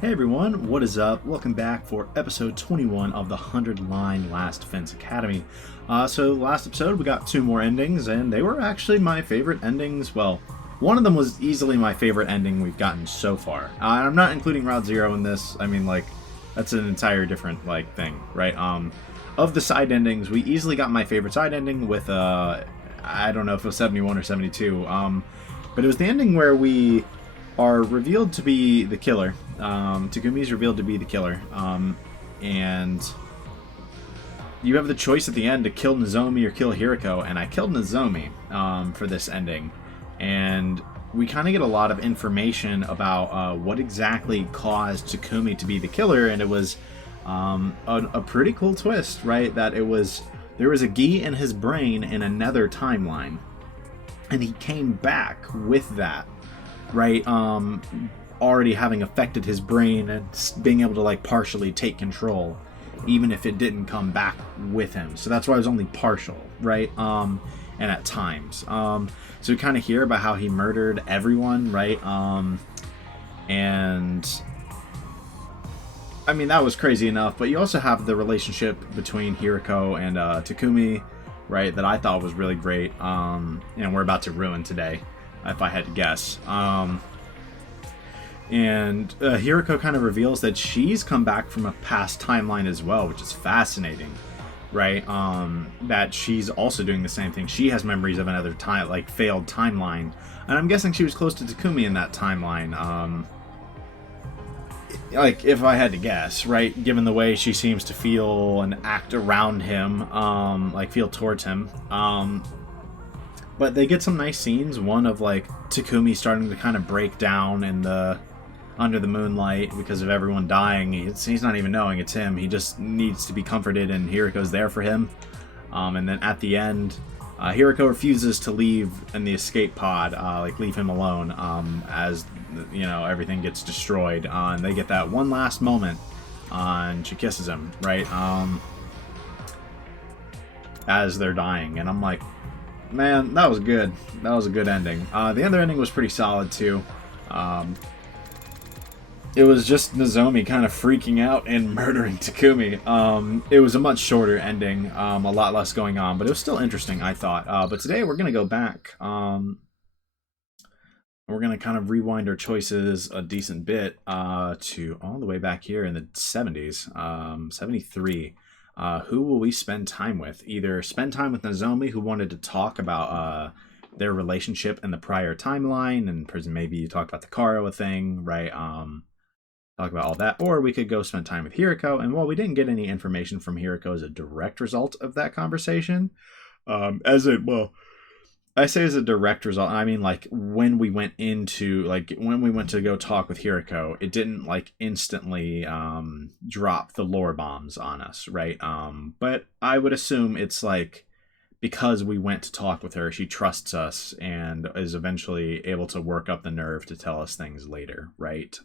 Hey everyone, what is up? Welcome back for episode 21 of the 100 Line Last Defense Academy. So last episode we got two more endings, and they were actually my favorite endings. Well, one of them was easily my favorite ending we've gotten so far. I'm not including Route Zero in this. I mean, like, that's an entire different, like, thing, right? Of the side endings, we easily got my favorite side ending with, I don't know if it was 71 or 72, but it was the ending where we are revealed to be the killer. Takumi's revealed to be the killer. And you have the choice at the end to kill Nozomi or kill Hiriko, and I killed Nozomi for this ending. And we kind of get a lot of information about what exactly caused Takumi to be the killer, and it was a pretty cool twist, right? That there was a gi in his brain in another timeline, and he came back with that, right? Already having affected his brain and being able to like partially take control, even if it didn't come back with him. So that's why it was only partial, right? And at times. So we kind of hear about how he murdered everyone, right? And I mean, that was crazy enough, but you also have the relationship between Hiriko and Takumi, right? That I thought was really great. And we're about to ruin today, if I had to guess. And Hiriko kind of reveals that she's come back from a past timeline as well, which is fascinating, right? That she's also doing the same thing. She has memories of another time, like failed timeline, and I'm guessing she was close to Takumi in that timeline. Like, if I had to guess, right? Given the way she seems to feel and act around him, like feel towards him. But they get some nice scenes. One of like Takumi starting to kind of break down in the under the moonlight because of everyone dying. He's not even knowing it's him. He just needs to be comforted, and Hiriko's there for him. And then at the end, Hiriko refuses to leave in the escape pod, like leave him alone, as you know everything gets destroyed. And they get that one last moment, and she kisses him, right? As they're dying, and I'm like, man, that was good. That was a good ending. The other ending was pretty solid too. It was just Nozomi kind of freaking out and murdering Takumi. It was a much shorter ending, a lot less going on, but it was still interesting, I thought. But today we're going to go back. We're going to kind of rewind our choices a decent bit to all the way back here in the 70s, 73. Who will we spend time with? Either spend time with Nozomi, who wanted to talk about their relationship in the prior timeline, and maybe talk about the Karawa thing, right? Talk about all that, or we could go spend time with Hiriko. And while we didn't get any information from Hiriko as a direct result of that conversation, I say as a direct result, I mean like when we went to go talk with Hiriko, it didn't like instantly drop the lore bombs on us, right? But I would assume it's like because we went to talk with her, she trusts us and is eventually able to work up the nerve to tell us things later, right?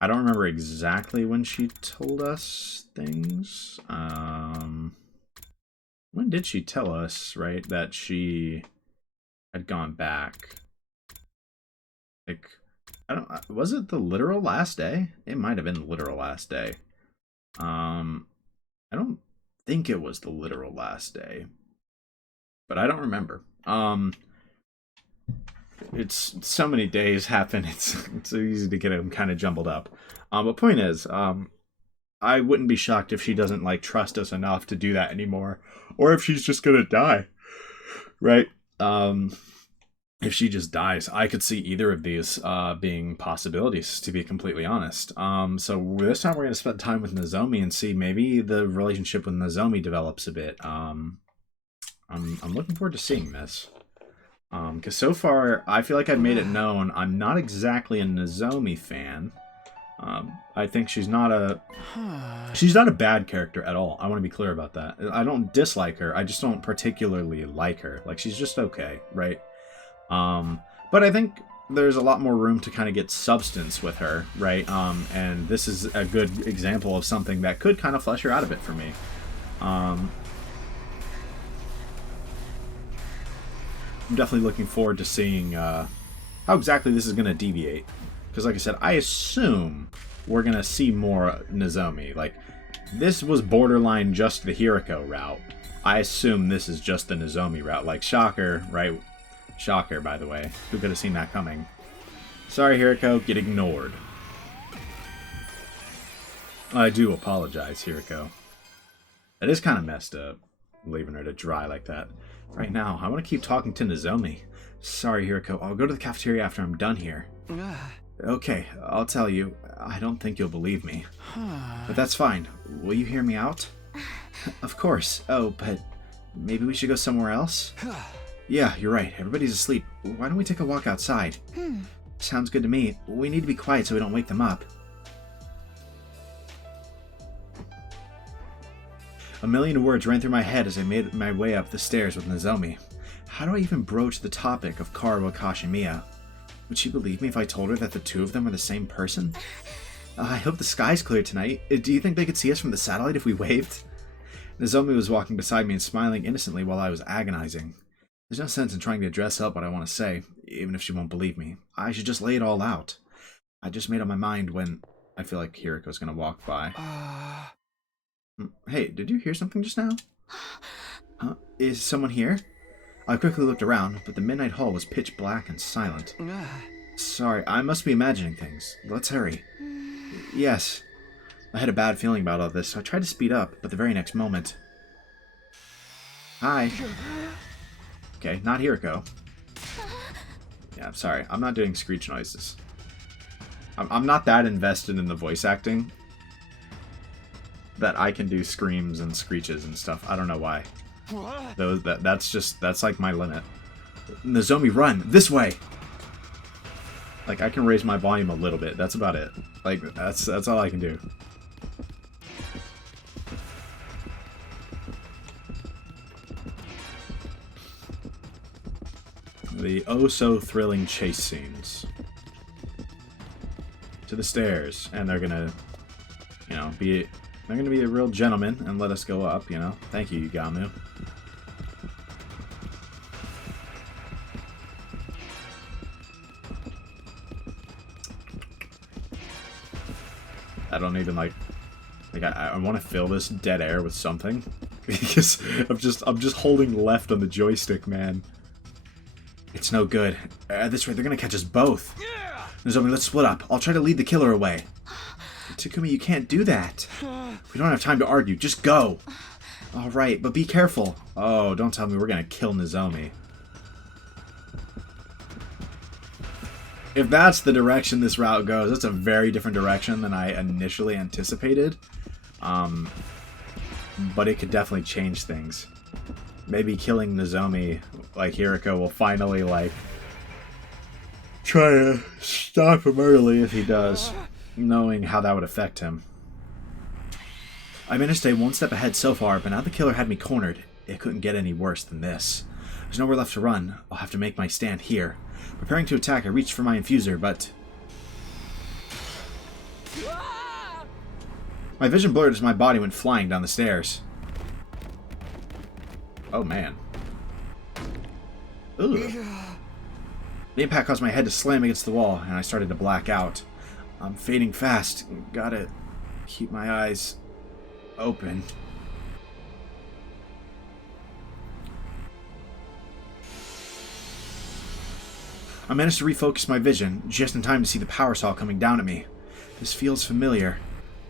I don't remember exactly when she told us things. When did she tell us, right, that she had gone back? Like, was it the literal last day? It might have been the literal last day. I don't think it was the literal last day, but I don't remember. It's so many days happen. It's easy to get them kind of jumbled up. But point is, I wouldn't be shocked if she doesn't like trust us enough to do that anymore, or if she's just gonna die, right? If she just dies, I could see either of these being possibilities, to be completely honest. So this time we're gonna spend time with Nozomi and see maybe the relationship with Nozomi develops a bit. I'm looking forward to seeing this. Because so far, I feel like I've made it known I'm not exactly a Nozomi fan. I think she's not a bad character at all. I want to be clear about that. I don't dislike her. I just don't particularly like her. Like, she's just okay, right? But I think there's a lot more room to kind of get substance with her, right? And this is a good example of something that could kind of flesh her out a bit for me. I'm definitely looking forward to seeing how exactly this is going to deviate. Because like I said, I assume we're going to see more Nozomi. Like, this was borderline just the Hiriko route. I assume this is just the Nozomi route. Like, shocker, right? Shocker, by the way. Who could have seen that coming? Sorry, Hiriko, get ignored. I do apologize, Hiriko. It is kind of messed up, leaving her to dry like that. Right now, I want to keep talking to Nozomi. Sorry, Hiriko, I'll go to the cafeteria after I'm done here. Okay, I'll tell you. I don't think you'll believe me. But that's fine. Will you hear me out? Of course. Oh, but maybe we should go somewhere else? Yeah, you're right. Everybody's asleep. Why don't we take a walk outside? Sounds good to me. We need to be quiet so we don't wake them up. A million words ran through my head as I made my way up the stairs with Nozomi. How do I even broach the topic of Karuo Kashimiya? Would she believe me if I told her that the two of them are the same person? I hope the sky's clear tonight. Do you think they could see us from the satellite if we waved? Nozomi was walking beside me and smiling innocently while I was agonizing. There's no sense in trying to dress up what I want to say, even if she won't believe me. I should just lay it all out. I just made up my mind when I feel like Hiriko's gonna walk by. Hey, did you hear something just now? Is someone here? I quickly looked around, but the midnight hall was pitch black and silent. Sorry, I must be imagining things. Let's hurry. Yes. I had a bad feeling about all this, so I tried to speed up, but the very next moment... Hi. Okay, not Hiriko. Yeah, I'm sorry. I'm not doing screech noises. I'm not that invested in the voice acting that I can do screams and screeches and stuff. I don't know why. That's like my limit. Nozomi, run! This way! Like, I can raise my volume a little bit. That's about it. Like, that's all I can do. The oh-so-thrilling chase scenes. To the stairs. And they're gonna, you know, they're gonna be a real gentleman and let us go up, you know? Thank you, Yugamu. I don't even like I want to fill this dead air with something because I'm just holding left on the joystick, man. It's no good. This way, they're gonna catch us both. Nozomi, let's split up. I'll try to lead the killer away. Takumi, you can't do that. We don't have time to argue. Just go. All right, but be careful. Oh, don't tell me we're gonna kill Nozomi. If that's the direction this route goes, that's a very different direction than I initially anticipated. But it could definitely change things. Maybe killing Nozomi, like Hiriko, will finally, like, try to stop him early if he does, knowing how that would affect him. I managed to stay one step ahead so far, but now the killer had me cornered. It couldn't get any worse than this. There's nowhere left to run. I'll have to make my stand here. Preparing to attack, I reached for my infuser, but... my vision blurred as my body went flying down the stairs. Oh, man. Ugh. The impact caused my head to slam against the wall, and I started to black out. I'm fading fast. Gotta keep my eyes open. I managed to refocus my vision, just in time to see the power saw coming down at me. This feels familiar.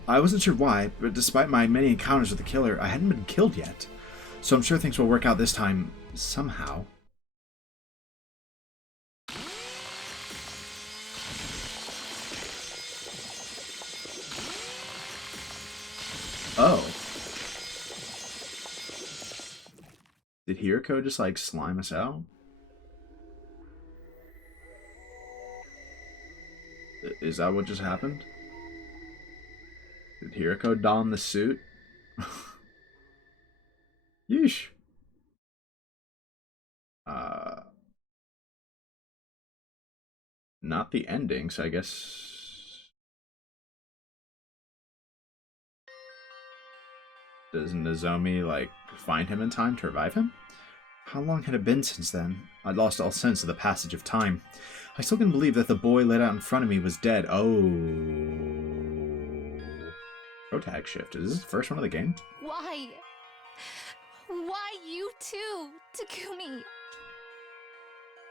I wasn't sure why, but despite my many encounters with the killer, I hadn't been killed yet. So I'm sure things will work out this time, somehow. Oh. Did Hiriko just, like, slime us out? Is that what just happened? Did Hiriko don the suit? Yeesh. Not the ending, so I guess... does Nozomi, like, find him in time to revive him? How long had it been since then? I'd lost all sense of the passage of time. I still couldn't believe that the boy laid out in front of me was dead. Oh. Protag shift. Is this the first one of the game? Why? Why you too, Takumi?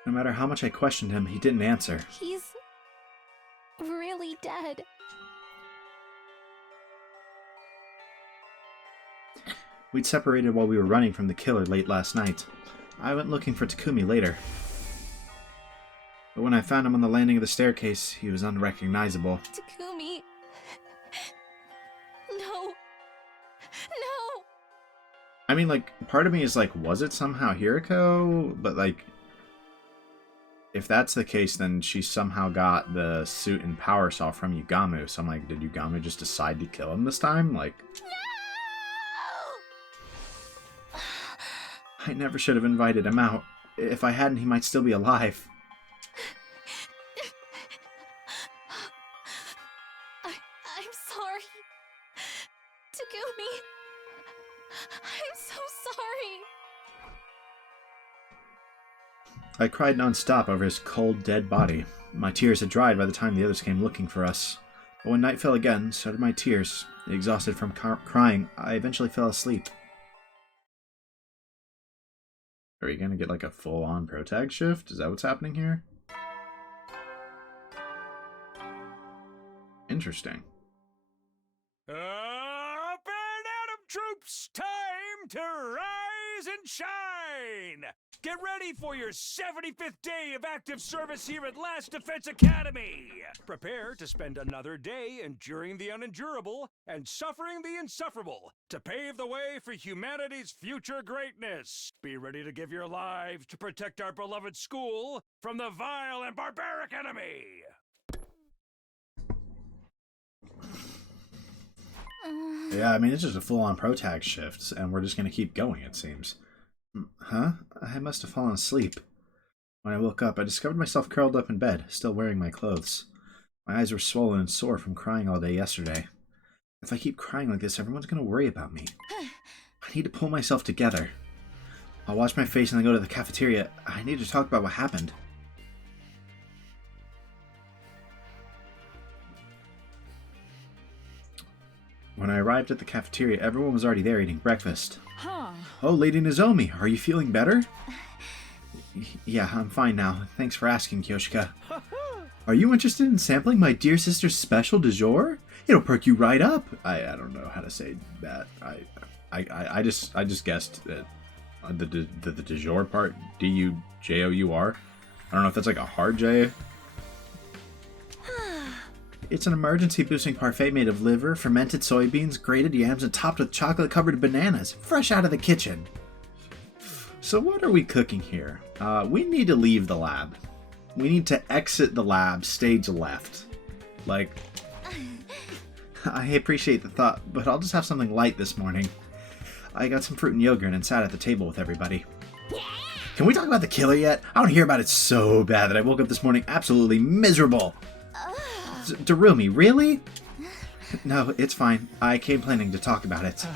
No matter how much I questioned him, he didn't answer. He's really dead. We'd separated while we were running from the killer late last night. I went looking for Takumi later. But when I found him on the landing of the staircase, he was unrecognizable. Takumi. No. No. I mean, like, part of me is like, was it somehow Hiriko? But, like, if that's the case, then she somehow got the suit and power saw from Yugamu. So I'm like, did Yugamu just decide to kill him this time? Like... I never should have invited him out. If I hadn't, he might still be alive. I'm sorry. Takumi. I'm so sorry. I cried nonstop over his cold, dead body. My tears had dried by the time the others came looking for us. But when night fell again, so did my tears. Exhausted from crying, I eventually fell asleep. Are you gonna get like a full-on protag shift? Is that what's happening here? Interesting. Up and Atom troops, time to rise and shine! Get ready for your 75th day of active service here at Last Defense Academy! Prepare to spend another day enduring the unendurable and suffering the insufferable to pave the way for humanity's future greatness. Be ready to give your lives to protect our beloved school from the vile and barbaric enemy! Yeah, I mean, it's just a full-on protag shift, and we're just gonna keep going, it seems. Huh? I must have fallen asleep. When I woke up, I discovered myself curled up in bed, still wearing my clothes. My eyes were swollen and sore from crying all day yesterday. If I keep crying like this, everyone's gonna worry about me. I need to pull myself together. I'll wash my face and then go to the cafeteria. I need to talk about what happened. When I arrived at the cafeteria, everyone was already there eating breakfast. Huh. Oh, Lady Nozomi, are you feeling better? Yeah, I'm fine now. Thanks for asking, Kyoshika. Are you interested in sampling my dear sister's special du jour? It'll perk you right up. I don't know how to say that. I just guessed that the du jour part, D-U-J-O-U-R. I don't know if that's like a hard J. It's an emergency boosting parfait made of liver, fermented soybeans, grated yams, and topped with chocolate-covered bananas, fresh out of the kitchen. So what are we cooking here? We need to leave the lab. We need to exit the lab, stage left. Like, I appreciate the thought, but I'll just have something light this morning. I got some fruit and yogurt and sat at the table with everybody. Can we talk about the killer yet? I want to hear about it so bad that I woke up this morning absolutely miserable. Darumi, really? No, it's fine. I came planning to talk about it.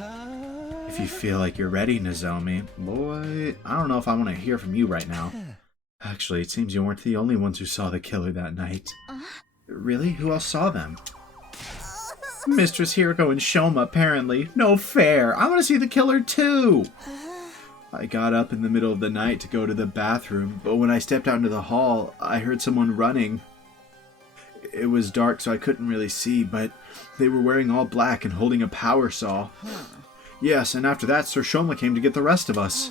If you feel like you're ready, Nozomi. Boy, I don't know if I want to hear from you right now. Actually, it seems you weren't the only ones who saw the killer that night. Really? Who else saw them? Mistress Hiriko and Shoma, apparently. No fair. I want to see the killer too. I got up in the middle of the night to go to the bathroom, but when I stepped out into the hall, I heard someone running. It was dark, so I couldn't really see, but they were wearing all black and holding a power saw. Yes, and after that, Sir Shoma came to get the rest of us.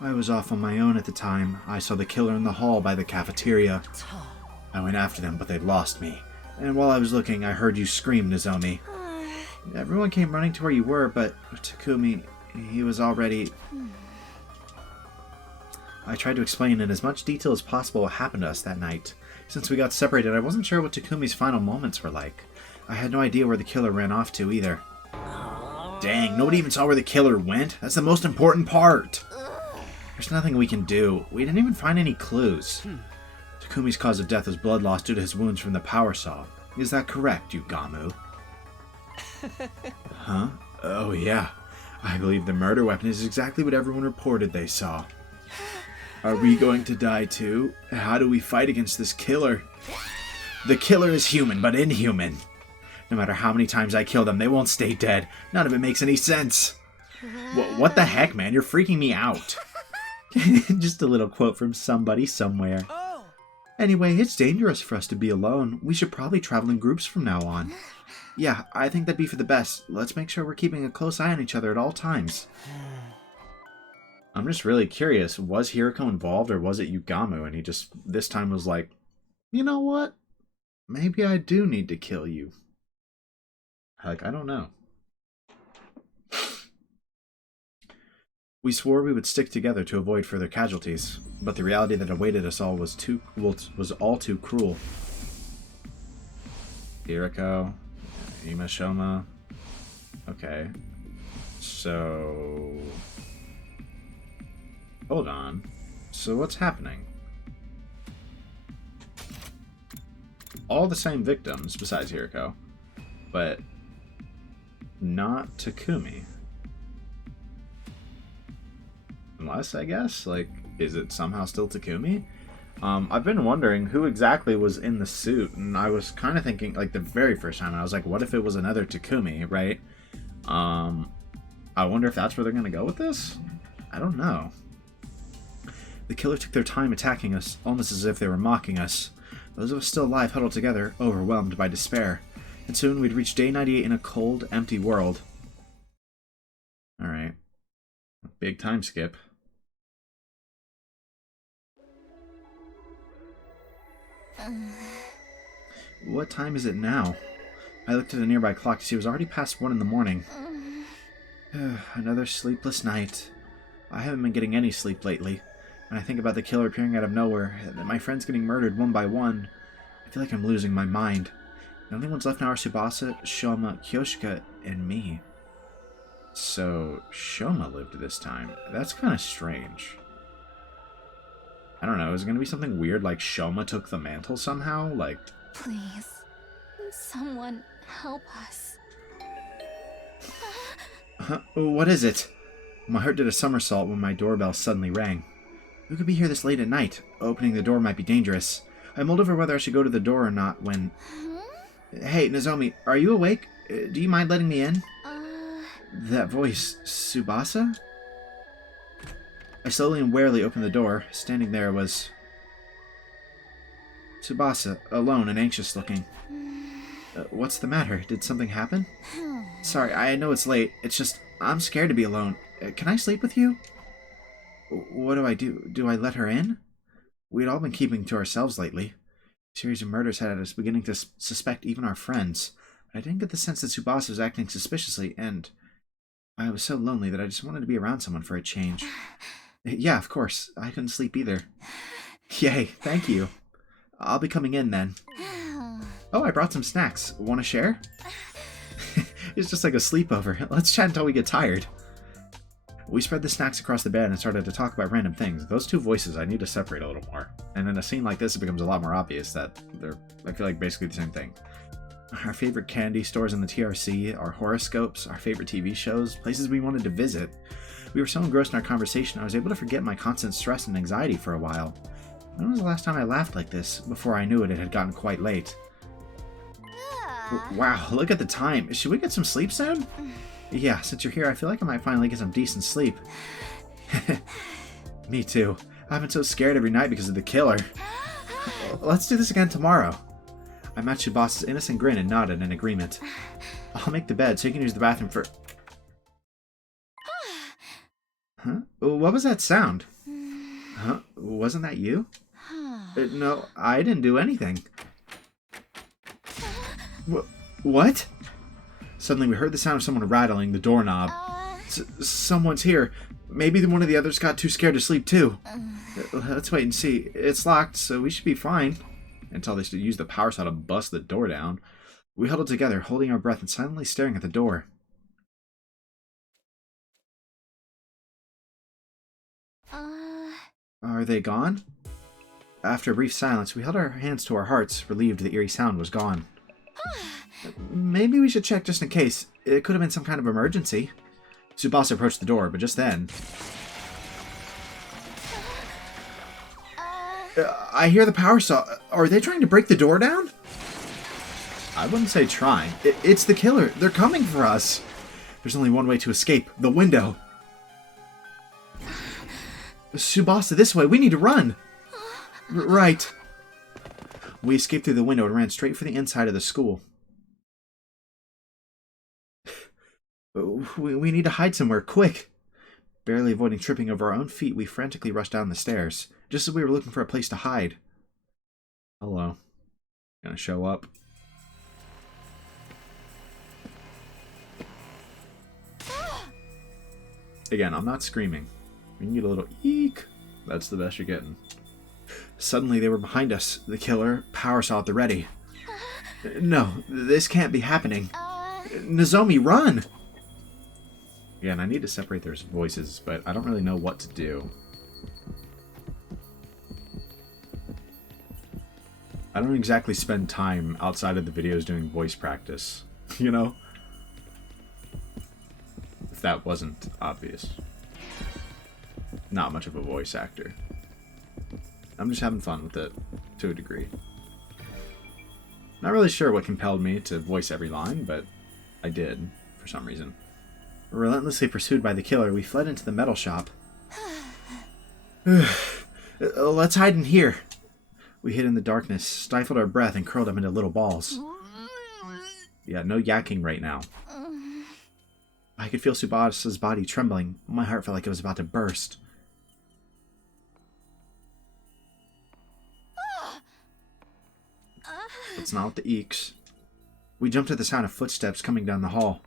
I was off on my own at the time. I saw the killer in the hall by the cafeteria. I went after them, but they'd lost me. And while I was looking, I heard you scream, Nozomi. Everyone came running to where you were, but Takumi, he was already... I tried to explain in as much detail as possible what happened to us that night. Since we got separated, I wasn't sure what Takumi's final moments were like. I had no idea where the killer ran off to either. Dang, nobody even saw where the killer went? That's the most important part! There's nothing we can do. We didn't even find any clues. Takumi's cause of death was blood loss due to his wounds from the power saw. Is that correct, Yugamu? Huh? Oh yeah. I believe the murder weapon is exactly what everyone reported they saw. Are we going to die too? How do we fight against this killer? The killer is human, but inhuman. No matter how many times I kill them, they won't stay dead. None of it makes any sense. What the heck, man? You're freaking me out. Just a little quote from somebody somewhere. Anyway, it's dangerous for us to be alone. We should probably travel in groups from now on. Yeah, I think that'd be for the best. Let's make sure we're keeping a close eye on each other at all times. I'm just really curious. Was Hiriko involved or was it Yugamu? And he just, this time was like, you know what? Maybe I do need to kill you. Like, I don't know. We swore we would stick together to avoid further casualties, but the reality that awaited us all was all too cruel. Hiriko, Imashoma. Okay. So... Hold on. So what's happening? All the same victims, besides Hiriko, but not Takumi. Unless, I guess, like, is it somehow still Takumi? I've been wondering who exactly was in the suit, and I was kind of thinking, like, the very first time, and I was like, what if it was another Takumi, right? I wonder if that's where they're going to go with this? I don't know. The killer took their time attacking us, almost as if they were mocking us. Those of us still alive huddled together, overwhelmed by despair. And soon we'd reach day 98 in a cold, empty world. Alright. Big time skip. What time is it now? I looked at a nearby clock to see it was already past 1 in the morning. Another sleepless night. I haven't been getting any sleep lately. When I think about the killer appearing out of nowhere, and my friends getting murdered one by one, I feel like I'm losing my mind. The only ones left now are Tsubasa, Shoma, Kyoshika, and me. So, Shoma lived this time. That's kind of strange. I don't know, is it going to be something weird like Shoma took the mantle somehow? Like... Please, someone help us. What is it? My heart did a somersault when my doorbell suddenly rang. Who could be here this late at night? Opening the door might be dangerous. I mulled over whether I should go to the door or not when... Hey, Nozomi, are you awake? Do you mind letting me in? That voice, Tsubasa? I slowly and warily opened the door. Standing there was... Tsubasa, alone and anxious looking. What's the matter? Did something happen? Sorry, I know it's late. It's just, I'm scared to be alone. Can I sleep with you? What do I do? Do I let her in? We'd all been keeping to ourselves lately. A series of murders had us beginning to suspect even our friends. But I didn't get the sense that Tsubasa was acting suspiciously, and I was so lonely that I just wanted to be around someone for a change. Yeah, of course. I couldn't sleep either. Yay, thank you. I'll be coming in then. Oh, I brought some snacks. Want to share? It's just like a sleepover. Let's chat until we get tired. We spread the snacks across the bed and started to talk about random things. Those two voices I need to separate a little more. And in a scene like this, it becomes a lot more obvious that they're, I feel like, basically the same thing. Our favorite candy stores in the TRC, our horoscopes, our favorite TV shows, places we wanted to visit. We were so engrossed in our conversation, I was able to forget my constant stress and anxiety for a while. When was the last time I laughed like this? Before I knew it, it had gotten quite late. Wow, look at the time. Should we get some sleep soon? Yeah, since you're here, I feel like I might finally get some decent sleep. Me too. I've been so scared every night because of the killer. Let's do this again tomorrow. I matched Tsubasa's innocent grin and nodded in agreement. I'll make the bed so you can use the bathroom for... Huh? What was that sound? Huh? Wasn't that you? No, I didn't do anything. What? Suddenly we heard the sound of someone rattling the doorknob. Someone's here. Maybe one of the others got too scared to sleep too. Let's wait and see. It's locked, so we should be fine. Until they should use the power saw to bust the door down. We huddled together, holding our breath and silently staring at the door. Are they gone? After a brief silence, we held our hands to our hearts, relieved the eerie sound was gone. Maybe we should check just in case. It could have been some kind of emergency. Tsubasa approached the door, but just then... I hear the power saw. Are they trying to break the door down? I wouldn't say trying. It's the killer. They're coming for us. There's only one way to escape. The window. Tsubasa, this way. We need to run. Right. We escaped through the window and ran straight for the inside of the school. We need to hide somewhere, quick. Barely avoiding tripping over our own feet, we frantically rushed down the stairs, just as we were looking for a place to hide. Hello. Gonna show up? Again, I'm not screaming. We can get a little eek. That's the best you're getting. Suddenly they were behind us. The killer, power saw at the ready. No, this can't be happening. Nozomi, run! Again, I need to separate their voices, but I don't really know what to do. I don't exactly spend time outside of the videos doing voice practice, you know? If that wasn't obvious. Not much of a voice actor. I'm just having fun with it, to a degree. Not really sure what compelled me to voice every line, but I did, for some reason. Relentlessly pursued by the killer, we fled into the metal shop. Let's hide in here. We hid in the darkness, stifled our breath, and curled up into little balls. Yeah, no yakking right now. I could feel Tsubasa's body trembling. My heart felt like it was about to burst. It's not with the eeks. We jumped at the sound of footsteps coming down the hall.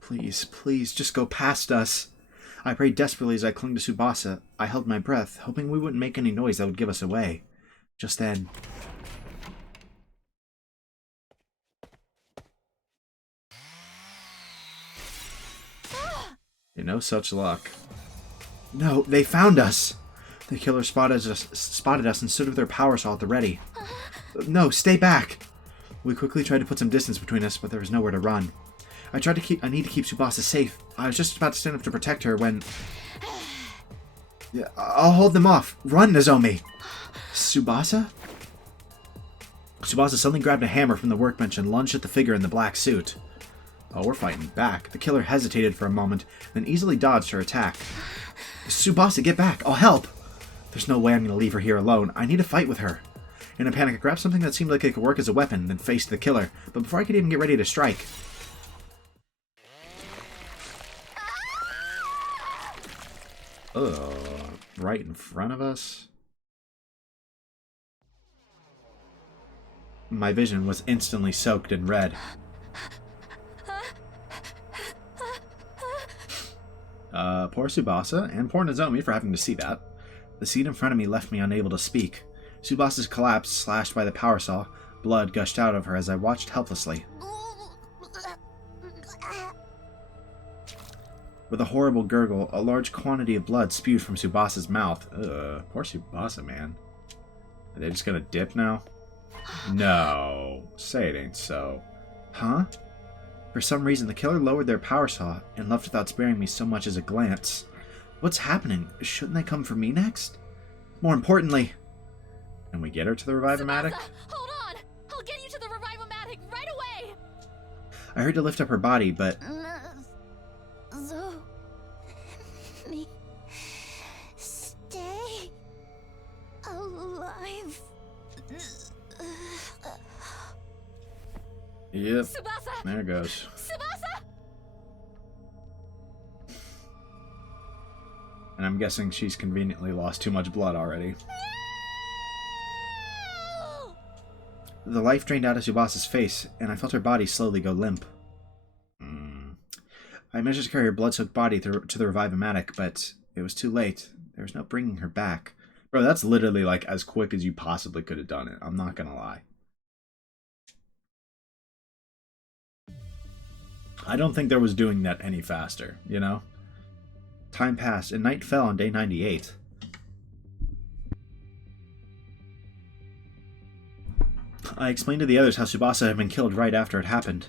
Please, please, just go past us. I prayed desperately as I clung to Tsubasa. I held my breath, hoping we wouldn't make any noise that would give us away. Just then... no such luck. No, they found us! The killer spotted us and stood with their power saw at the ready. No, stay back! We quickly tried to put some distance between us, but there was nowhere to run. I need to keep Tsubasa safe. I was just about to stand up to protect her when... Yeah, I'll hold them off. Run, Nozomi! Tsubasa? Tsubasa suddenly grabbed a hammer from the workbench and lunged at the figure in the black suit. Oh, we're fighting back. The killer hesitated for a moment, then easily dodged her attack. Tsubasa, get back! I'll help! There's no way I'm going to leave her here alone. I need to fight with her. In a panic, I grabbed something that seemed like it could work as a weapon, then faced the killer. But before I could even get ready to strike... Ugh, right in front of us? My vision was instantly soaked in red. Poor Tsubasa, and poor Nozomi for having to see that. The scene in front of me left me unable to speak. Tsubasa's collapse, slashed by the power saw, blood gushed out of her as I watched helplessly. With a horrible gurgle, a large quantity of blood spewed from Tsubasa's mouth. Ugh, poor Tsubasa, man. Are they just gonna dip now? No. Say it ain't so. Huh? For some reason, the killer lowered their power saw and left without sparing me so much as a glance. What's happening? Shouldn't they come for me next? More importantly... Can we get her to the Revive-O-Matic? Hold on! I'll get you to the Revive-O-Matic right away! I heard to lift up her body, but... Me... Stay... alive... Yep. Tsubasa! There it goes. Tsubasa! And I'm guessing she's conveniently lost too much blood already. No! The life drained out of Tsubasa's face, and I felt her body slowly go limp. I managed to carry her blood-soaked body to the Revive-O-Matic, but it was too late. There was no bringing her back. Bro, that's literally like as quick as you possibly could have done it. I'm not gonna lie. I don't think there was doing that any faster, you know? Time passed, and night fell on day 98. I explained to the others how Tsubasa had been killed right after it happened.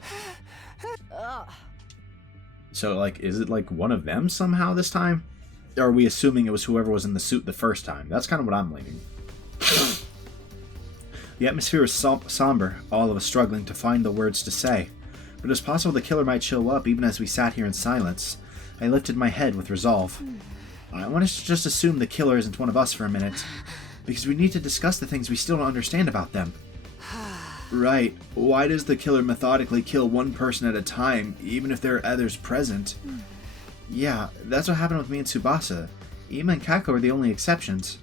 So, like, is it like one of them somehow this time? are we assuming it was whoever was in the suit the first time? That's kind of what I'm leaning. The atmosphere was somber, all of us struggling to find the words to say. But it was possible the killer might show up even as we sat here in silence. I lifted my head with resolve. I want us to just assume the killer isn't one of us for a minute, because we need to discuss the things we still don't understand about them. Right. Why does the killer methodically kill one person at a time, even if there are others present? Yeah, that's what happened with me and Tsubasa. Ima and Kako are the only exceptions.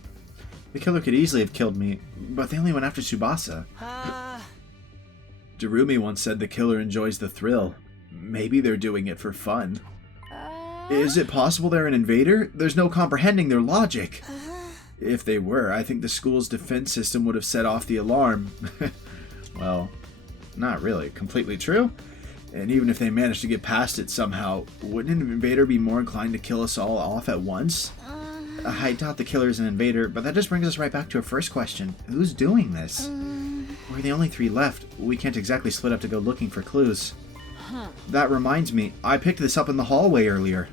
The killer could easily have killed me, but they only went after Tsubasa. Darumi once said the killer enjoys the thrill. Maybe they're doing it for fun. Is it possible they're an invader? There's no comprehending their logic. If they were, I think the school's defense system would have set off the alarm. Well, not really. Completely true. And even if they managed to get past it somehow, wouldn't an invader be more inclined to kill us all off at once? I doubt the killer is an invader, but that just brings us right back to our first question. Who's doing this? We're the only 3 left. We can't exactly split up to go looking for clues. That reminds me, I picked this up in the hallway earlier.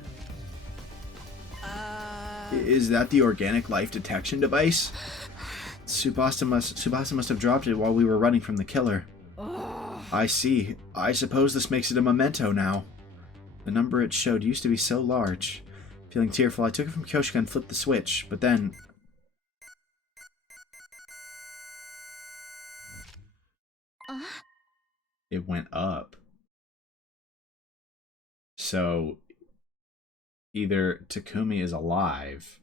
Is that the organic life detection device? Tsubasa must have dropped it while we were running from the killer. I see. I suppose this makes it a memento now. The number it showed used to be so large. Feeling tearful, I took it from Kyoshika and flipped the switch, but then... It went up. So, either Takumi is alive,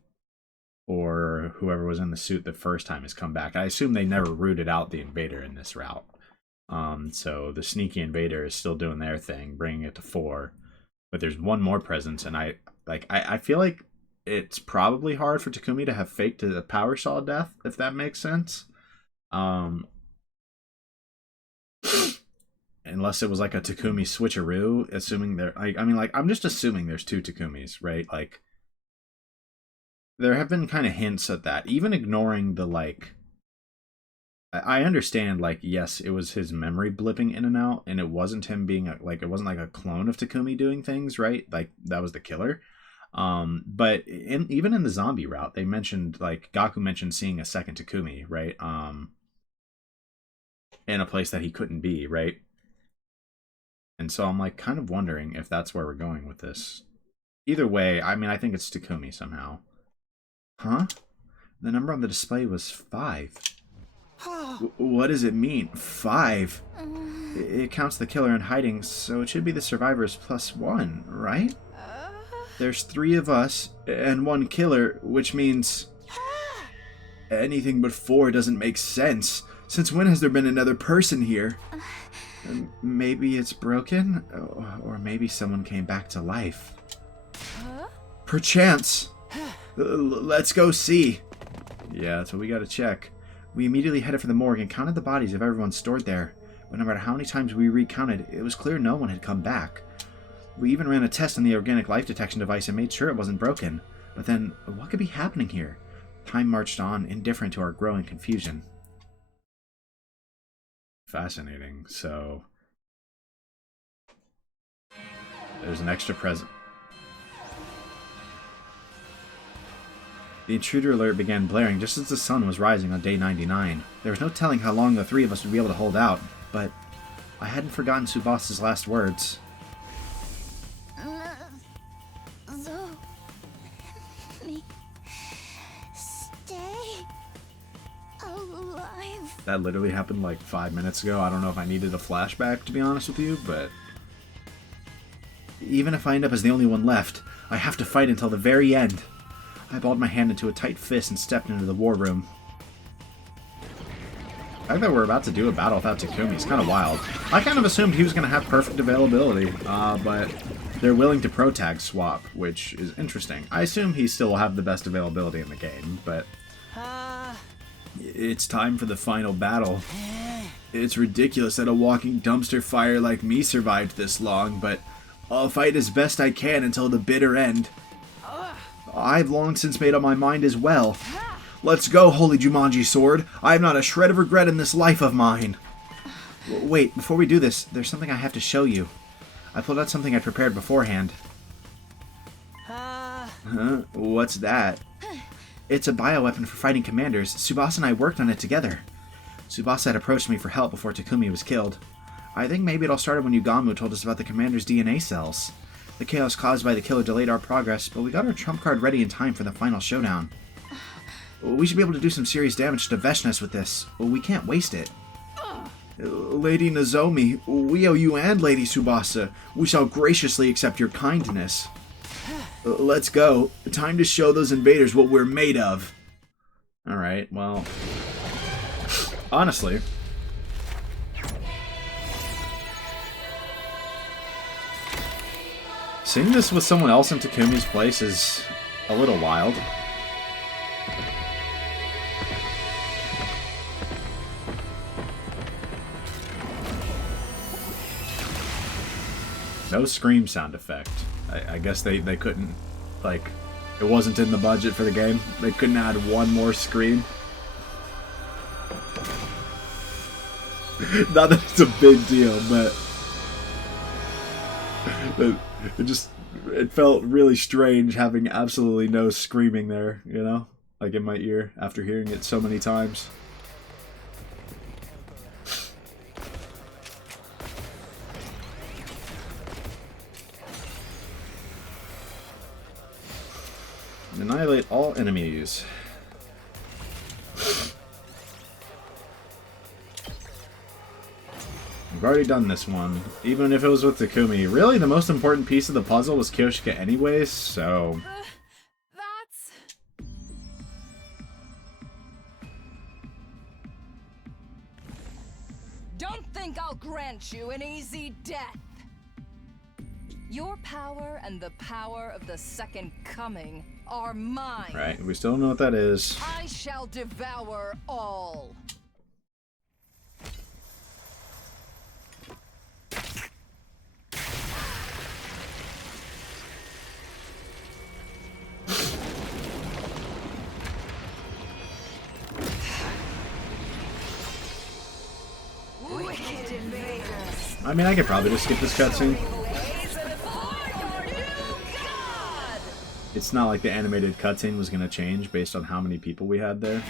or whoever was in the suit the first time has come back. I assume they never rooted out the invader in this route. So the sneaky invader is still doing their thing, bringing it to 4. But there's one more presence, and I feel like it's probably hard for Takumi to have faked a power saw death, if that makes sense. Unless it was like a Takumi switcheroo, assuming there. I'm just assuming there's 2 Takumis, right? Like, there have been kind of hints at that, even ignoring the like. I understand, like, yes, it was his memory blipping in and out, and it wasn't him being it wasn't like a clone of Takumi doing things, right? Like, that was the killer. But even in the zombie route, they mentioned, like, Gaku mentioned seeing a second Takumi, right? In a place that he couldn't be, right? And so I'm, like, kind of wondering if that's where we're going with this. Either way, I think it's Takumi somehow. Huh? The number on the display was 5. What does it mean? 5? It counts the killer in hiding, so it should be the survivors plus 1, right? There's 3 of us and 1 killer, which means... Anything but 4 doesn't make sense. Since when has there been another person here? Maybe it's broken? Or maybe someone came back to life. Perchance! Let's go see. Yeah, that's what we gotta check. We immediately headed for the morgue and counted the bodies of everyone stored there. But no matter how many times we recounted, it was clear no one had come back. We even ran a test on the organic life detection device and made sure it wasn't broken. But then, what could be happening here? Time marched on, indifferent to our growing confusion. Fascinating. So, there's an extra present. The intruder alert began blaring just as the sun was rising on day 99. There was no telling how long the 3 of us would be able to hold out, but I hadn't forgotten Tsubasa's last words. So, stay alive. That literally happened like 5 minutes ago. I don't know if I needed a flashback, to be honest with you, but... Even if I end up as the only one left, I have to fight until the very end. I balled my hand into a tight fist and stepped into the war room. The fact that we're about to do a battle without Takumi is kind of wild. I kind of assumed he was going to have perfect availability, but they're willing to pro-tag swap, which is interesting. I assume he still will have the best availability in the game, but... It's time for the final battle. It's ridiculous that a walking dumpster fire like me survived this long, but I'll fight as best I can until the bitter end. I've long since made up my mind as well. Let's go, Holy Jumanji Sword. I have not a shred of regret in this life of mine. Wait, before we do this, there's something I have to show you. I pulled out something I prepared beforehand. Huh? What's that? It's a bioweapon for fighting commanders. Tsubasa and I worked on it together. Tsubasa had approached me for help before Takumi was killed. I think maybe it all started when Yugamu told us about the commander's DNA cells. The chaos caused by the killer delayed our progress, but we got our trump card ready in time for the final showdown. We should be able to do some serious damage to Veshnes with this. We can't waste it. Lady Nozomi, we owe you and Lady Tsubasa. We shall graciously accept your kindness. Let's go. Time to show those invaders what we're made of. Alright, well... honestly... seeing this with someone else in Takumi's place is a little wild. No scream sound effect. I guess they couldn't, like, it wasn't in the budget for the game. They couldn't add one more scream. Not that it's a big deal, but it felt really strange having absolutely no screaming there, you know? Like in my ear after hearing it so many times. Annihilate all enemies. We've already done this one, even if it was with Takumi. Really, the most important piece of the puzzle was Kyoshika anyways, so... That's... Don't think I'll grant you an easy death. Your power and the power of the Second Coming are mine. Right, we still don't know what that is. I shall devour all. Wicked invaders. I mean, I could probably just skip this cutscene. It's not like the animated cutscene was going to change based on how many people we had there.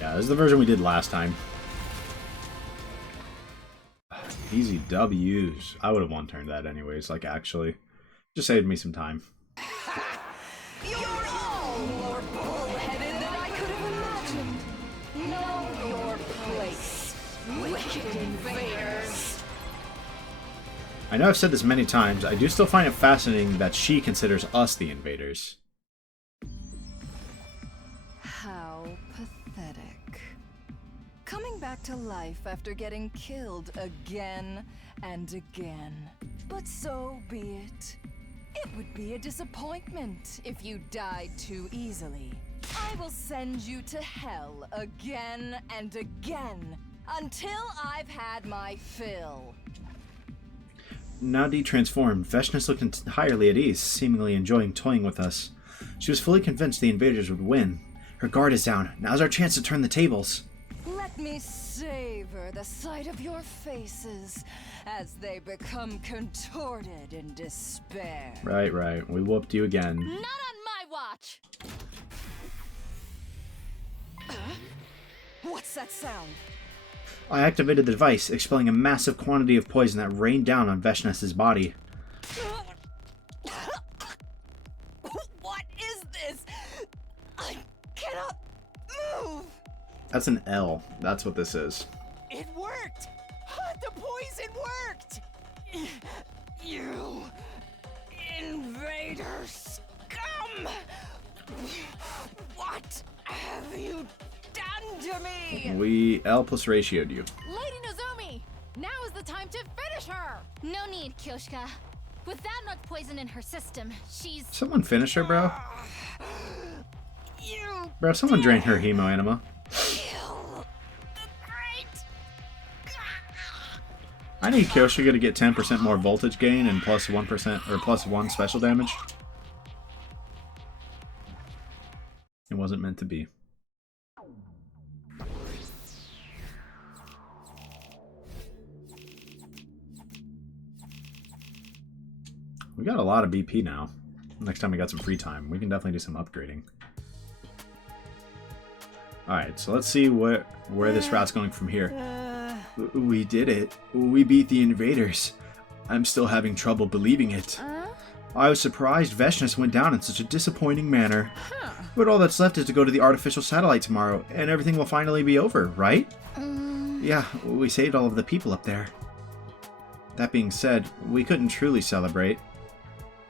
Yeah, this is the version we did last time. Easy W's. I would have one-turned that anyways, like actually. Just saved me some time. You're all more bullheaded than I could have imagined. Know your place, wicked invaders. I know I've said this many times, I do still find it fascinating that she considers us the invaders. How pathetic. Coming back to life after getting killed again and again. But so be it. It would be a disappointment if you died too easily. I will send you to hell again and again until I've had my fill. Now de-transformed, Veshnes looked entirely at ease, seemingly enjoying toying with us. She was fully convinced the invaders would win. Her guard is down. Now's our chance to turn the tables. Let me savor the sight of your faces as they become contorted in despair. Right. We whooped you again. Not on my watch! What's that sound? I activated the device, expelling a massive quantity of poison that rained down on Veshnes's body. What is this? I cannot move. That's an L. That's what this is. It worked! The poison worked! You invader scum! What have you done to me? We L plus ratioed you. Lady Nozomi! Now is the time to finish her! No need, Kyoshika. With that much poison in her system, she's... Someone finish her, bro. You Bro, someone drain her hemo anima. kill the great. I need Kyoshika to get 10% more voltage gain and plus 1% or plus 1 special damage. And wasn't meant to be. We got a lot of BP now. Next time we got some free time, we can definitely do some upgrading. Alright, so let's see where this route's going from here. We did it. We beat the invaders. I'm still having trouble believing it. I was surprised Veshness went down in such a disappointing manner. But all that's left is to go to the artificial satellite tomorrow, and everything will finally be over, right? Yeah, we saved all of the people up there. That being said, we couldn't truly celebrate.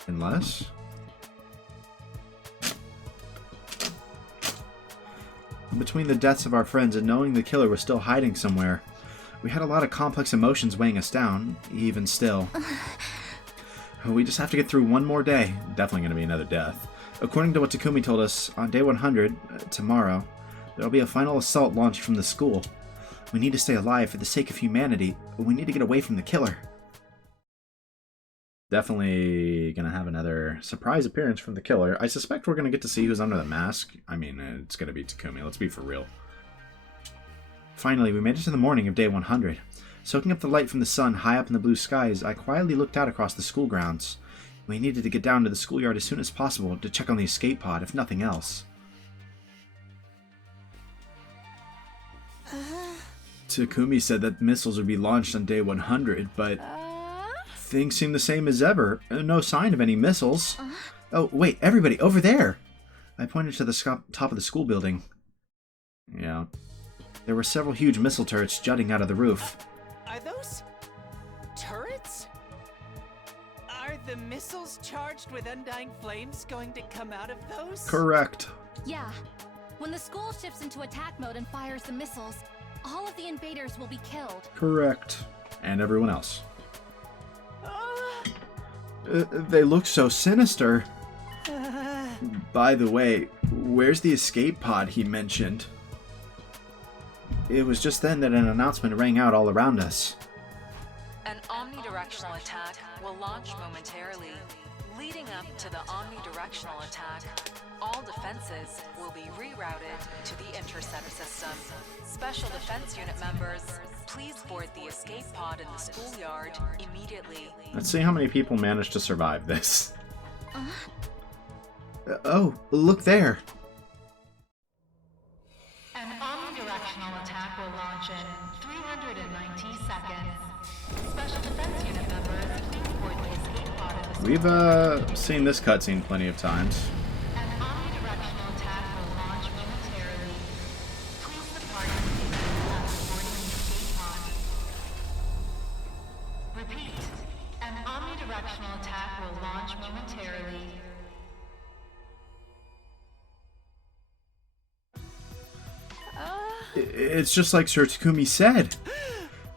Unless... Between the deaths of our friends and knowing the killer was still hiding somewhere, we had a lot of complex emotions weighing us down, even still. We just have to get through one more day. Definitely going to be another death. According to what Takumi told us, on day 100, tomorrow, there will be a final assault launched from the school. We need to stay alive for the sake of humanity, but we need to get away from the killer. Definitely going to have another surprise appearance from the killer. I suspect we're going to get to see who's under the mask. I mean, it's going to be Takumi. Let's be for real. Finally, we made it to the morning of day 100. Soaking up the light from the sun high up in the blue skies, I quietly looked out across the school grounds. We needed to get down to the schoolyard as soon as possible to check on the escape pod, if nothing else. Takumi said that missiles would be launched on day 100, but... things seem the same as ever. No sign of any missiles. Oh, wait, everybody, over there! I pointed to the top of the school building. Yeah. There were several huge missile turrets jutting out of the roof. Are those... turrets? Are the missiles charged with undying flames going to come out of those? Correct. Yeah. When the school shifts into attack mode and fires the missiles, all of the invaders will be killed. Correct. And everyone else. They look so sinister. By the way, where's the escape pod he mentioned? It was just then that an announcement rang out all around us. An omnidirectional attack will launch momentarily. Leading up to the omnidirectional attack, all defenses will be rerouted to the intercept system. Special defense unit members, please board the escape pod in the schoolyard immediately. Let's see how many people manage to survive this. Oh, look there. An omnidirectional attack will launch in 390 seconds. Special defense unit members, please board the escape pod in the We've seen this cutscene plenty of times. An omnidirectional attack will launch momentarily. Please depart immediately after boarding the escape pod. Repeat. An omnidirectional attack will launch momentarily. It's just like Sir Takumi said.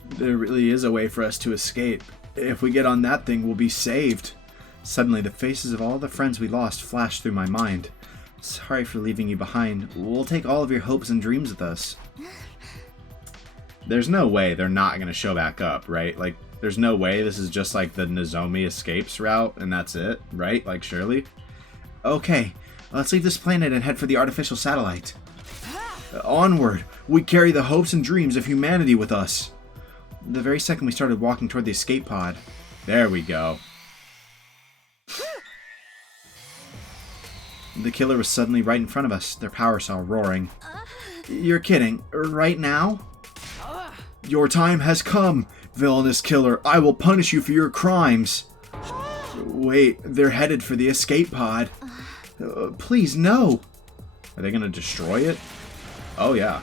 There really is a way for us to escape. If we get on that thing, we'll be saved. Suddenly, the faces of all the friends we lost flashed through my mind. Sorry for leaving you behind. We'll take all of your hopes and dreams with us. There's no way they're not going to show back up, right? Like, there's no way this is just like the Nozomi escapes route and that's it, right? Like, surely? Okay, let's leave this planet and head for the artificial satellite. Onward! We carry the hopes and dreams of humanity with us. The very second we started walking toward the escape pod. There we go. The killer was suddenly right in front of us, their power cell roaring. You're kidding. Right now? Your time has come, villainous killer. I will punish you for your crimes. Wait, they're headed for the escape pod. Please, no. Are they going to destroy it? Oh, yeah.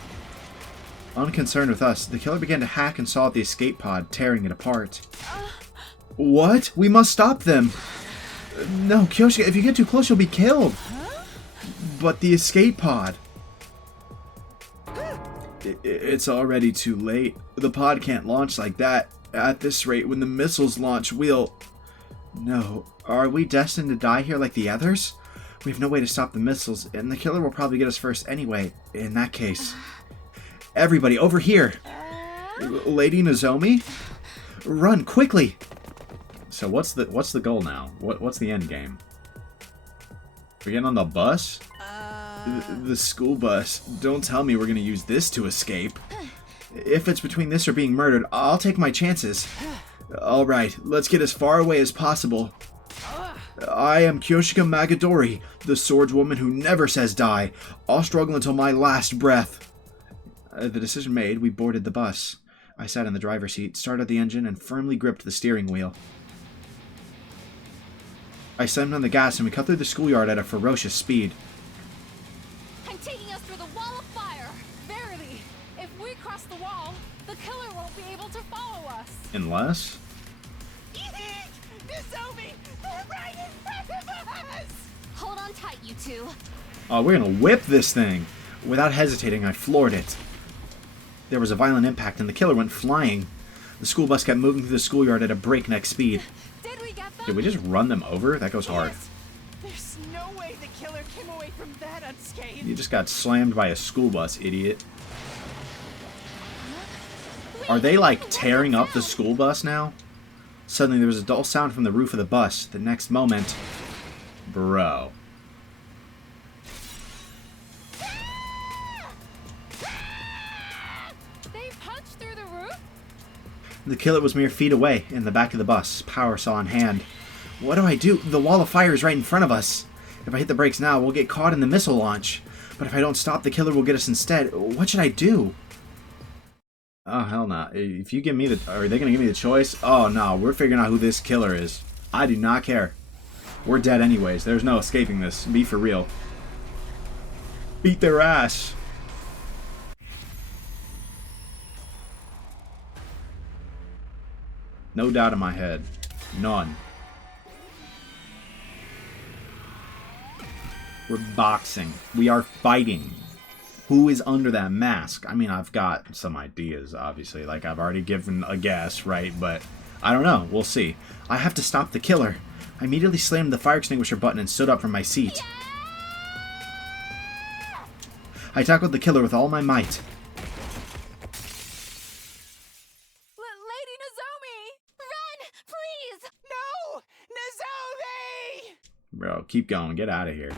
Unconcerned with us, the killer began to hack and saw at the escape pod, tearing it apart. What? We must stop them! No, Kyoshika, if you get too close, you'll be killed! But the escape pod... It's already too late. The pod can't launch like that. At this rate, when the missiles launch, we'll... No. Are we destined to die here like the others? We have no way to stop the missiles, and the killer will probably get us first anyway, in that case. Everybody, over here! Lady Nozomi? Run, quickly! So what's the goal now? What's the end game? We getting on the bus? The school bus. Don't tell me we're gonna use this to escape. If it's between this or being murdered, I'll take my chances. Alright, let's get as far away as possible. I am Kyoshika Magadori, the swordswoman who never says die. I'll struggle until my last breath. The decision made, we boarded the bus. I sat in the driver's seat, started the engine, and firmly gripped the steering wheel. I slammed on the gas and we cut through the schoolyard at a ferocious speed. I'm taking us through the wall of fire. Verily, if we cross the wall, the killer won't be able to follow us. Unless? Nozomi! They're right in front of us! Hold on tight, you two. Oh, we're gonna whip this thing! Without hesitating, I floored it. There was a violent impact and the killer went flying. The school bus kept moving through the schoolyard at a breakneck speed. Did we get them? Did we just run them over? That goes hard. Yes. There's no way the killer came away from that unscathed. You just got slammed by a school bus, idiot. Are they, like, tearing up the school bus now? Suddenly there was a dull sound from the roof of the bus. The next moment... Bro. They punched through the roof? The killer was mere feet away, in the back of the bus, power saw in hand. What do I do? The wall of fire is right in front of us. If I hit the brakes now, we'll get caught in the missile launch. But if I don't stop, the killer will get us instead. What should I do? Oh, hell no. If you give me the... Are they going to give me the choice? Oh, no. We're figuring out who this killer is. I do not care. We're dead anyways. There's no escaping this. Be for real. Beat their ass. No doubt in my head. None. We're boxing. We are fighting. Who is under that mask? I mean, I've got some ideas, obviously. Like, I've already given a guess, right? But I don't know. We'll see. I have to stop the killer. I immediately slammed the fire extinguisher button and stood up from my seat. I tackled the killer with all my might. Lady Nozomi! Run! Please! No! Nozomi! Bro, keep going. Get out of here.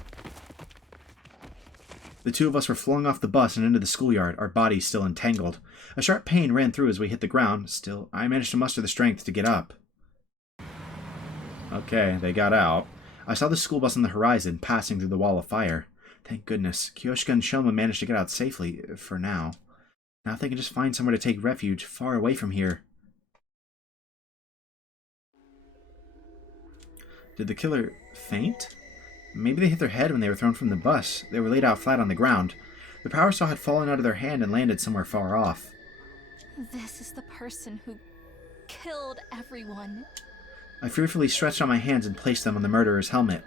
The two of us were flung off the bus and into the schoolyard, our bodies still entangled. A sharp pain ran through as we hit the ground. Still, I managed to muster the strength to get up. Okay, they got out. I saw the school bus on the horizon, passing through the wall of fire. Thank goodness, Kyoshika and Shoma managed to get out safely, for now. Now if they can just find somewhere to take refuge, far away from here. Did the killer faint? Maybe they hit their head when they were thrown from the bus. They were laid out flat on the ground. The power saw had fallen out of their hand and landed somewhere far off. This is the person who killed everyone. I fearfully stretched out my hands and placed them on the murderer's helmet.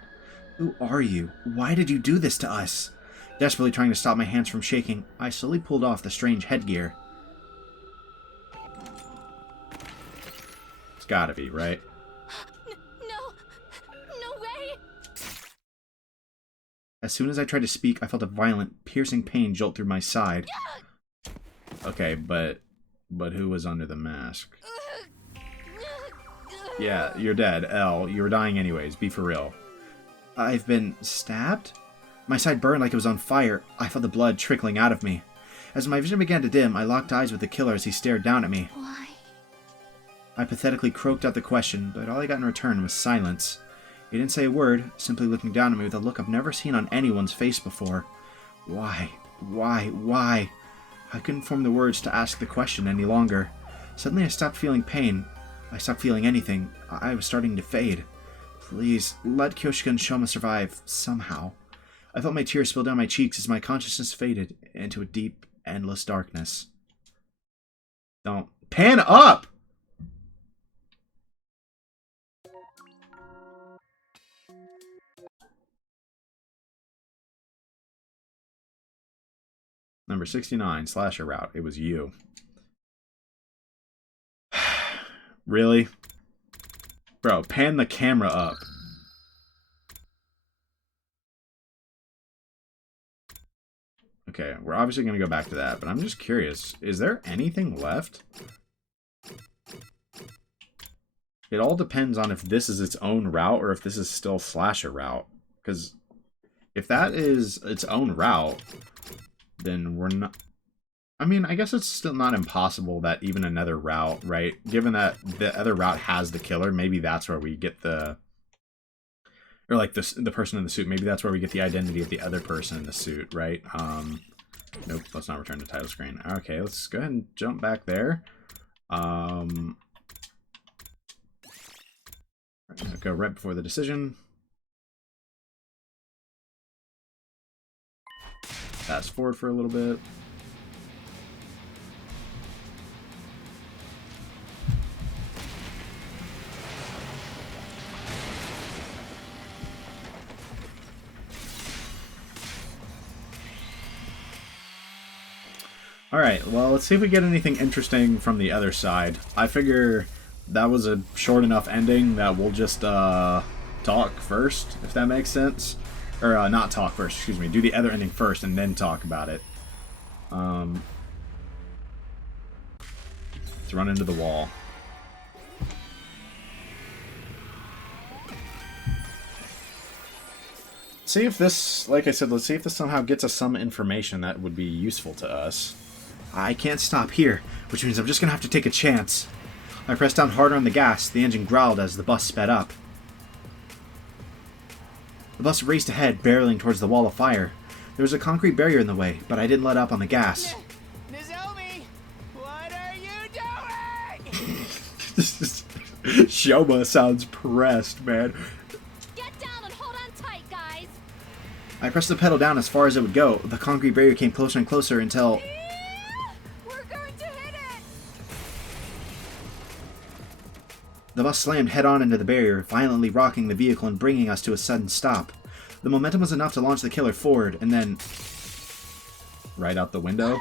Who are you? Why did you do this to us? Desperately trying to stop my hands from shaking, I slowly pulled off the strange headgear. It's gotta be, right? No way! As soon as I tried to speak, I felt a violent, piercing pain jolt through my side. Okay, but who was under the mask? Yeah, you're dead, L. You were dying anyways, be for real. I've been stabbed? My side burned like it was on fire. I felt the blood trickling out of me. As my vision began to dim, I locked eyes with the killer as he stared down at me. Why? I pathetically croaked out the question, but all I got in return was silence. He didn't say a word, simply looking down at me with a look I've never seen on anyone's face before. Why? Why? I couldn't form the words to ask the question any longer. Suddenly I stopped feeling pain. I stopped feeling anything. I was starting to fade. Please, let Kyoshika and Shoma survive, somehow. I felt my tears spill down my cheeks as my consciousness faded into a deep, endless darkness. Don't. Pan up! Number 69, slasher route. It was you. Really? Bro, pan the camera up. Okay, we're obviously going to go back to that, but I'm just curious. Is there anything left? It all depends on if this is its own route or if this is still slasher route. Because if that is its own route, then we're not... I mean, I guess it's still not impossible that even another route, right? Given that the other route has the killer, maybe that's where we get the... Or, like, the person in the suit. Maybe that's where we get the identity of the other person in the suit, right? Nope, let's not return to title screen. Okay, let's go ahead and jump back there. Go right before the decision. Fast forward for a little bit. Alright, well, let's see if we get anything interesting from the other side. I figure that was a short enough ending that we'll just talk first, if that makes sense. Or not talk first, excuse me. Do the other ending first and then talk about it. Let's run into the wall. See if this, like I said, let's see if this somehow gets us some information that would be useful to us. I can't stop here, which means I'm just gonna have to take a chance. I pressed down harder on the gas. The engine growled as the bus sped up. The bus raced ahead, barreling towards the wall of fire. There was a concrete barrier in the way, but I didn't let up on the gas. Nozomi, what are you doing? Shoma sounds pressed, man. Get down and hold on tight, guys. I pressed the pedal down as far as it would go. The concrete barrier came closer and closer until... We're going to hit it! The bus slammed head-on into the barrier, violently rocking the vehicle and bringing us to a sudden stop. The momentum was enough to launch the killer forward, and then... right out the window?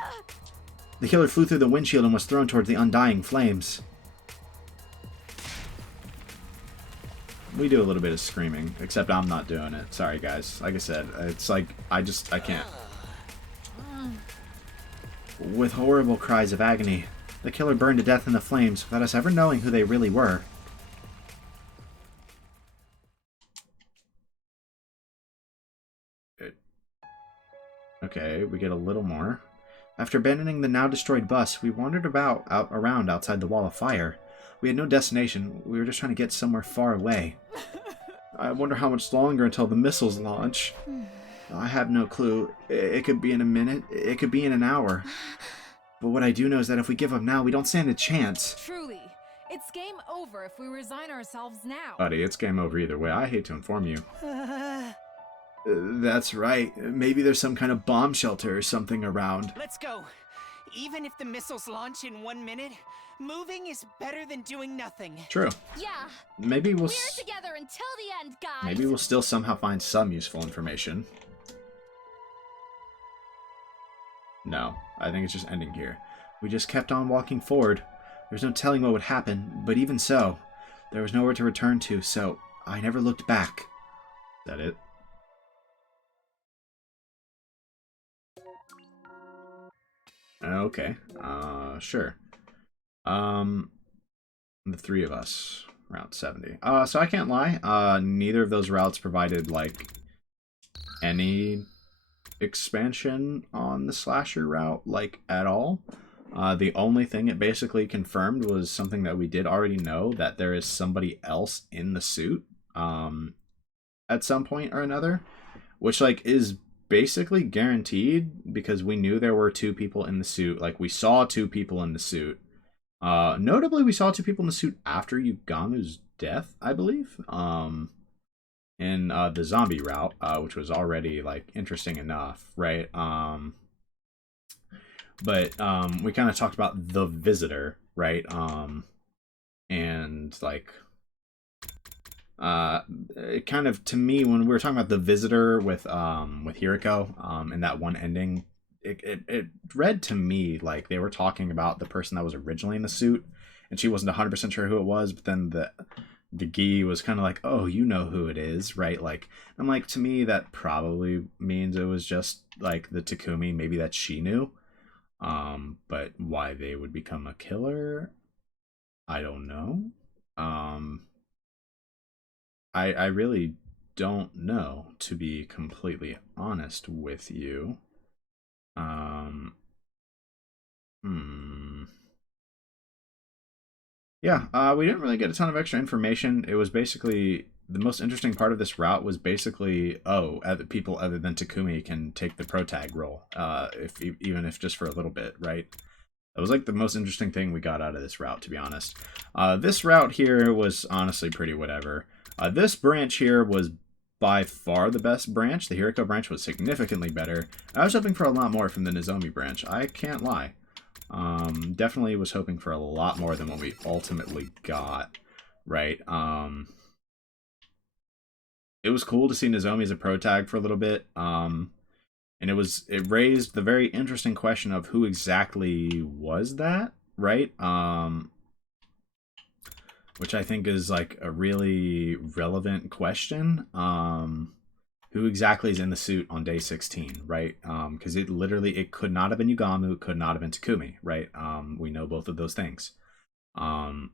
The killer flew through the windshield and was thrown towards the undying flames. We do a little bit of screaming, except I'm not doing it. Sorry, guys. Like I said, it's like, I can't. With horrible cries of agony, the killer burned to death in the flames without us ever knowing who they really were. Okay, we get a little more. After abandoning the now destroyed bus, we wandered around outside the wall of fire. We had no destination. We were just trying to get somewhere far away. I wonder how much longer until the missiles launch. I have no clue. It could be in a minute. It could be in an hour. But what I do know is that if we give up now, we don't stand a chance. Truly, it's game over if we resign ourselves now. Buddy, it's game over either way. I hate to inform you. That's right. Maybe there's some kind of bomb shelter or something around. Let's go. Even if the missiles launch in 1 minute, moving is better than doing nothing. True. Yeah. Maybe we'll... We're together until the end, guys. Maybe we'll still somehow find some useful information. No, I think it's just ending here. We just kept on walking forward. There's no telling what would happen, but even so, there was nowhere to return to, so I never looked back. Is that it? Okay, sure. The three of us, Route 70. So I can't lie, neither of those routes provided, like, any expansion on the slasher route, like, at all. The only thing it basically confirmed was something that we did already know, that there is somebody else in the suit, at some point or another, which, like, is basically guaranteed because we knew there were two people in the suit. Like, we saw two people in the suit. Notably, we saw two people in the suit after Yugamu's death, I believe, in the zombie route, which was already, like, interesting enough, right? But we kind of talked about the visitor, right? And, like, it kind of, to me, when we were talking about the visitor with Hiriko, in that one ending, it read to me like they were talking about the person that was originally in the suit, and she wasn't 100% sure who it was, but then the Gi was kind of like, oh, you know who it is, right? Like, I'm like, to me, that probably means it was just, like, the Takumi, maybe that she knew. But why they would become a killer, I don't know. I really don't know, to be completely honest with you. Yeah, we didn't really get a ton of extra information. It was basically, the most interesting part of this route was basically, other people other than Takumi can take the protag role, even if just for a little bit, right? That was like the most interesting thing we got out of this route, to be honest. This route here was honestly pretty whatever. This branch here was by far the best branch. The Hiriko branch was significantly better. I was hoping for a lot more from the Nozomi branch. I can't lie. Definitely was hoping for a lot more than what we ultimately got, right? It was cool to see Nozomi as a protag for a little bit. And it raised the very interesting question of who exactly was that, right? Which I think is like a really relevant question. Who exactly is in the suit on day 16, right? Because it could not have been Yugamu, it could not have been Takumi, right? We know both of those things. And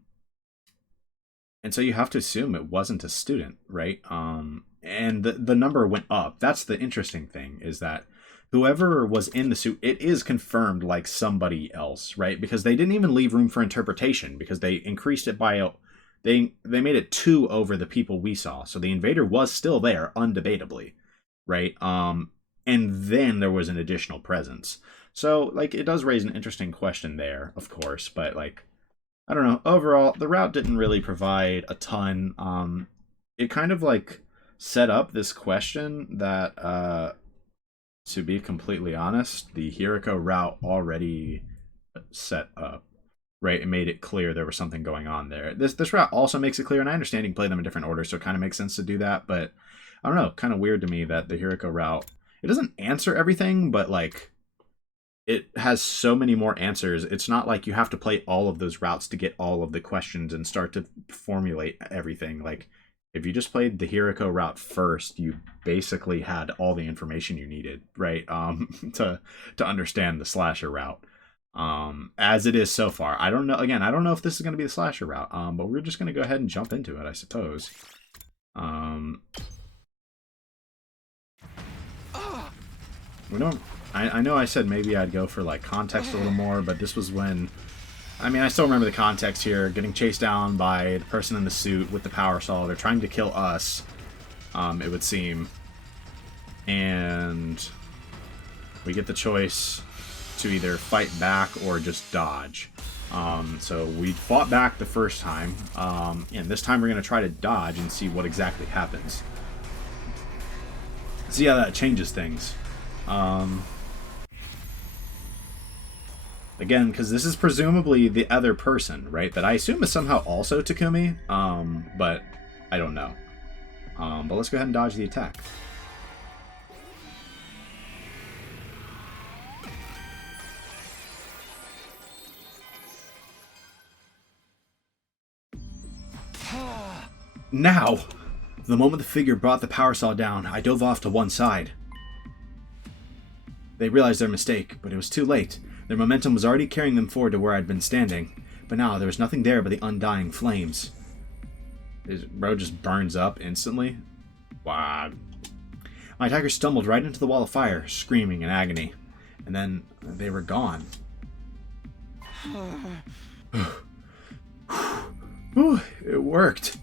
so you have to assume it wasn't a student, right? And the number went up. That's the interesting thing, is that whoever was in the suit, it is confirmed like somebody else, right? Because they didn't even leave room for interpretation, because they increased it by they made it 2 over the people we saw. So the invader was still there, undebatably, right? And then there was an additional presence. So, like, it does raise an interesting question there, of course, but, like, I don't know. Overall, the route didn't really provide a ton. It kind of, like, set up this question that, to be completely honest, the Hiriko route already set up. Right, it made it clear there was something going on there. This route also makes it clear, and I understand you can play them in different orders, so it kind of makes sense to do that, but I don't know, kind of weird to me that the Hiriko route, it doesn't answer everything, but like, it has so many more answers. It's not like you have to play all of those routes to get all of the questions and start to formulate everything. Like, if you just played the Hiriko route first, you basically had all the information you needed, right, to understand the slasher route. As it is so far. I don't know. Again, I don't know if this is going to be the slasher route, but we're just going to go ahead and jump into it, I suppose. We don't... I know I said maybe I'd go for, like, context a little more, but this was when... I mean, I still remember the context here. Getting chased down by the person in the suit with the power saw. They're trying to kill us, it would seem. And we get the choice to either fight back or just dodge. So we fought back the first time, and this time we're going to try to dodge and see what exactly happens. See how that changes things. Again, because this is presumably the other person, right? That I assume is somehow also Takumi, but I don't know. But let's go ahead and dodge the attack. Now! The moment the figure brought the power saw down, I dove off to one side. They realized their mistake, but it was too late. Their momentum was already carrying them forward to where I'd been standing, but now there was nothing there but the undying flames. His road just burns up instantly. Wow. My attacker stumbled right into the wall of fire, screaming in agony. And then they were gone. Whew, it worked.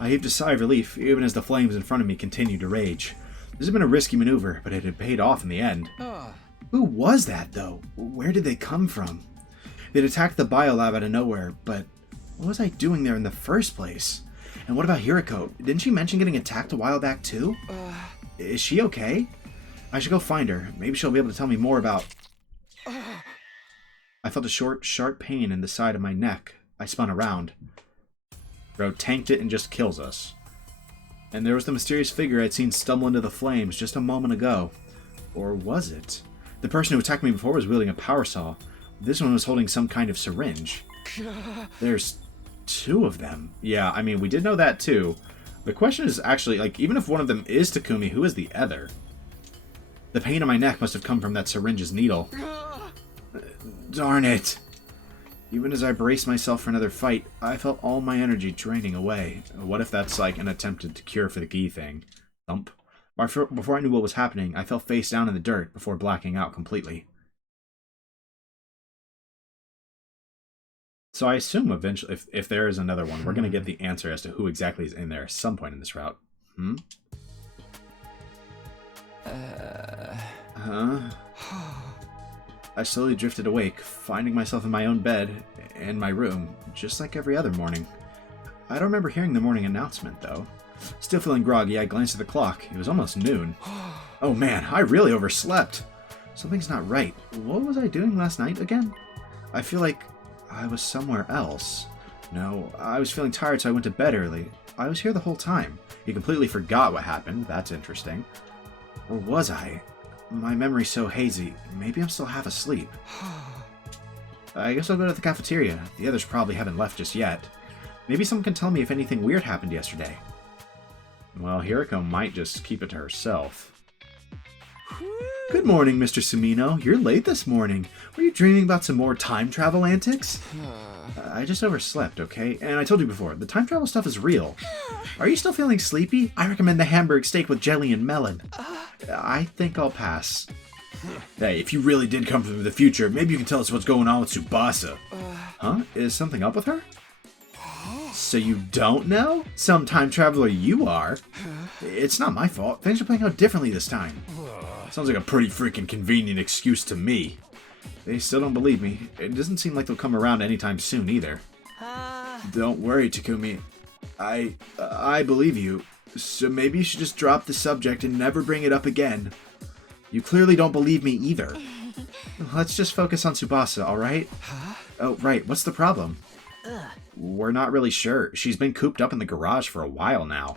I heaved a sigh of relief, even as the flames in front of me continued to rage. This had been a risky maneuver, but it had paid off in the end. Who was that, though? Where did they come from? They'd attacked the biolab out of nowhere, but what was I doing there in the first place? And what about Hiriko? Didn't she mention getting attacked a while back, too? Is she okay? I should go find her. Maybe she'll be able to tell me more about... I felt a short, sharp pain in the side of my neck. I spun around. Bro tanked it and just kills us. And there was the mysterious figure I'd seen stumble into the flames just a moment ago. Or was it? The person who attacked me before was wielding a power saw. This one was holding some kind of syringe. There's 2 of them. Yeah, I mean, we did know that too. The question is actually, like, even if one of them is Takumi, who is the other? The pain in my neck must have come from that syringe's needle. Darn it. Even as I braced myself for another fight, I felt all my energy draining away. What if that's like an attempted cure for the gi thing? Thump. Before I knew what was happening, I fell face down in the dirt before blacking out completely. So I assume eventually, if there is another one, we're going to get the answer as to who exactly is in there at some point in this route. I slowly drifted awake, finding myself in my own bed, in my room, just like every other morning. I don't remember hearing the morning announcement, though. Still feeling groggy, I glanced at the clock. It was almost noon. Oh man, I really overslept. Something's not right. What was I doing last night again? I feel like I was somewhere else. No, I was feeling tired, so I went to bed early. I was here the whole time. You completely forgot what happened. That's interesting. Or was I? My memory's so hazy. Maybe I'm still half asleep. I guess I'll go to the cafeteria. The others probably haven't left just yet. Maybe someone can tell me if anything weird happened yesterday. Well, Hiroko might just keep it to herself. Good morning, Mr. Sumino. You're late this morning. Were you dreaming about some more time travel antics? I just overslept, okay? And I told you before, the time travel stuff is real. Are you still feeling sleepy? I recommend the Hamburg steak with jelly and melon. I think I'll pass. Hey, if you really did come from the future, maybe you can tell us what's going on with Tsubasa. Huh? Is something up with her? So you don't know? Some time traveler you are. It's not my fault. Things are playing out differently this time. Sounds like a pretty freaking convenient excuse to me. They still don't believe me. It doesn't seem like they'll come around anytime soon either. Don't worry, Takumi. I believe you. So maybe you should just drop the subject and never bring it up again. You clearly don't believe me either. Let's just focus on Tsubasa, alright? Oh, right. What's the problem? We're not really sure. She's been cooped up in the garage for a while now.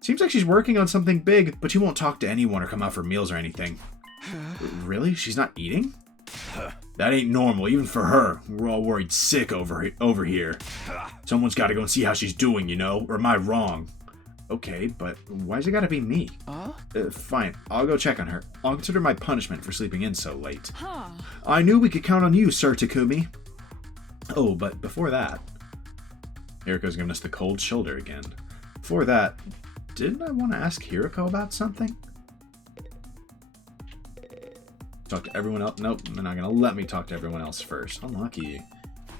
Seems like she's working on something big, but she won't talk to anyone or come out for meals or anything. Really? She's not eating? That ain't normal, even for her. We're all worried sick over here. Someone's gotta go and see how she's doing, you know? Or am I wrong? Okay, but why's it gotta be me? Fine, I'll go check on her. I'll consider my punishment for sleeping in so late. I knew we could count on you, Sir Takumi. Oh, but before that... Hiroko's giving us the cold shoulder again. Before that, didn't I want to ask Hiroko about something? Talk to everyone else? Nope, they're not gonna let me talk to everyone else first. Unlucky.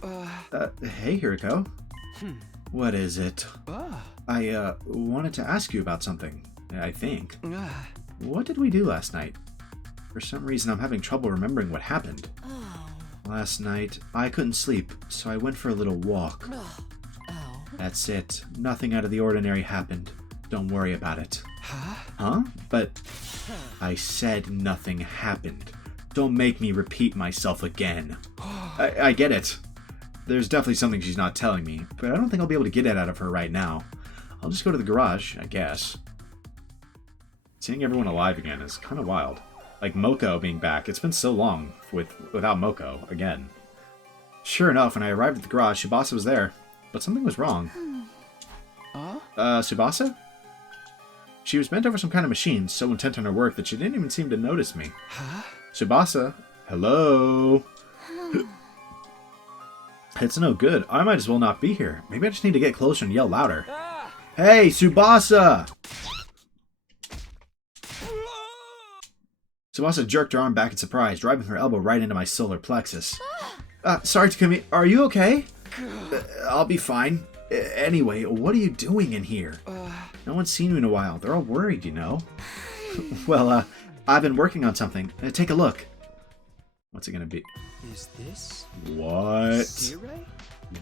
Hey, Hiroko. What is it? I wanted to ask you about something, I think. What did we do last night? For some reason, I'm having trouble remembering what happened. Last night, I couldn't sleep, so I went for a little walk. That's it. Nothing out of the ordinary happened. Don't worry about it. Huh? But I said nothing happened. Don't make me repeat myself again. I get it. There's definitely something she's not telling me, but I don't think I'll be able to get it out of her right now. I'll just go to the garage, I guess. Seeing everyone alive again is kind of wild. Like Moko being back. It's been so long without Moko again. Sure enough, when I arrived at the garage, Tsubasa was there, but something was wrong. Tsubasa? She was bent over some kind of machine, so intent on her work that she didn't even seem to notice me. Tsubasa? Hello? It's no good. I might as well not be here. Maybe I just need to get closer and yell louder. Hey, Tsubasa! Tsubasa jerked her arm back in surprise, driving her elbow right into my solar plexus. Sorry, Takumi. Are you okay? I'll be fine. Anyway, what are you doing in here? No one's seen you in a while. They're all worried, you know. Well, I've been working on something. Take a look. What's it gonna be? Is this... What? Sirei?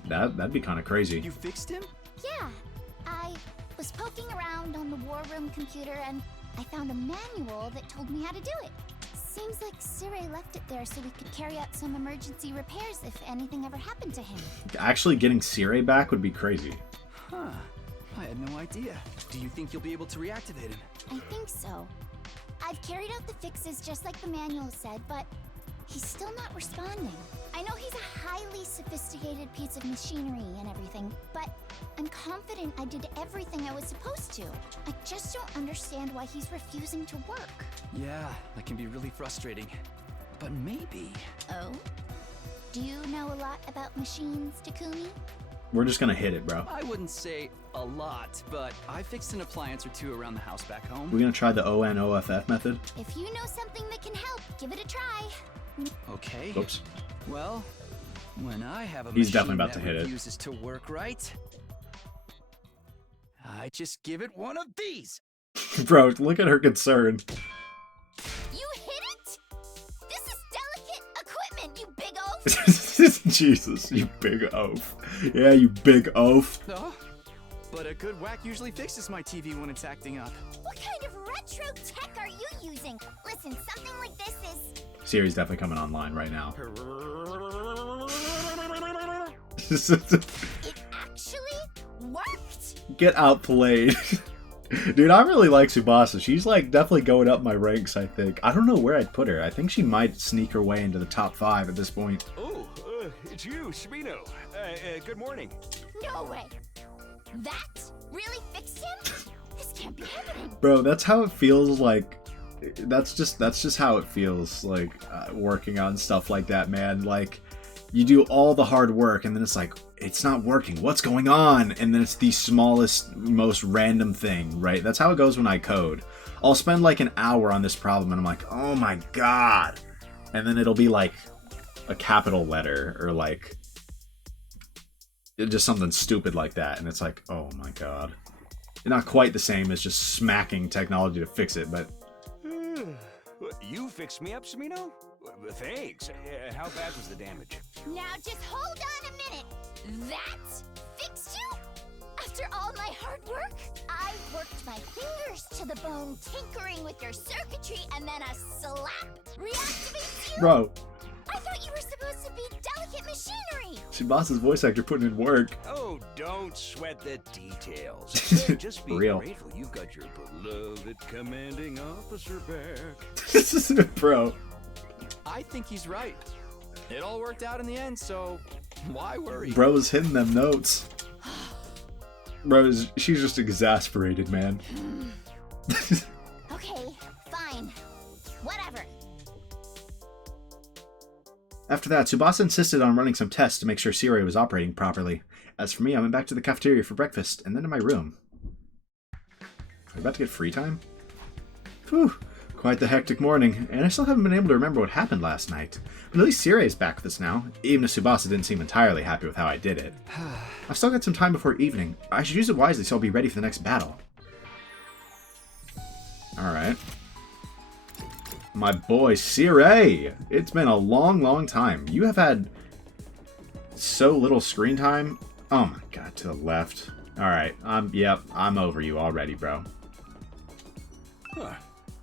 That'd be kind of crazy. You fixed him? Yeah, I was poking around on the war room computer and I found a manual that told me how to do it. Seems like Sirei left it there so we could carry out some emergency repairs if anything ever happened to him. Actually getting Sirei back would be crazy. Huh. I had no idea. Do you think you'll be able to reactivate him? I think so. I've carried out the fixes just like the manual said, but he's still not responding. I know he's a highly sophisticated piece of machinery and everything, but I'm confident I did everything I was supposed to. I just don't understand why he's refusing to work. Yeah, that can be really frustrating. But maybe... Oh? Do you know a lot about machines, Takumi? We're just gonna hit it, bro. I wouldn't say a lot, but I fixed an appliance or two around the house back home. We're gonna try the ONOFF method. If you know something that can help, give it a try. Okay. Oops. Well, when I have a He's machine definitely about that to hit it. refuses to work right, I just give it one of these. Bro, look at her concern. You hit it? This is delicate equipment, you big oaf! Jesus, you big oaf. Yeah, you big oaf. Oh, but a good whack usually fixes my TV when it's acting up. What kind of retro tech are you using? Listen, something like this is... Siri's definitely coming online right now. It actually worked! Get outplayed. Dude, I really like Tsubasa. She's like definitely going up my ranks, I think. I don't know where I'd put her. I think she might sneak her way into the top 5 at this point. Oh, it's you, Sabino. Good morning. No way! That really fixed him? This can't be happening. Bro, that's how it feels like. That's just how it feels like working on stuff like that, man. Like, you do all the hard work and then it's like, it's not working. What's going on? And then it's the smallest, most random thing, right? That's how it goes when I code. I'll spend like an hour on this problem and I'm like, oh my god. And then it'll be like a capital letter or like just something stupid like that. And it's like, oh my god. Not quite the same as just smacking technology to fix it, but... You fixed me up, Sabino? Thanks. How bad was the damage? Now just hold on a minute. That fixed you? After all my hard work? I worked my fingers to the bone tinkering with your circuitry and then a slap reactivates you? Bro. I thought you were supposed to be delicate machinery. Subasa's voice actor putting in work. Oh, don't sweat the details. Just be Real. grateful you've got your beloved commanding officer back. Bro. I think he's right. It all worked out in the end, so why worry? Bro's hitting them notes. She's just exasperated, man. Okay, fine. Whatever. After that, Tsubasa insisted on running some tests to make sure Sirei was operating properly. As for me, I went back to the cafeteria for breakfast, and then to my room. Are we about to get free time? Whew, quite the hectic morning, and I still haven't been able to remember what happened last night. But at least Sirei is back with us now, even if Tsubasa didn't seem entirely happy with how I did it. I've still got some time before evening. I should use it wisely so I'll be ready for the next battle. Alright. My boy, Sirei! It's been a long, long time. You have had so little screen time. Oh my god, to the left. Alright, yep, I'm over you already, bro. Huh.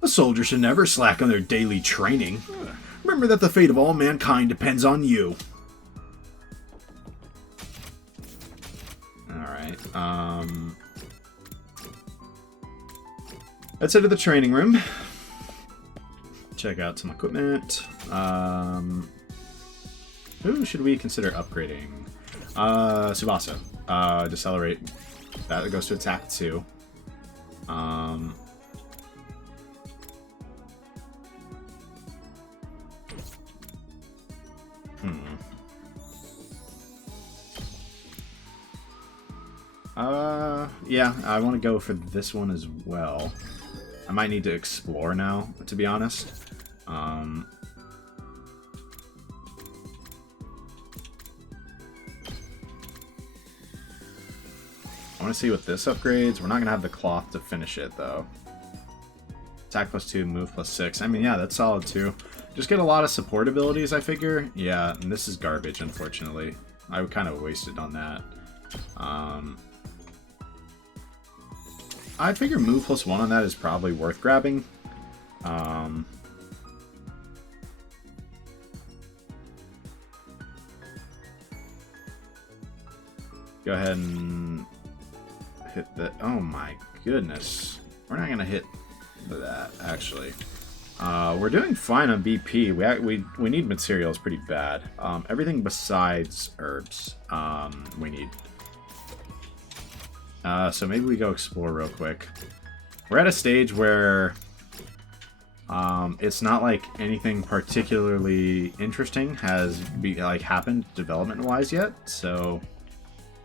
A soldier should never slack on their daily training. Remember that the fate of all mankind depends on you. Alright, let's head to the training room. Check out some equipment. Who should we consider upgrading? Tsubasa. Decelerate. That goes to attack 2. Yeah, I want to go for this one as well. I might need to explore now, to be honest. I want to see what this upgrades. We're not going to have the cloth to finish it, though. Attack +2, move +6. I mean, yeah, that's solid, too. Just get a lot of support abilities, I figure. Yeah, and this is garbage, unfortunately. I kind of wasted on that. I figure move +1 on that is probably worth grabbing. Go ahead and hit the... Oh my goodness. We're not going to hit that, actually. We're doing fine on BP. We need materials pretty bad. Everything besides herbs we need. So maybe we go explore real quick. We're at a stage where It's not like anything particularly interesting has happened development-wise yet, so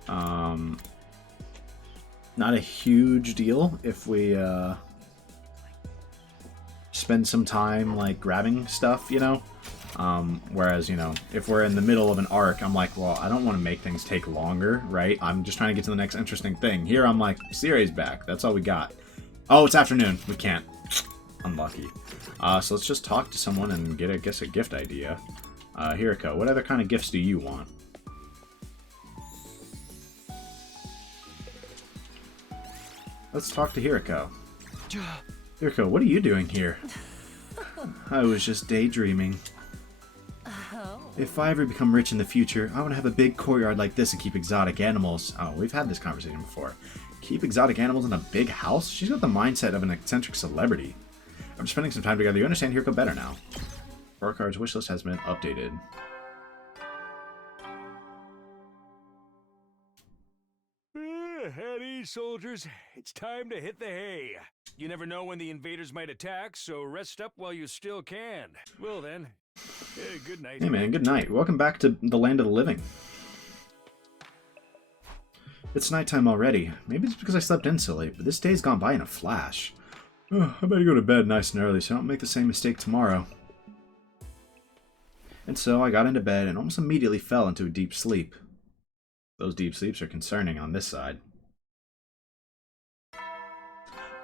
not a huge deal if we spend some time like grabbing stuff, you know. Whereas, you know, if we're in the middle of an arc, I'm like, well, I don't want to make things take longer, right? I'm just trying to get to the next interesting thing. Here, I'm like, Sirei's back. That's all we got. Oh, it's afternoon. We can't. Unlucky. So let's just talk to someone and get, I guess, a gift idea. Hiriko, what other kind of gifts do you want? Let's talk to Hiriko. Hiriko, what are you doing here? I was just daydreaming. If I ever become rich in the future, I want to have a big courtyard like this and keep exotic animals. Oh, we've had this conversation before. Keep exotic animals in a big house? She's got the mindset of an eccentric celebrity. After spending some time together, you understand Hiriko better now. Borkar's wishlist has been updated. At ease, soldiers. It's time to hit the hay. You never know when the invaders might attack, so rest up while you still can. Well then, good night. Hey man, good night. Welcome back to the land of the living. It's nighttime already. Maybe it's because I slept in so late, but this day's gone by in a flash. Oh, I better go to bed nice and early so I don't make the same mistake tomorrow. And so I got into bed and almost immediately fell into a deep sleep. Those deep sleeps are concerning on this side.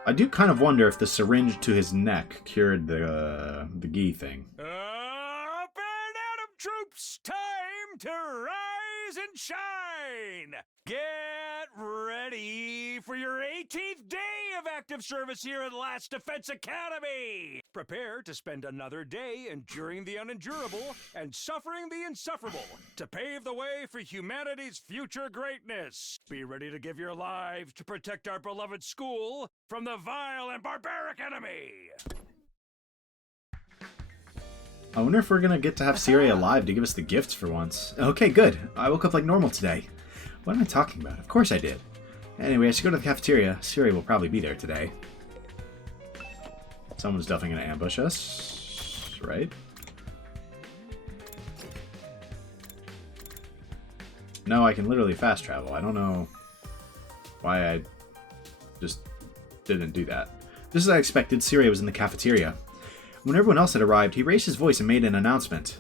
I do kind of wonder if the syringe to his neck cured the gi thing. Up and at 'em, troops! Time to rise and shine! Get ready for your 18th day of active service here at Last Defense Academy! Prepare to spend another day enduring the unendurable and suffering the insufferable to pave the way for humanity's future greatness. Be ready to give your lives to protect our beloved school from the vile and barbaric enemy! I wonder if we're gonna get to have Sirei alive to give us the gifts for once. Okay, good. I woke up like normal today. What am I talking about? Of course I did. Anyway, I should go to the cafeteria. Sirei will probably be there today. Someone's definitely gonna ambush us, right? No, I can literally fast travel. I don't know why I just didn't do that. Just as I expected, Sirei was in the cafeteria. When everyone else had arrived, he raised his voice and made an announcement.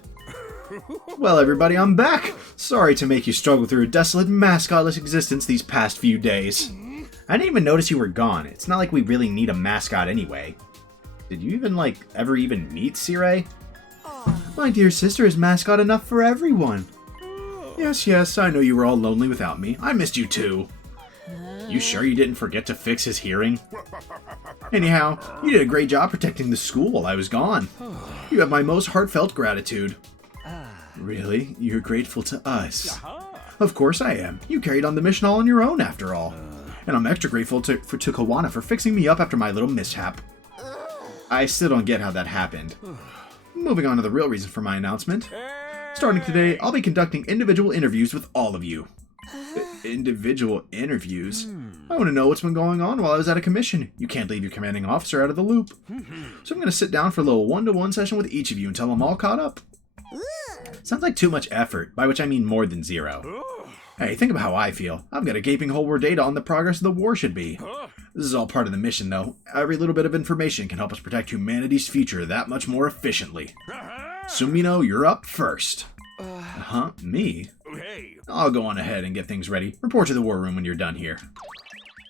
Well, everybody, I'm back! Sorry to make you struggle through a desolate, mascotless existence these past few days. I didn't even notice you were gone. It's not like we really need a mascot anyway. Did you even, ever even meet Sirei? My dear sister is mascot enough for everyone. Yes, I know you were all lonely without me. I missed you too. You sure you didn't forget to fix his hearing? Anyhow, you did a great job protecting the school while I was gone. You have my most heartfelt gratitude. Really? You're grateful to us? Of course I am. You carried on the mission all on your own, after all. And I'm extra grateful to Kawana for fixing me up after my little mishap. I still don't get how that happened. Moving on to the real reason for my announcement. Starting today, I'll be conducting individual interviews with all of you. Individual interviews? I want to know what's been going on while I was out of commission. You can't leave your commanding officer out of the loop. So I'm going to sit down for a little one-to-one session with each of you until I'm all caught up. Sounds like too much effort, by which I mean more than zero. Hey, think about how I feel. I've got a gaping hole where data on the progress of the war should be. This is all part of the mission, though. Every little bit of information can help us protect humanity's future that much more efficiently. Sumino, you're up first. Me? Hey. I'll go on ahead and get things ready. Report to the war room when you're done here.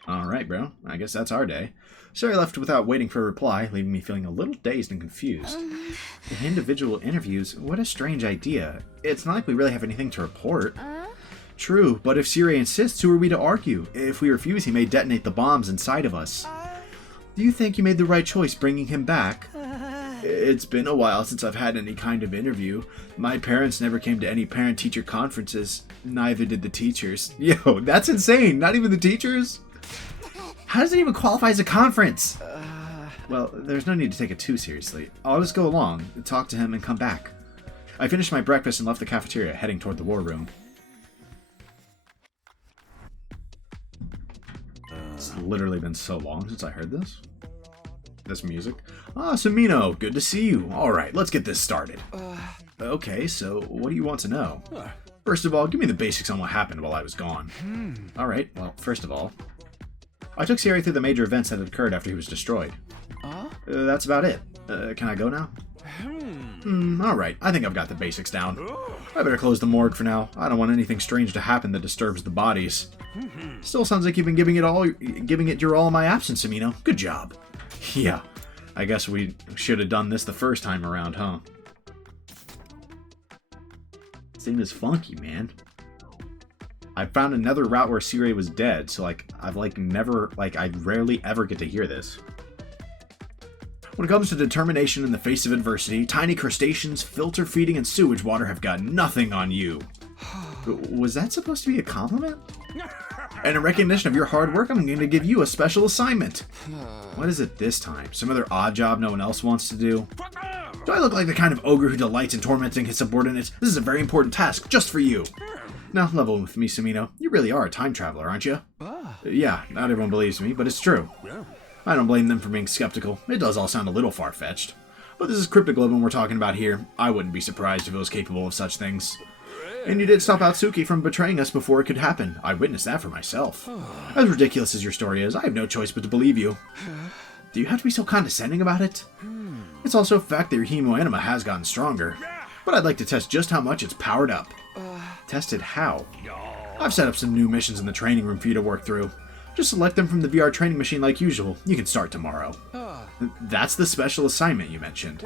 Alright, bro. I guess that's our day. Sirei left without waiting for a reply, leaving me feeling a little dazed and confused. Individual interviews? What a strange idea. It's not like we really have anything to report. True, but if Sirei insists, who are we to argue? If we refuse, he may detonate the bombs inside of us. Do you think you made the right choice bringing him back? It's been a while since I've had any kind of interview. My parents never came to any parent-teacher conferences. Neither did the teachers. Yo, that's insane! Not even the teachers? How does it even qualify as a conference? Well, there's no need to take it too seriously. I'll just go along, talk to him, and come back. I finished my breakfast and left the cafeteria, heading toward the war room. It's literally been so long since I heard this. this music. Ah, Sumino, good to see you. Alright, let's get this started. Okay, so what do you want to know? First of all, give me the basics on what happened while I was gone. Alright, well, first of all, I took Sirei through the major events that had occurred after he was destroyed. That's about it. Can I go now? Alright, I think I've got the basics down. I better close the morgue for now. I don't want anything strange to happen that disturbs the bodies. Still sounds like you've been giving it your all in my absence, Amino. Good job. Yeah, I guess we should have done this the first time around, huh? This thing is funky, man. I found another route where Sirei was dead, so I rarely ever get to hear this. When it comes to determination in the face of adversity, tiny crustaceans, filter feeding, and sewage water have got nothing on you. Was that supposed to be a compliment? And in recognition of your hard work, I'm going to give you a special assignment. What is it this time? Some other odd job no one else wants to do? Do I look like the kind of ogre who delights in tormenting his subordinates? This is a very important task, just for you. Now, level with me, Sumino. You really are a time traveler, aren't you? Yeah, not everyone believes me, but it's true. I don't blame them for being skeptical. It does all sound a little far-fetched. But this is Cryptoglobe we're talking about here. I wouldn't be surprised if it was capable of such things. And you did stop Atsuki from betraying us before it could happen. I witnessed that for myself. As ridiculous as your story is, I have no choice but to believe you. Do you have to be so condescending about it? It's also a fact that your hemoanima has gotten stronger. But I'd like to test just how much it's powered up. Tested how? I've set up some new missions in the training room for you to work through. Just select them from the VR training machine like usual. You can start tomorrow. That's the special assignment you mentioned.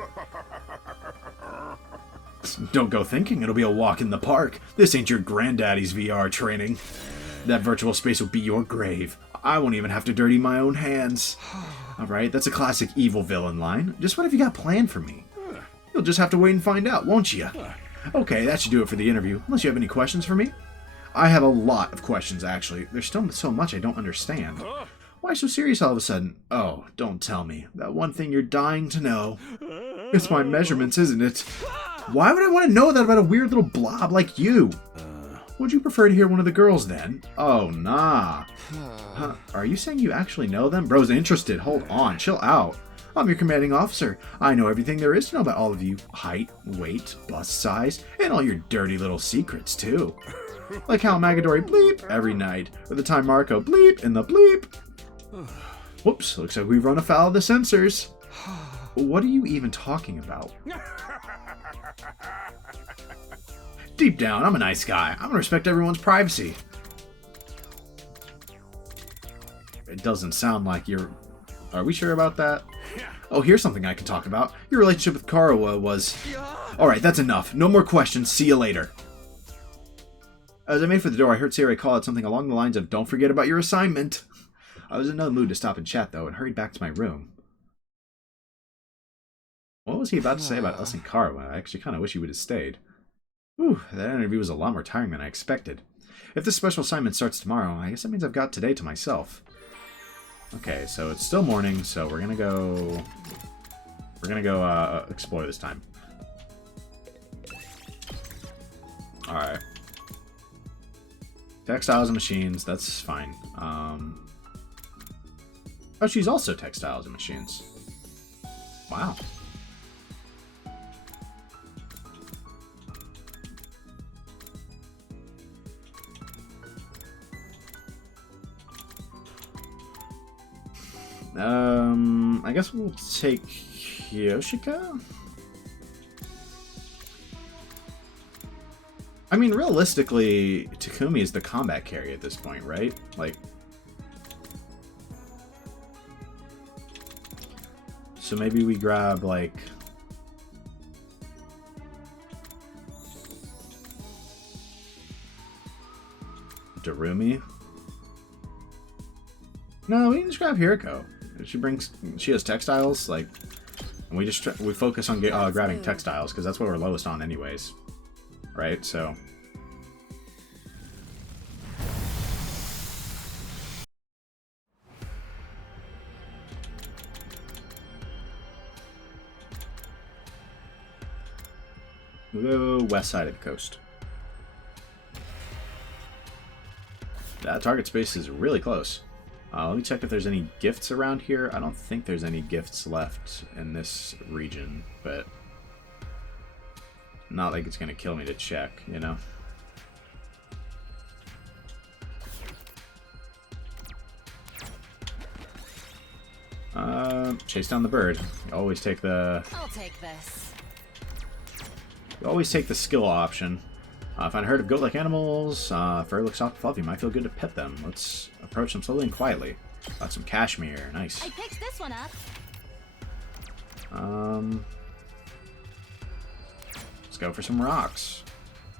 Don't go thinking it'll be a walk in the park. This ain't your granddaddy's VR training. That virtual space will be your grave. I won't even have to dirty my own hands. Alright, that's a classic evil villain line. Just what have you got planned for me? You'll just have to wait and find out, won't you? Okay, that should do it for the interview. Unless you have any questions for me? I have a lot of questions, actually. There's still so much I don't understand. Why so serious all of a sudden? Oh, don't tell me. That one thing you're dying to know. It's my measurements, isn't it? Why would I want to know that about a weird little blob like you? Would you prefer to hear one of the girls, then? Oh, nah. Huh, are you saying you actually know them? Bro's interested. Hold on. Chill out. I'm your commanding officer. I know everything there is to know about all of you. Height, weight, bust size, and all your dirty little secrets, too. Like how Magadori bleep every night, or the time Marco bleep in the bleep. Whoops, looks like we've run afoul of the sensors. What are you even talking about? Deep down, I'm a nice guy. I'm gonna respect everyone's privacy. It doesn't sound like you're... Are we sure about that? Oh, here's something I can talk about. Your relationship with Karawa was... Alright, that's enough. No more questions. See you later. As I made for the door, I heard Sirei call out something along the lines of, "Don't forget about your assignment." I was in no mood to stop and chat, though, and hurried back to my room. What was he about to say about us and Karawa? I actually kind of wish he would have stayed. Whew, that interview was a lot more tiring than I expected. If this special assignment starts tomorrow, I guess that means I've got today to myself. Okay, so it's still morning, so we're gonna go explore this time. Alright. Textiles and machines, that's fine. Oh, she's also textiles and machines. Wow. I guess we'll take Yoshika? I mean, realistically, Takumi is the combat carry at this point, right? Like... So maybe we grab, like... Darumi? No, we can just grab Hiriko. She has textiles, like... And we focus on grabbing textiles, because that's what we're lowest on anyways. Right, so... We'll go west side of the coast. That target space is really close. Let me check if there's any gifts around here. I don't think there's any gifts left in this region, but not like it's going to kill me to check, you know? Chase down the bird. You always take the... I'll take this. You always take the skill option. Find a herd of goat-like animals. Fur looks soft and fluffy. Might feel good to pet them. Let's approach them slowly and quietly. Got some cashmere. Nice. I picked this one up. Let's go for some rocks.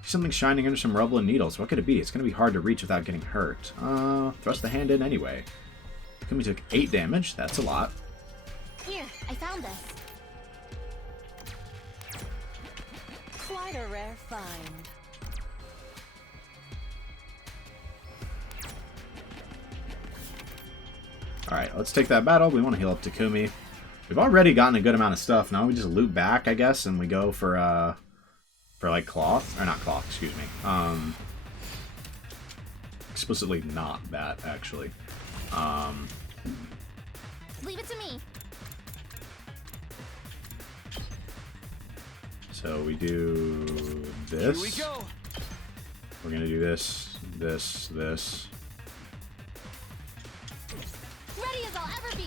See something shining under some rubble and needles. What could it be? It's going to be hard to reach without getting hurt. Thrust the hand in anyway. Kumi took 8 damage. That's a lot. Here, I found this. Quite a rare find. Alright, let's take that battle. We want to heal up to Kumi. We've already gotten a good amount of stuff. Now we just loot back, I guess, and we go for like cloth. Or not cloth, excuse me. Explicitly not that, actually. Leave it to me. So we do this. Here we go. We're gonna do this, this, this. Ready as I'll ever be.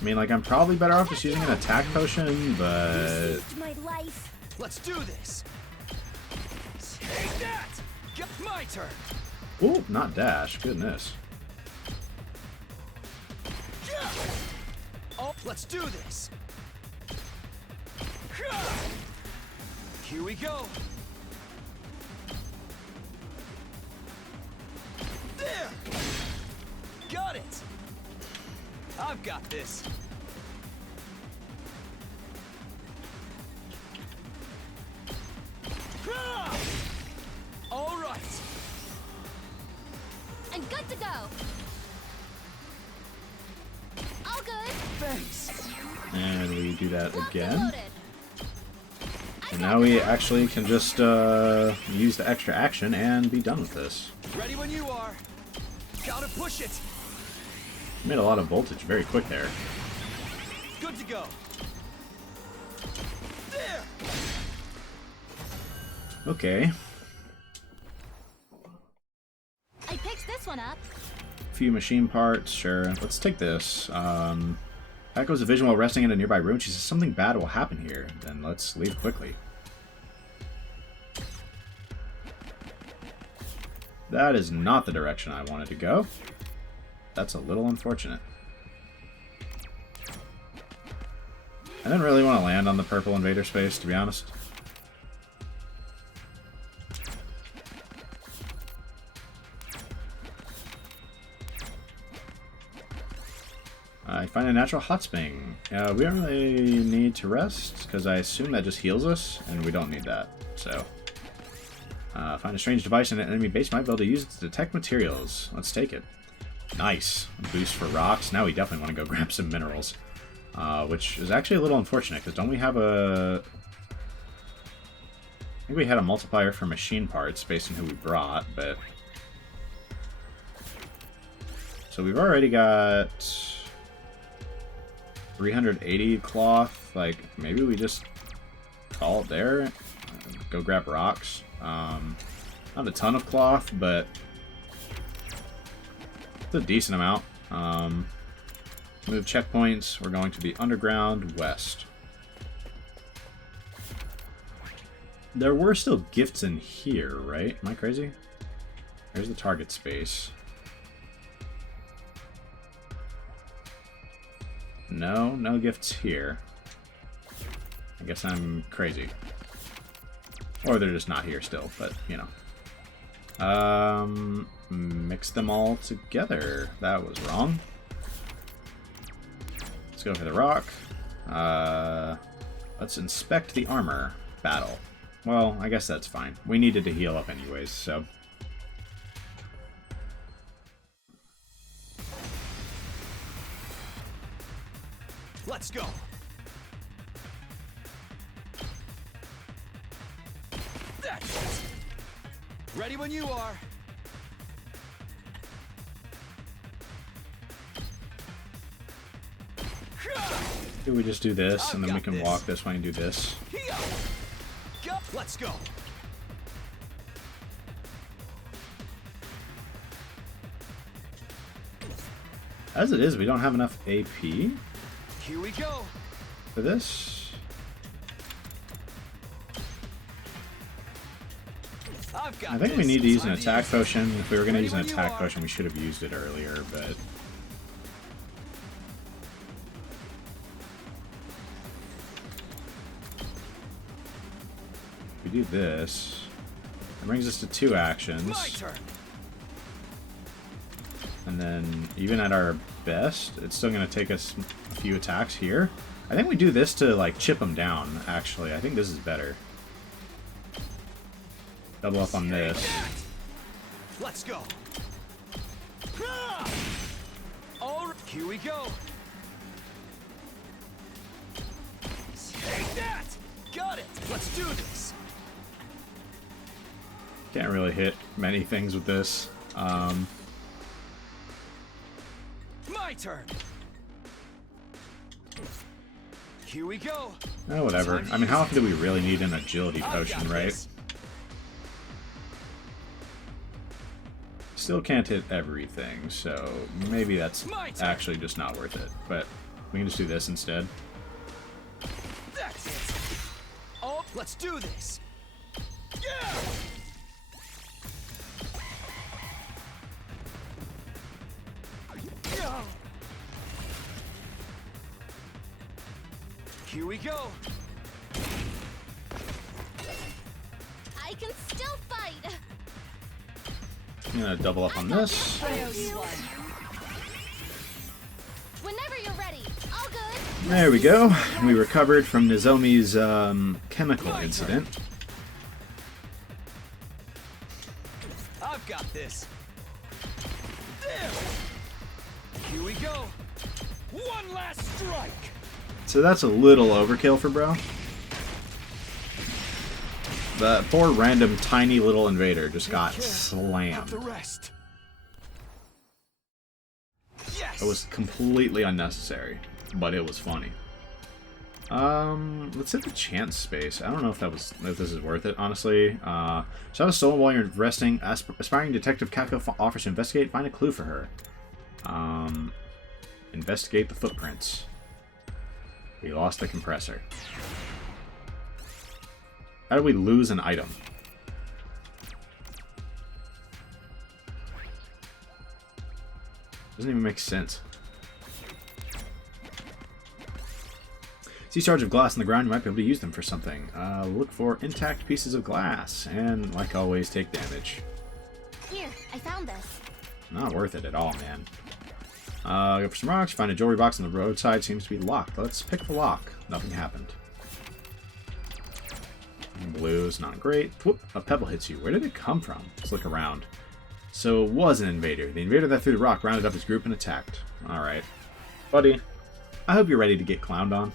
I mean, like, I'm probably better off just using an attack potion, but... Saved my life. Let's do this. Take that. Get my turn. Ooh, not dash. Goodness. Oh, let's do this. Here we go. There. Got it. I've got this. All right. I'm good to go. All good. Thanks. And we do that Locked and again. loaded. And now we actually can just use the extra action and be done with this. Ready when you are. Gotta push it. Made a lot of voltage very quick there. Good to go. There. Okay. I picked this one up. Few machine parts, sure. Let's take this. That goes a vision while resting in a nearby room. She says something bad will happen here. Then let's leave quickly. That is not the direction I wanted to go. That's a little unfortunate. I didn't really want to land on the purple invader space, to be honest. I find a natural hot spring. We don't really need to rest, because I assume that just heals us, and we don't need that. So, find a strange device in an enemy base. Might be able to use it to detect materials. Let's take it. Nice. A boost for rocks. Now we definitely want to go grab some minerals. Which is actually a little unfortunate, because don't we have a... I think we had a multiplier for machine parts based on who we brought, but... So we've already got... 380 cloth. Like, maybe we just call it there. Go grab rocks. Not a ton of cloth, but it's a decent amount. Move checkpoints. We're going to the underground west. There were still gifts in here, right? Am I crazy? There's the target space. No, no gifts here. I guess I'm crazy. Or they're just not here still, but, you know. Mix them all together. That was wrong. Let's go for the rock. Let's inspect the armor. Battle. Well, I guess that's fine. We needed to heal up anyways, so... Let's go. That's it. Ready when you are. Maybe we just do this, and then we can walk this way and do this. Let's go. As it is, we don't have enough AP Here we go. for this. I've got I think we this. need to use an Time to attack use it. potion. If we were going to Ready use an when you attack are. potion, we should have used it earlier, but... If we do this, it brings us to 2 actions. My turn. And then, even at our best, it's still going to take us a few attacks here. I think we do this to, like, chip them down, actually. I think this is better. Double up on this. Let's go. All right, here we go. Take that. Got it. Let's do this. Can't really hit many things with this. My turn. Here we go. Oh, whatever. I mean, how often do we really need an agility I've potion, got right? this. Still can't hit everything, so maybe that's My turn. actually just not worth it. But we can just do this instead. That's it. Oh, let's do this. Yeah. Yeah. Here we go. I can still fight. I'm gonna double up on this. Whenever you're ready. All good. There we go. We recovered from Nozomi's chemical incident. I've got this. There. Here we go. One last strike. So that's a little overkill for bro. The poor random tiny little invader just got Of slammed. the rest. Yes. It was completely unnecessary, but it was funny. Let's hit the chance space. I don't know if this is worth it, honestly. Shot a stolen while you're resting. Aspiring detective Kako offers to investigate. Find a clue for her. Investigate the footprints. We lost the compressor. How do we lose an item? Doesn't even make sense. See shards of glass on the ground, you might be able to use them for something. Look for intact pieces of glass, and like always, take damage. Here, I found this. Not worth it at all, man. Go for some rocks, find a jewelry box on the roadside, seems to be locked. Let's pick the lock. Nothing happened. Blue's not great. Whoop, a pebble hits you. Where did it come from? Let's look around. So it was an invader. The invader that threw the rock rounded up his group and attacked. Alright. Buddy, I hope you're ready to get clowned on.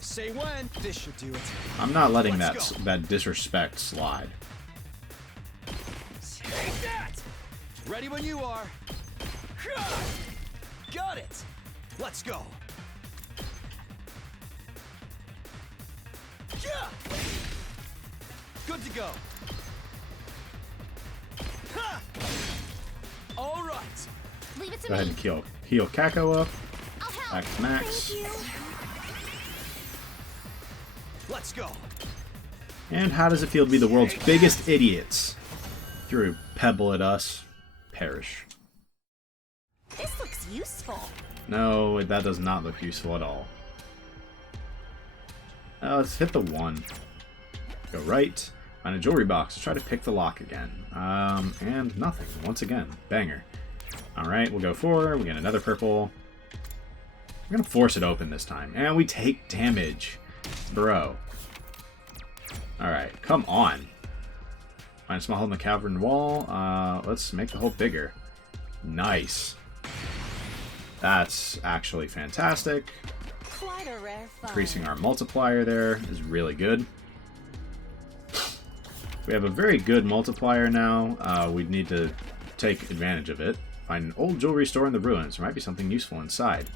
Say when. This should do it. I'm not letting Let's that disrespect slide. Take that. Ready when you are. Got it. Let's go. Yeah. Good to go. Ha. All right. Leave it to Go ahead me. and heal Kako up. I'll help. Back to max. Thank you. Let's go. And how does it feel to be the world's biggest idiots? Threw a pebble at us. Perish. This looks useful. No, that does not look useful at all. Let's hit the 1. Go right. Find a jewelry box. Let's try to pick the lock again. And nothing. Once again. Banger. Alright, we'll go 4. We get another purple. We're gonna force it open this time. And we take damage. Bro. Alright, come on. Find a small hole in the cavern wall. Let's make the hole bigger. Nice. That's actually fantastic. Quite a rare find. Increasing our multiplier there is really good. We have a very good multiplier now. We need to take advantage of it. Find an old jewelry store in the ruins. There might be something useful inside.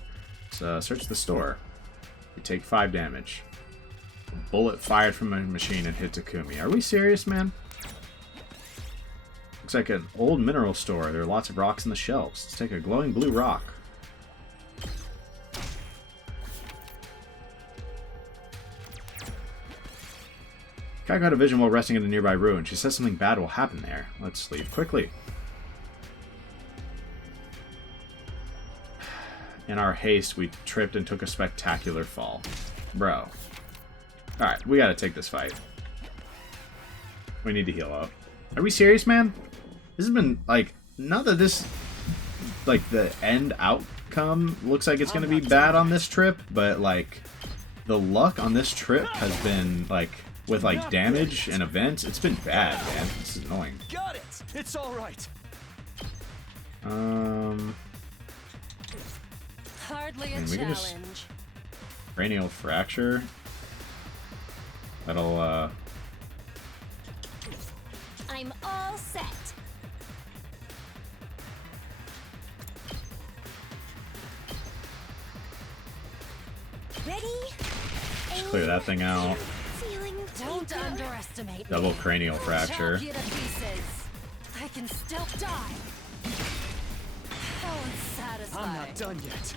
Let's search the store. You take 5 damage. A bullet fired from a machine and hit Takumi. Are we serious, man? Looks like an old mineral store. There are lots of rocks in the shelves. Let's take a glowing blue rock. Kai got a vision while resting in a nearby ruin. She says something bad will happen there. Let's leave quickly. In our haste, we tripped and took a spectacular fall. Bro. Alright, we gotta take this fight. We need to heal up. Are we serious, man? This has been, like, not that this, like, the end outcome looks like it's gonna be bad on this trip, but, like, the luck on this trip has been, like, with, like, damage and events, it's been bad, man. This is annoying. Got it. It's all right. Hardly a we can just- challenge. Cranial fracture. That'll, I'm all set. Ready? just clear that thing out. Feeling Don't deeper. underestimate Double me. cranial fracture. Chop you to pieces. I can still die. How unsatisfying. I'm not done yet.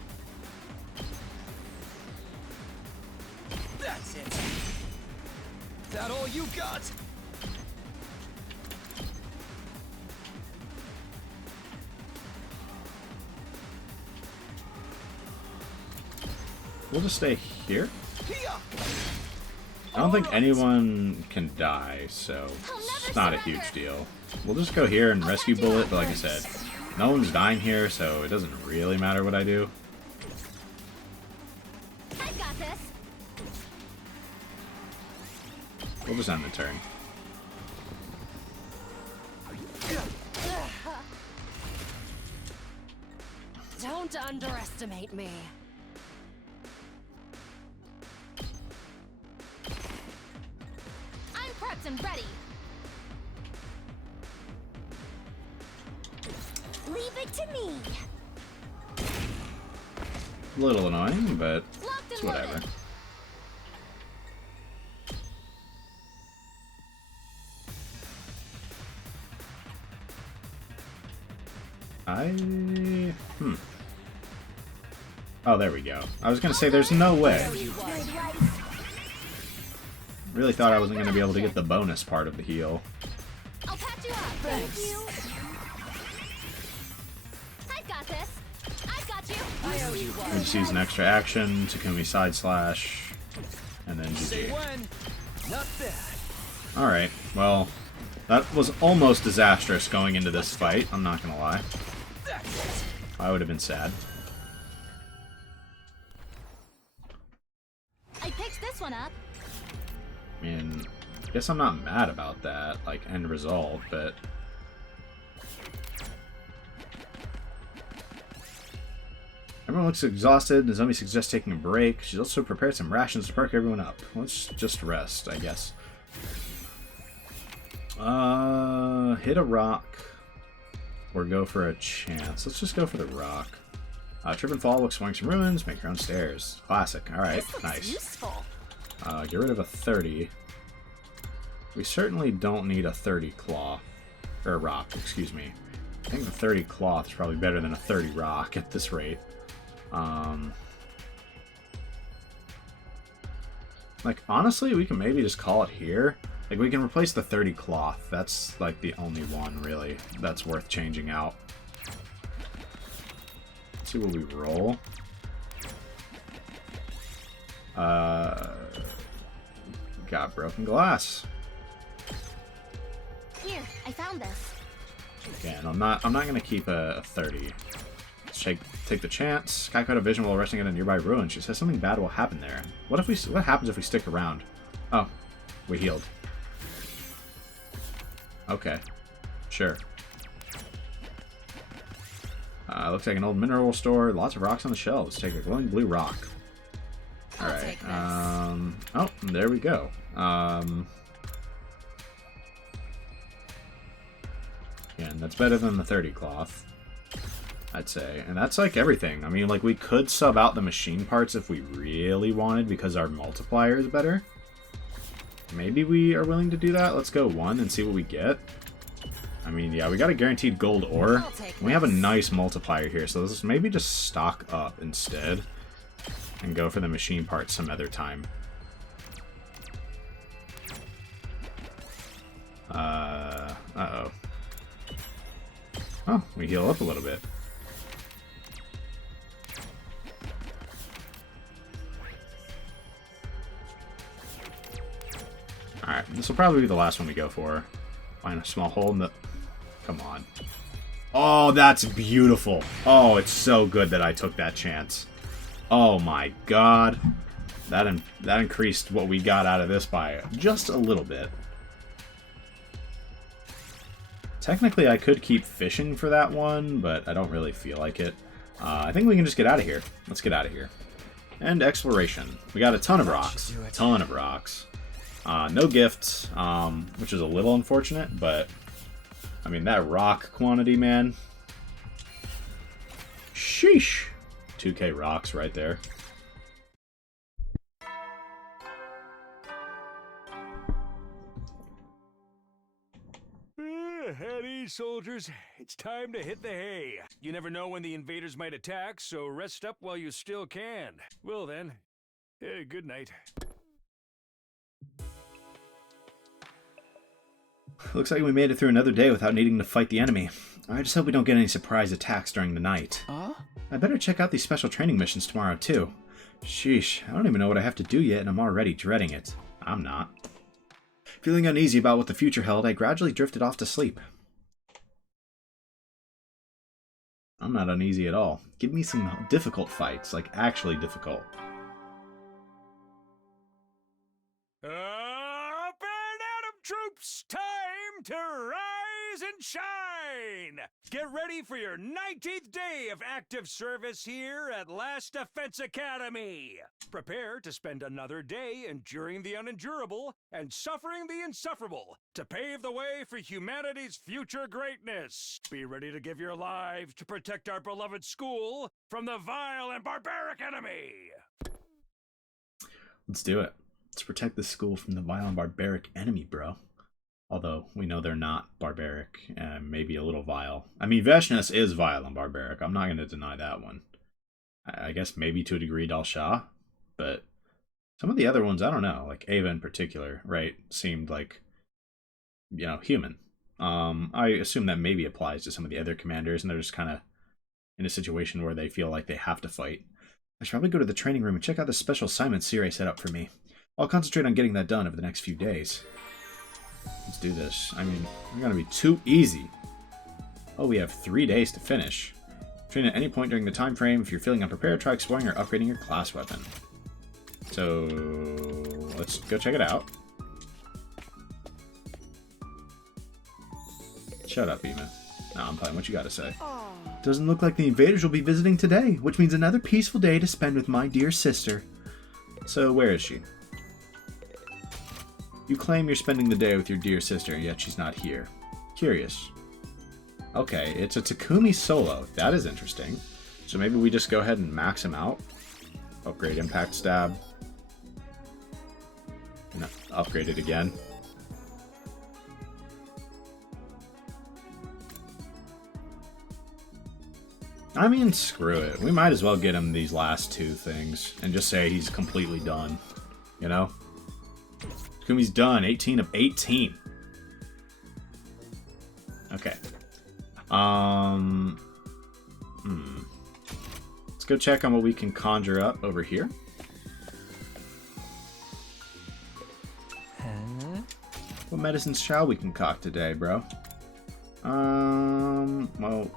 That's it. That all you got? We'll just stay here. I don't think anyone can die, so it's not a huge deal. We'll just go here and rescue Bullet, but like I said, no one's dying here, so it doesn't really matter what I do. I got this. We'll just end the turn. Don't underestimate me. I'm prepped and ready. Leave it to me. A little annoying, but Locked it's and whatever. loaded. Oh, there we go. I was gonna say there's no way. Really thought I wasn't gonna be able to get the bonus part of the heal. I'll patch you up. Thank you. I've got this. I've got you. I owe you We one. just use an extra action, Takumi side slash, and then Say GG. when. Not bad. Alright, well, that was almost disastrous going into this fight, I'm not gonna lie. That's it. I would have been sad. I picked this one up. I mean, I guess I'm not mad about that, like, end result, but... Everyone looks exhausted. The zombie suggests taking a break. She's also prepared some rations to perk everyone up. Let's just rest, I guess. Hit a rock. Or go for a chance. Let's just go for the rock. Trip and fall, look, swing some ruins, make your own stairs. Classic. Alright, This looks nice. useful. Get rid of a 30. We certainly don't need a 30 claw. Or rock, excuse me. I think the 30 cloth is probably better than a 30 rock at this rate. Like, honestly, we can maybe just call it here. Like, we can replace the 30 cloth. That's, like, the only one, really, that's worth changing out. Let's see what we roll. Got broken glass. Here, I found this. Again, I'm not gonna keep a 30. Let's take the chance. Kai caught a vision while resting in a nearby ruin. She says something bad will happen there. What happens if we stick around? Oh, we healed. Okay, sure. Looks like an old mineral store. Lots of rocks on the shelves. Take a glowing blue rock. I'll All right. take this. Oh, there we go. And that's better than the 30 cloth, I'd say. And that's like everything. I mean, like, we could sub out the machine parts if we really wanted because our multiplier is better. Maybe we are willing to do that. Let's go 1 and see what we get. I mean, yeah, we got a guaranteed gold ore. We have a nice multiplier here, so let's maybe just stock up instead and go for the machine parts some other time. Uh-oh. Oh, we heal up a little bit. Alright, this will probably be the last one we go for. Find a small hole in the... Come on. Oh, that's beautiful. Oh, it's so good that I took that chance. Oh my god. That increased what we got out of this by just a little bit. Technically, I could keep fishing for that one, but I don't really feel like it. I think we can just get out of here. Let's get out of here. And exploration. We got a ton of rocks. Ton of rocks. No gifts, which is a little unfortunate, but I mean, that rock quantity, man. Sheesh. 2k rocks right there. At ease, soldiers. It's time to hit the hay. You never know when the invaders might attack, so rest up while you still can. Well then, good night. Looks like we made it through another day without needing to fight the enemy. I just hope we don't get any surprise attacks during the night. I better check out these special training missions tomorrow, too. Sheesh, I don't even know what I have to do yet, and I'm already dreading it. I'm not. Feeling uneasy about what the future held, I gradually drifted off to sleep. I'm not uneasy at all. Give me some difficult fights, like actually difficult. Up and Atom troops! Time to rise and shine! Get ready for your 19th day of active service here at Last Defense Academy! Prepare to spend another day enduring the unendurable and suffering the insufferable to pave the way for humanity's future greatness. Be ready to give your lives to protect our beloved school from the vile and barbaric enemy! Let's do it. Let's protect the school from the vile and barbaric enemy, bro. Although, we know they're not barbaric, and maybe a little vile. I mean, Veshness is vile and barbaric. I'm not going to deny that one. I guess maybe to a degree Dal Shah, but some of the other ones, I don't know. Like Ava in particular, right, seemed like, you know, human. I assume that maybe applies to some of the other commanders, and they're just kind of in a situation where they feel like they have to fight. I should probably go to the training room and check out the special assignment Sirei set up for me. I'll concentrate on getting that done over the next few days. Let's do this. I mean, we're going to be too easy. Oh, we have 3 days to finish. Train at any point during the time frame. If you're feeling unprepared, try exploring or upgrading your class weapon. So, let's go check it out. Shut up, Ema. No, I'm playing. What you got to say? Doesn't look like the invaders will be visiting today, which means another peaceful day to spend with my dear sister. So, where is she? You claim you're spending the day with your dear sister, yet she's not here. Curious. Okay, it's a Takumi solo. That is interesting. So maybe we just go ahead and max him out. Upgrade impact stab. And upgrade it again. I mean, screw it. We might as well get him these last 2 things and just say he's completely done. You know? Takumi's done. 18 of 18. Okay. Let's go check on what we can conjure up over here. What medicines shall we concoct today, bro? Well,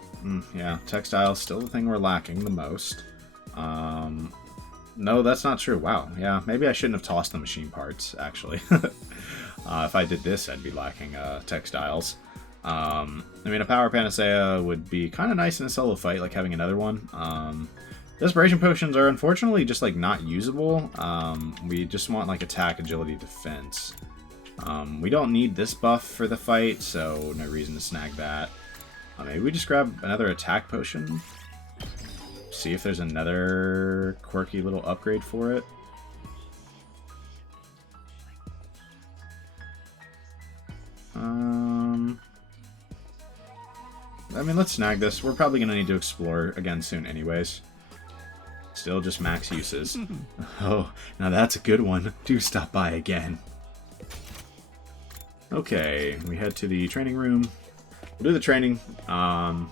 yeah, textiles still the thing we're lacking the most. No, that's not true. Wow, yeah, maybe I shouldn't have tossed the machine parts, actually. If I did this, I'd be lacking textiles. I mean, a power panacea would be kind of nice in a solo fight, like having another one. Desperation potions are unfortunately just, like, not usable. We just want, like, attack, agility, defense. We don't need this buff for the fight, so no reason to snag that. Maybe we just grab another attack potion. See if there's another quirky little upgrade for it. I mean, let's snag this. We're probably going to need to explore again soon anyways. Still just max uses. Oh, now that's a good one. Do stop by again. Okay, we head to the training room. We'll do the training. I'd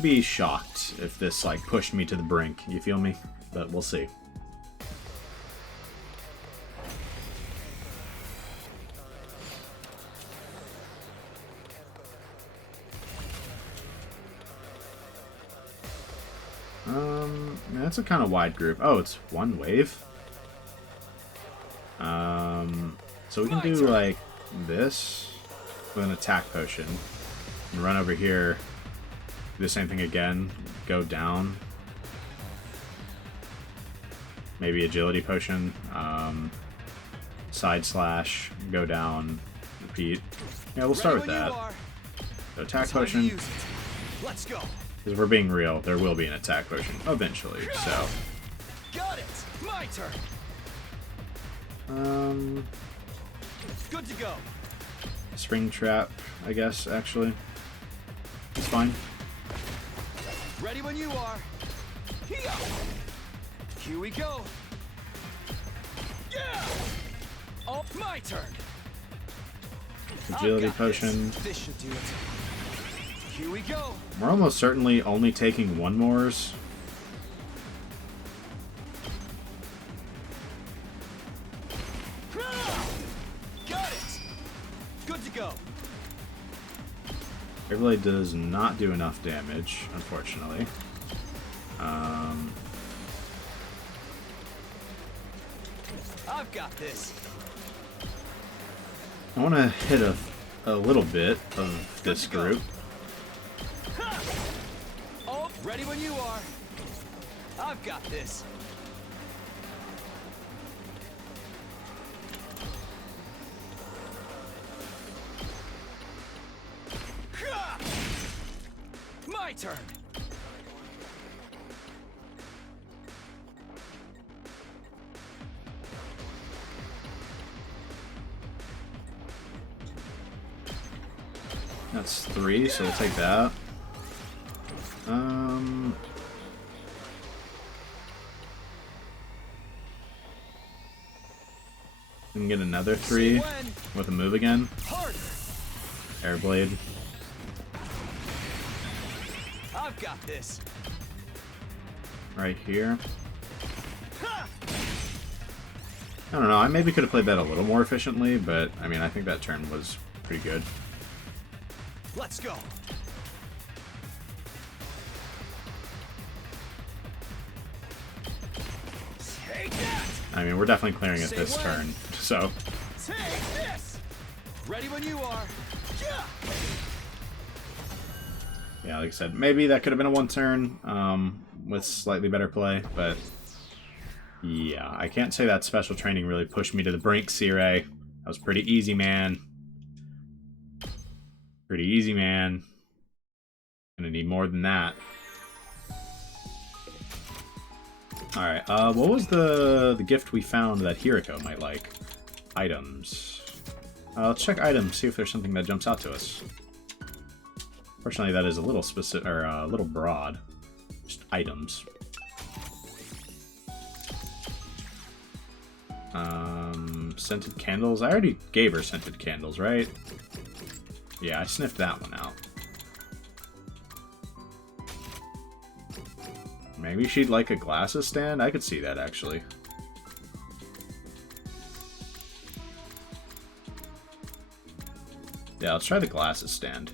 be shocked if this, like, pushed me to the brink. You feel me? But we'll see. That's a kind of wide group. Oh, it's one wave. So we can do like this with an attack potion and run over here. Do the same thing again. Go down. Maybe agility potion. Side slash. Go down. Repeat. Yeah, we'll start with that. So attack potion. Let's go. Because we're being real, there will be an attack potion eventually, so. Got it. My turn. Good to go. Spring trap, I guess, actually. It's fine. Ready when you are. Here we go. Yeah. Oh, my turn. Agility potion. This should do it. Here we go. We're almost certainly only taking one mores. Got it. Good to go. It really does not do enough damage, unfortunately. I've got this. I want to hit a little bit of this group. Oh, ready when you are. I've got this. My turn. That's 3, so we'll take that. We can get another 3 with a move again. Airblade. I've got this. Right here. I don't know, I maybe could have played that a little more efficiently, but I mean, I think that turn was pretty good. Let's go. Take that. I mean, we're definitely clearing it this turn, so. Take this. Ready when you are. Yeah, like I said, maybe that could have been a one turn with slightly better play, but yeah, I can't say that special training really pushed me to the brink, Sirei. That was pretty easy, man. Pretty easy, man. Gonna need more than that. Alright, what was the gift we found that Hiriko might like? Items. Let's check items, see if there's something that jumps out to us. Fortunately, that is a little specific, or a little broad. Just items. Scented candles. I already gave her scented candles, right? Yeah, I sniffed that one out. Maybe she'd like a glasses stand? I could see that, actually. Yeah, let's try the glasses stand.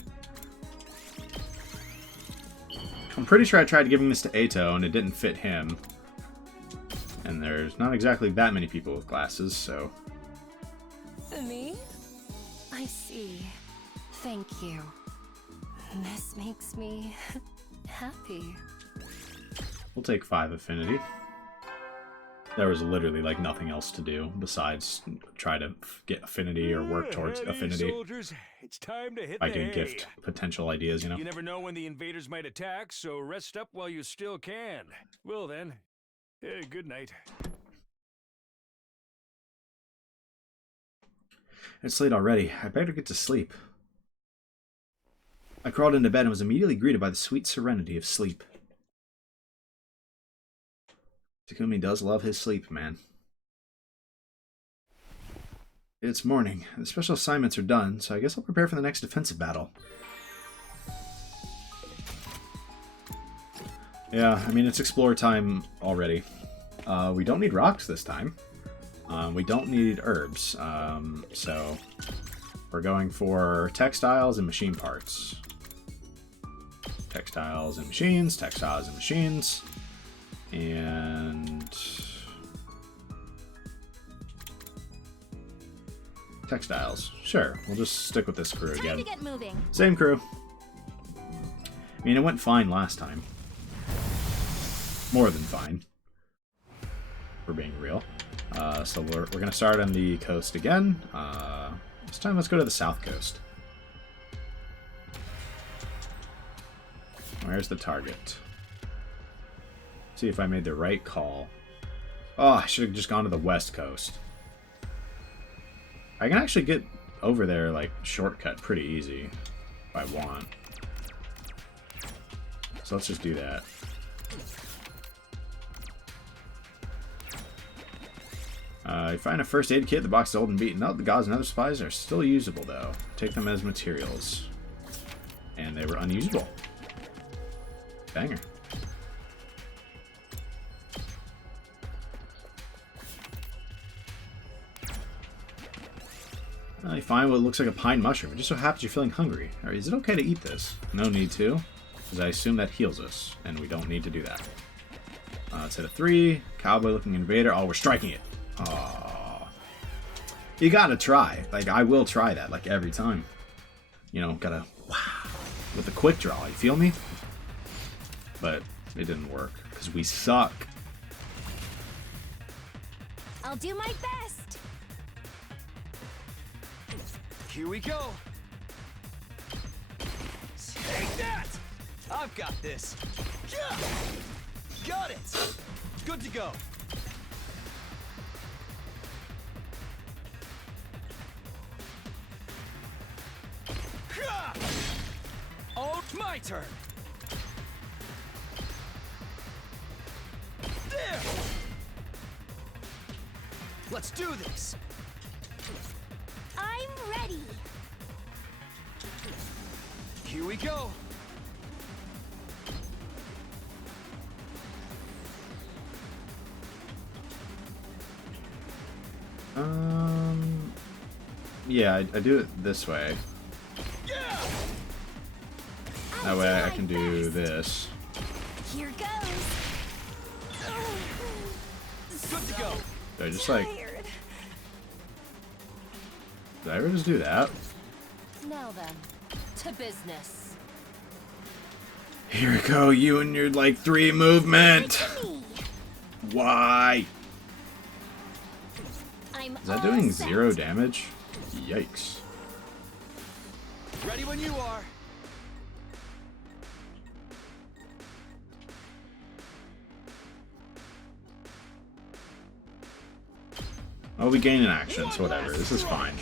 I'm pretty sure I tried giving this to Ato and it didn't fit him. And there's not exactly that many people with glasses, so... For me? I see. Thank you. This makes me happy. We'll take 5 affinity. There was literally like nothing else to do besides try to get affinity or work towards Ready, affinity. soldiers, it's time to hit I the can hay. gift potential ideas, you know. You never know when the invaders might attack, so rest up while you still can. Well then, good night. It's late already. I better get to sleep. I crawled into bed and was immediately greeted by the sweet serenity of sleep. Takumi does love his sleep, man. It's morning. The special assignments are done, so I guess I'll prepare for the next defensive battle. Yeah, I mean, it's explore time already. We don't need rocks this time. We don't need herbs, so we're going for textiles and machine parts. Textiles and machines, textiles and machines, and textiles. Sure, we'll just stick with this crew again. Time to get moving. Same crew. I mean, it went fine last time. More than fine. For being real. So we're going to start on the coast again. This time let's go to the south coast. Where's the target? See if I made the right call. Oh, I should have just gone to the west coast. I can actually get over there, like, shortcut pretty easy if I want. So let's just do that. You find a first aid kit. The box is old and beaten up. The gauze and other supplies are still usable, though. Take them as materials. And they were unusable. Banger. You find what looks like a pine mushroom. It just so happens you're feeling hungry. Or is it okay to eat this? No need to, because I assume that heals us, and we don't need to do that. Let's hit a 3. Cowboy-looking invader. Oh, we're striking it. Oh, you gotta try. Like, I will try that, like, every time. You know, gotta, wow, with a quick draw, you feel me? But it didn't work, because we suck. I'll do my best. Here we go. Take that! I've got this. Yeah! Got it! Good to go. Oh, my turn. There. Let's do this. I'm ready. Here we go. Yeah, I do it this way. Yeah. That way I can do this. Here goes. Good to go. So I just like, Tired. did I ever just do that? Now then, to business. Here we go, you and your like 3 movement. Why? I'm Is that all doing set. 0 damage? Yikes. Ready when you are. Oh, we gain an action, so whatever. This is fine.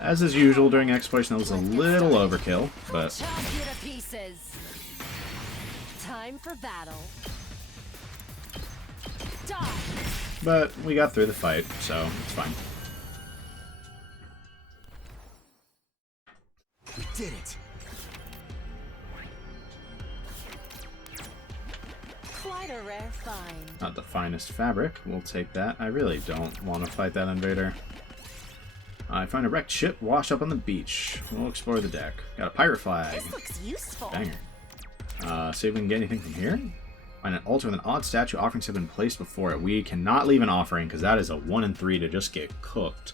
As is usual during exploration, that was a little overkill, but Chop you to pieces. Time for battle. Die. we got through the fight, so it's fine. We did it. Quite a rare find. Not the finest fabric. We'll take that. I really don't want to fight that invader. I find a wrecked ship washed up on the beach. We'll explore the deck. Got a pirate flag. This looks useful. Banger. See if we can get anything from here. Find an altar with an odd statue. Offerings have been placed before it. We cannot leave an offering because that is a 1 in 3 to just get cooked.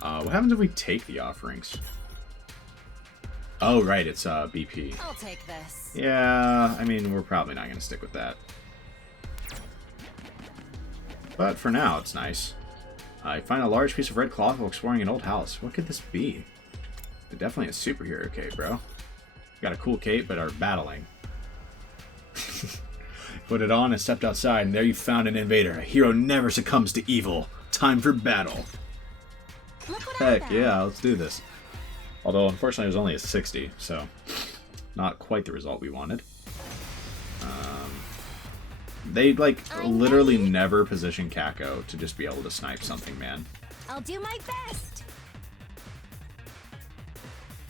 What happens if we take the offerings? Oh, right, it's BP. I'll take this. Yeah, I mean, we're probably not going to stick with that. But for now, it's nice. I find a large piece of red cloth while exploring an old house. What could this be? It's definitely a superhero cape, bro. Got a cool cape, but are battling. Put it on and stepped outside, and there you found an invader. A hero never succumbs to evil. Time for battle. Look what I Heck found. yeah, let's do this. Although, unfortunately, it was only a 60, so not quite the result we wanted. They, like, literally never position Kako to just be able to snipe something, man. I'll do my best.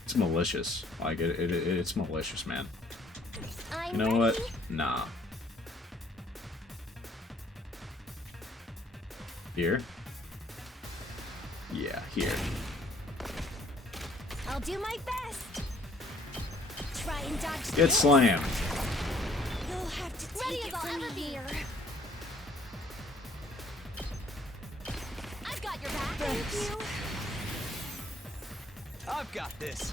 It's malicious. Like, it's malicious, man. I'm You know ready. what? Nah. Here? Yeah, here. I'll do my best. Try and dodge Get this. slammed. You'll have to Ready take as it I'll from ever be. here. I've got your back. Thank you. I've got this.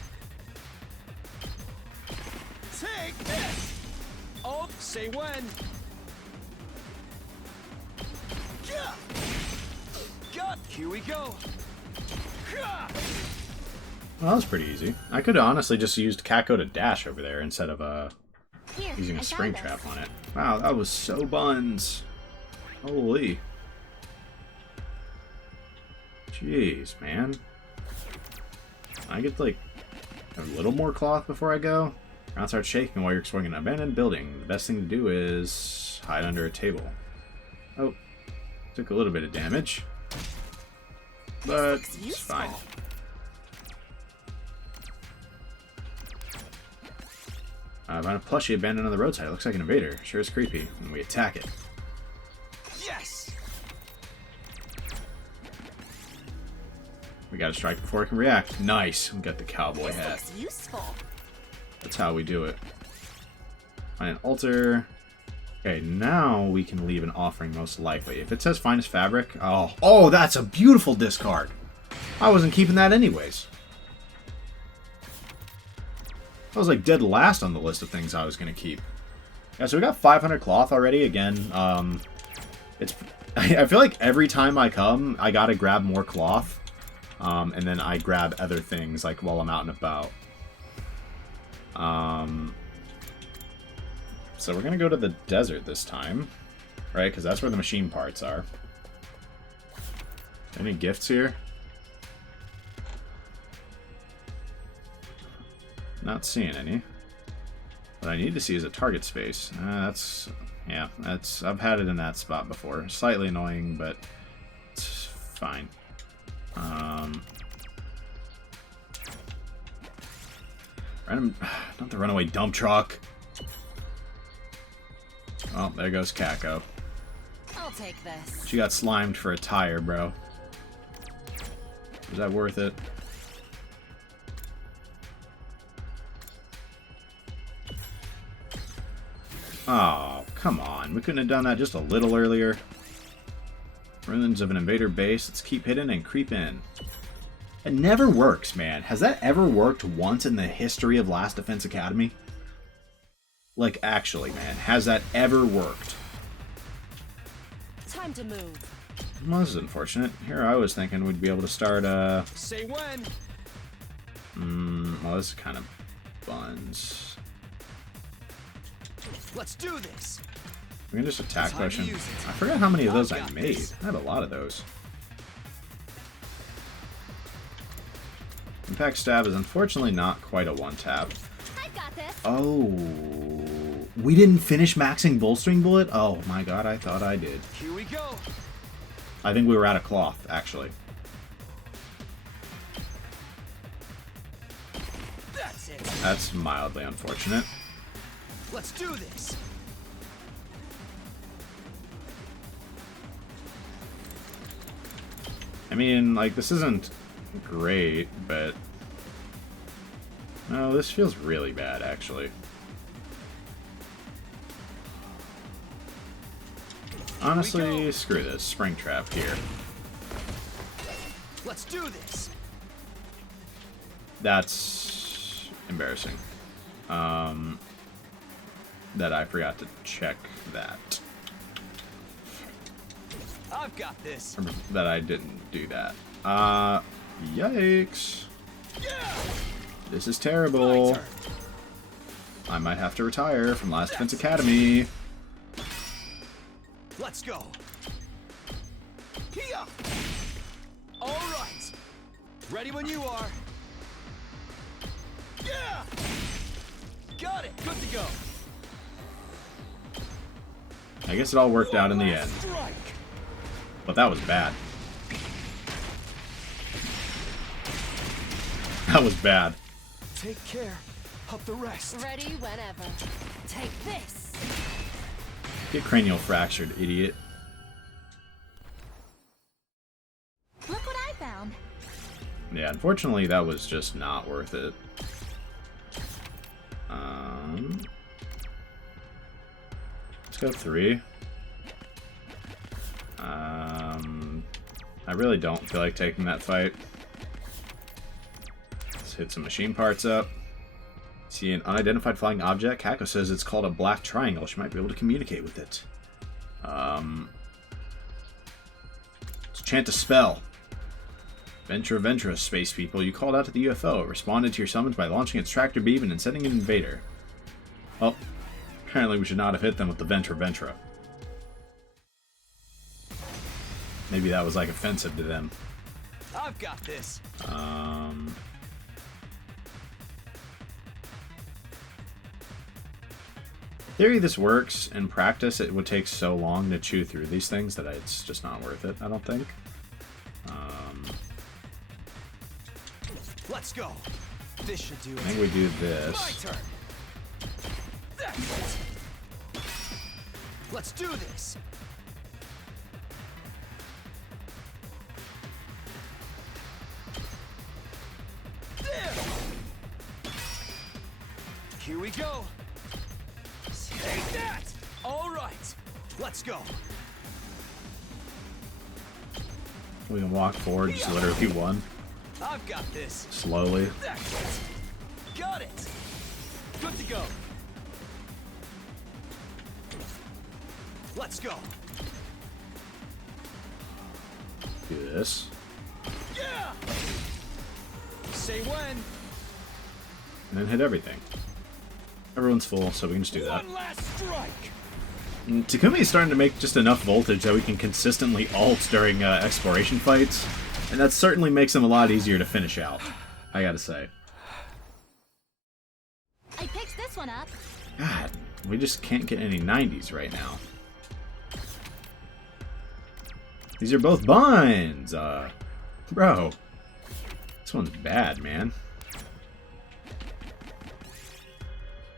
Take this! Oh, say when. Yeah! Got, here we go. Yeah! Well, that was pretty easy. I could have honestly just used Kako to dash over there instead of Here, using I a found Springtrap this. on it. Wow, that was so buns. Holy. Jeez, man. I get like a little more cloth before I go. Ground starts shaking while you're exploring an abandoned building. The best thing to do is hide under a table. Oh, took a little bit of damage, but it's fine. I found a plushie abandoned on the roadside. It looks like an invader. Sure is creepy. And we attack it. Yes! We gotta strike before it can react. Nice. We got the cowboy This hat. looks useful. That's how we do it. Find an altar. Okay, now we can leave an offering most likely. If it says finest fabric, oh, that's a beautiful discard. I wasn't keeping that anyways. I was like dead last on the list of things I was gonna keep. Yeah, so we got 500 cloth already. Again, it's. I feel like every time I come, I gotta grab more cloth, and then I grab other things like while I'm out and about. So we're gonna go to the desert this time, right? Because that's where the machine parts are. Any gifts here? Not seeing any. What I need to see is a target space. I've had it in that spot before. Slightly annoying, but it's fine. Random, not the runaway dump truck. Oh, there goes Kako. I'll take this. She got slimed for a tire, bro. Was that worth it? Oh, come on. We couldn't have done that just a little earlier. Ruins of an invader base. Let's keep hitting and creep in. It never works, man. Has that ever worked once in the history of Last Defense Academy? Like, actually, man. Has that ever worked? Time to move. Well, this is unfortunate. Here I was thinking we'd be able to start, Say when. well, this is kind of buns. Let's do this. We can just attack Time to potion. use it. I forgot how many of those I've I got made. this. I had a lot of those. Impact Stab is unfortunately not quite a one-tap. I've got this. Oh. We didn't finish maxing Bolstering Bullet? Oh my god, I thought I did. Here we go. I think we were out of cloth, actually. That's it. That's mildly unfortunate. Let's do this. I mean, like, this isn't great, but... No, this feels really bad, actually. Honestly, screw this. Springtrap here. Let's do this. That's embarrassing. That I forgot to check that. I've got this. Or that I didn't do that. Yikes. This is terrible. I might have to retire from Last Defense Academy. Let's go. Here. All right. Ready when you are. Yeah. Got it. Good to go. I guess it all worked out in the end. Strike. But that was bad. That was bad. Take care of the rest. Ready whenever. Take this. Get cranial fractured, idiot. Look what I found. Yeah, unfortunately, that was just not worth it. Let's go 3. I really don't feel like taking that fight. Let's hit some machine parts up. See an unidentified flying object. Kako says it's called a black triangle. She might be able to communicate with it. Let's chant a spell. Ventra Ventra, space people. You called out to the UFO. It responded to your summons by launching its tractor beam and sending an invader. Well, apparently we should not have hit them with the Ventra Ventra. Maybe that was like offensive to them. I've got this. Theory this works. In practice, it would take so long to chew through these things that it's just not worth it, I don't think. Let's go. This should do it. I think we do My this. turn. That's it. Let's do this. There. Here we go. Take that. All right. Let's go. We can walk forward just literally one. I've got this. Slowly. That's it. Got it. Good to go. Let's go. Do this. Yeah. Say when. And then hit everything. Everyone's full, so we can just do that. One last strike. And Takumi is starting to make just enough voltage that we can consistently ult during exploration fights. And that certainly makes him a lot easier to finish out, I gotta say. I picked this one up. God, we just can't get any 90s right now. These are both binds! Bro. This one's bad, man.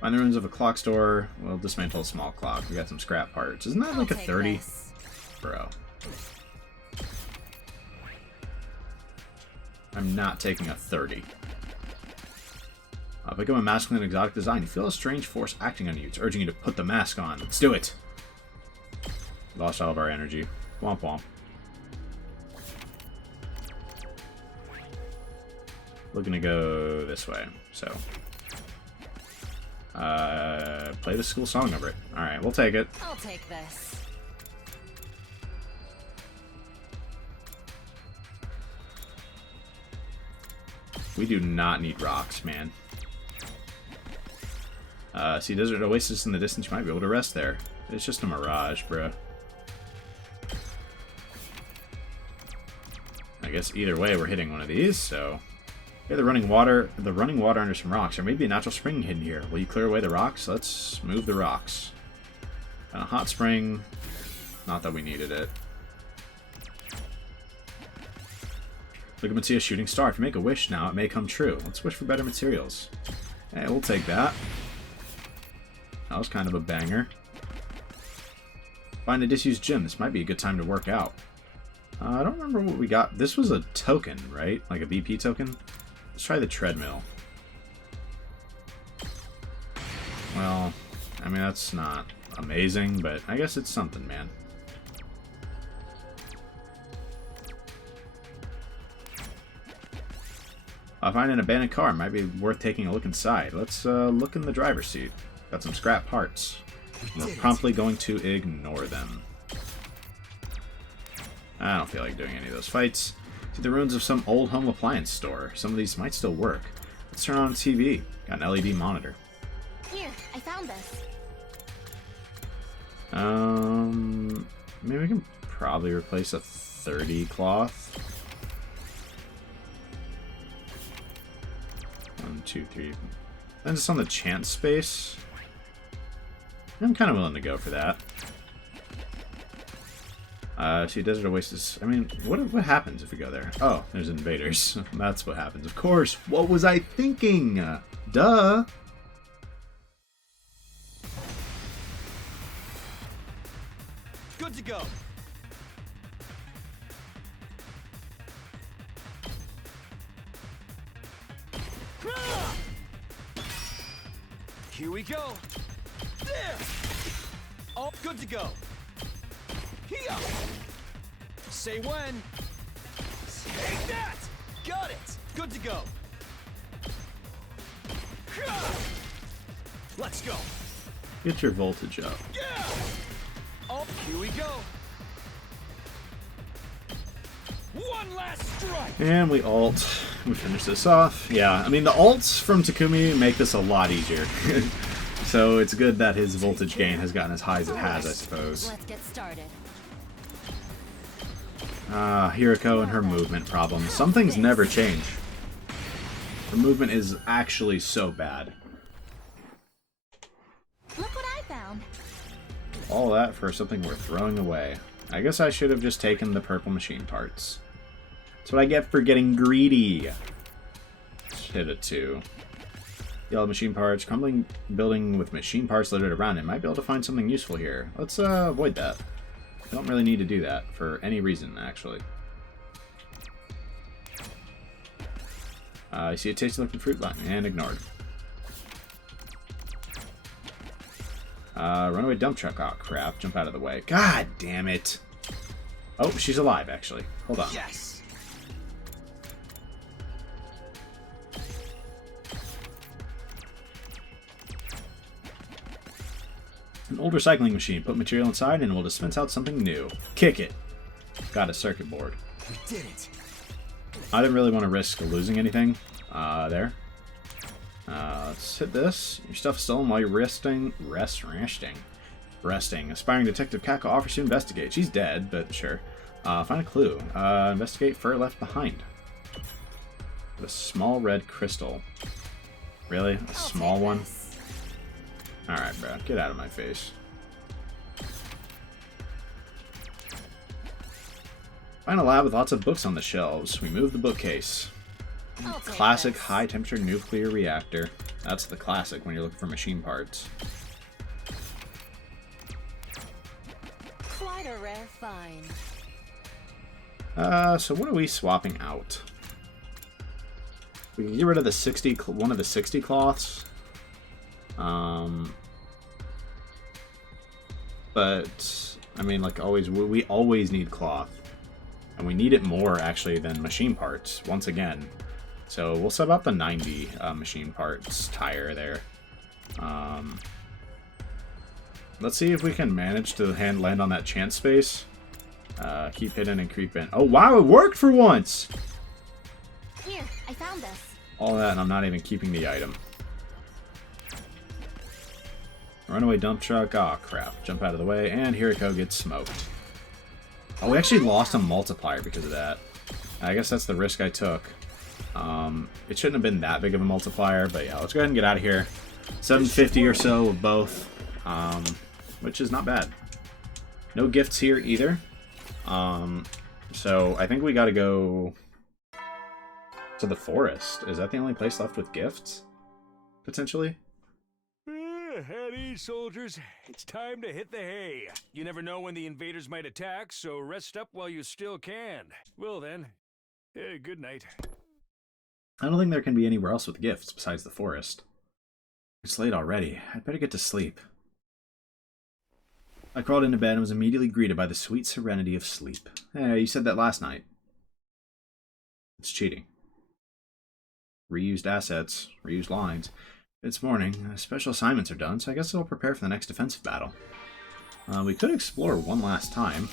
Find the ruins of a clock store. We'll dismantle a small clock. We got some scrap parts. Isn't that like a 30? Bro. I'm not taking a 30. Become a masculine exotic design. You feel a strange force acting on you. It's urging you to put the mask on. Let's do it! Lost all of our energy. Womp womp. We're gonna go this way, so... play the school song over it. Alright, we'll take it. I'll take this. We do not need rocks, man. See Desert Oasis in the distance. You might be able to rest there. It's just a mirage, bruh. I guess either way we're hitting one of these, so... Okay, the running water under some rocks. There may be a natural spring hidden here. Will you clear away the rocks? Let's move the rocks. And a hot spring. Not that we needed it. Look up and see a shooting star. If you make a wish now, it may come true. Let's wish for better materials. Hey, we'll take that. That was kind of a banger. Find a disused gym. This might be a good time to work out. I don't remember what we got. This was a token, right? Like a BP token? Let's try the treadmill. Well, I mean, that's not amazing, but I guess it's something, man. I find an abandoned car. Might be worth taking a look inside. Let's look in the driver's seat. Got some scrap parts. We're promptly going to ignore them. I don't feel like doing any of those fights. See the ruins of some old home appliance store. Some of these might still work. Let's turn on the TV. Got an LED monitor. Here, I found this. Maybe we can probably replace a 30 cloth. 1, 2, 3. Then just on the chance space. I'm kind of willing to go for that. See, Desert Oasis. I mean, what happens if we go there? Oh, there's invaders. That's what happens. Of course. What was I thinking? Duh. Good to go. Here we go. There. Oh, good to go. Here. Say when. Take that. Got it. Good to go. Let's go. Get your voltage up. Yeah. Oh, here we go. One last strike. And we ult. We finish this off. Yeah, I mean, the ults from Takumi make this a lot easier. So it's good that his voltage gain has gotten as high as it has, I suppose. Let's get started. Hiriko and her movement problems. Some things never change. Her movement is actually so bad. Look what I found. All that for something worth throwing away. I guess I should have just taken the purple machine parts. That's what I get for getting greedy. Let's hit a 2. Yellow machine parts. Crumbling building with machine parts littered around it. Might be able to find something useful here. Let's avoid that. I don't really need to do that for any reason, actually. I see a tasty looking fruit line and ignored. Runaway dump truck. Oh, crap. Jump out of the way. God damn it. Oh, she's alive, actually. Hold on. Yes. An old recycling machine. Put material inside and it will dispense out something new. Kick it. Got a circuit board. We did it. I didn't really want to risk losing anything. There. Let's hit this. Your stuff is stolen while you're resting. Aspiring detective Kako offers to investigate. She's dead, but sure. Find a clue. Investigate fur left behind. A small red crystal. Really? A small one? Alright, bro. Get out of my face. Find a lab with lots of books on the shelves. We move the bookcase. Classic high-temperature nuclear reactor. That's the classic when you're looking for machine parts. Quite a rare find. So what are we swapping out? We can get rid of the 60, one of the 60 cloths. But I mean, like always, we always need cloth, and we need it more actually than machine parts. Once again, so we'll sub out the 90 machine parts tire there. Let's see if we can manage to land on that chance space. Keep hidden and creep in. Oh wow, it worked for once. Here, I found this. All that, and I'm not even keeping the item. Runaway dump truck. Oh, crap. Jump out of the way, and Hiriko gets smoked. Oh, we actually lost a multiplier because of that. I guess that's the risk I took. It shouldn't have been that big of a multiplier, but yeah, let's go ahead and get out of here. 750 or so of both, which is not bad. No gifts here either. So I think we gotta go to the forest. Is that the only place left with gifts? Potentially? At ease, soldiers. It's time to hit the hay. You never know when the invaders might attack, so rest up while you still can. Well then, good night. I don't think there can be anywhere else with gifts besides the forest. It's late already. I'd better get to sleep. I crawled into bed and was immediately greeted by the sweet serenity of sleep. Hey, you said that last night. It's cheating. reused assets, reused lines. It's morning. Special assignments are done, so I guess I'll prepare for the next defensive battle. We could explore one last time.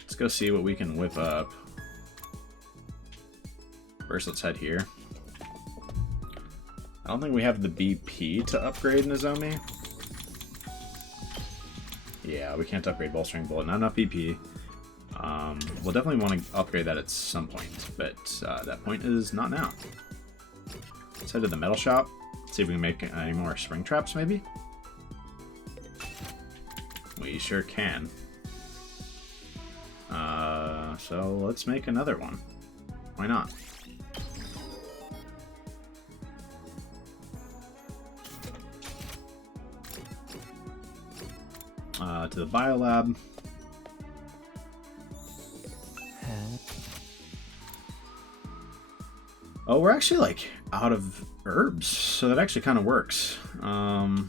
Let's go see what we can whip up. First, let's head here. I don't think we have the BP to upgrade Nozomi. Yeah, we can't upgrade Bolstering Bullet. Not enough BP. We'll definitely want to upgrade that at some point, but that point is not now. Let's head to the metal shop. See if we can make any more spring traps, maybe? We sure can. So let's make another one. Why not? To the biolab. Oh, we're actually like out of herbs, so that actually kind of works. To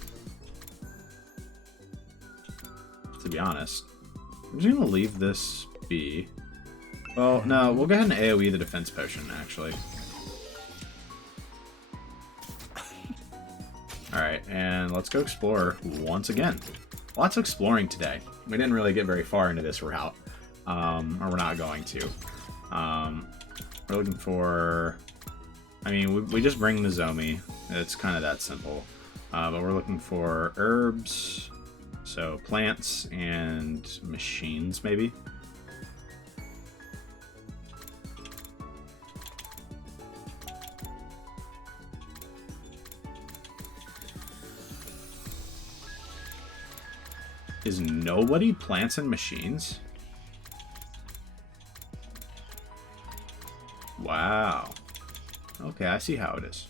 be honest, I'm just gonna leave this be. Well, no, we'll go ahead and AoE the defense potion actually. Alright, and let's go explore once again. Lots of exploring today. We didn't really get very far into this route. Or we're not going to. We're looking for... I mean, we just bring Nozomi. It's kind of that simple. But we're looking for herbs, so plants and machines, maybe. Is nobody plants and machines? Wow. Okay, I see how it is.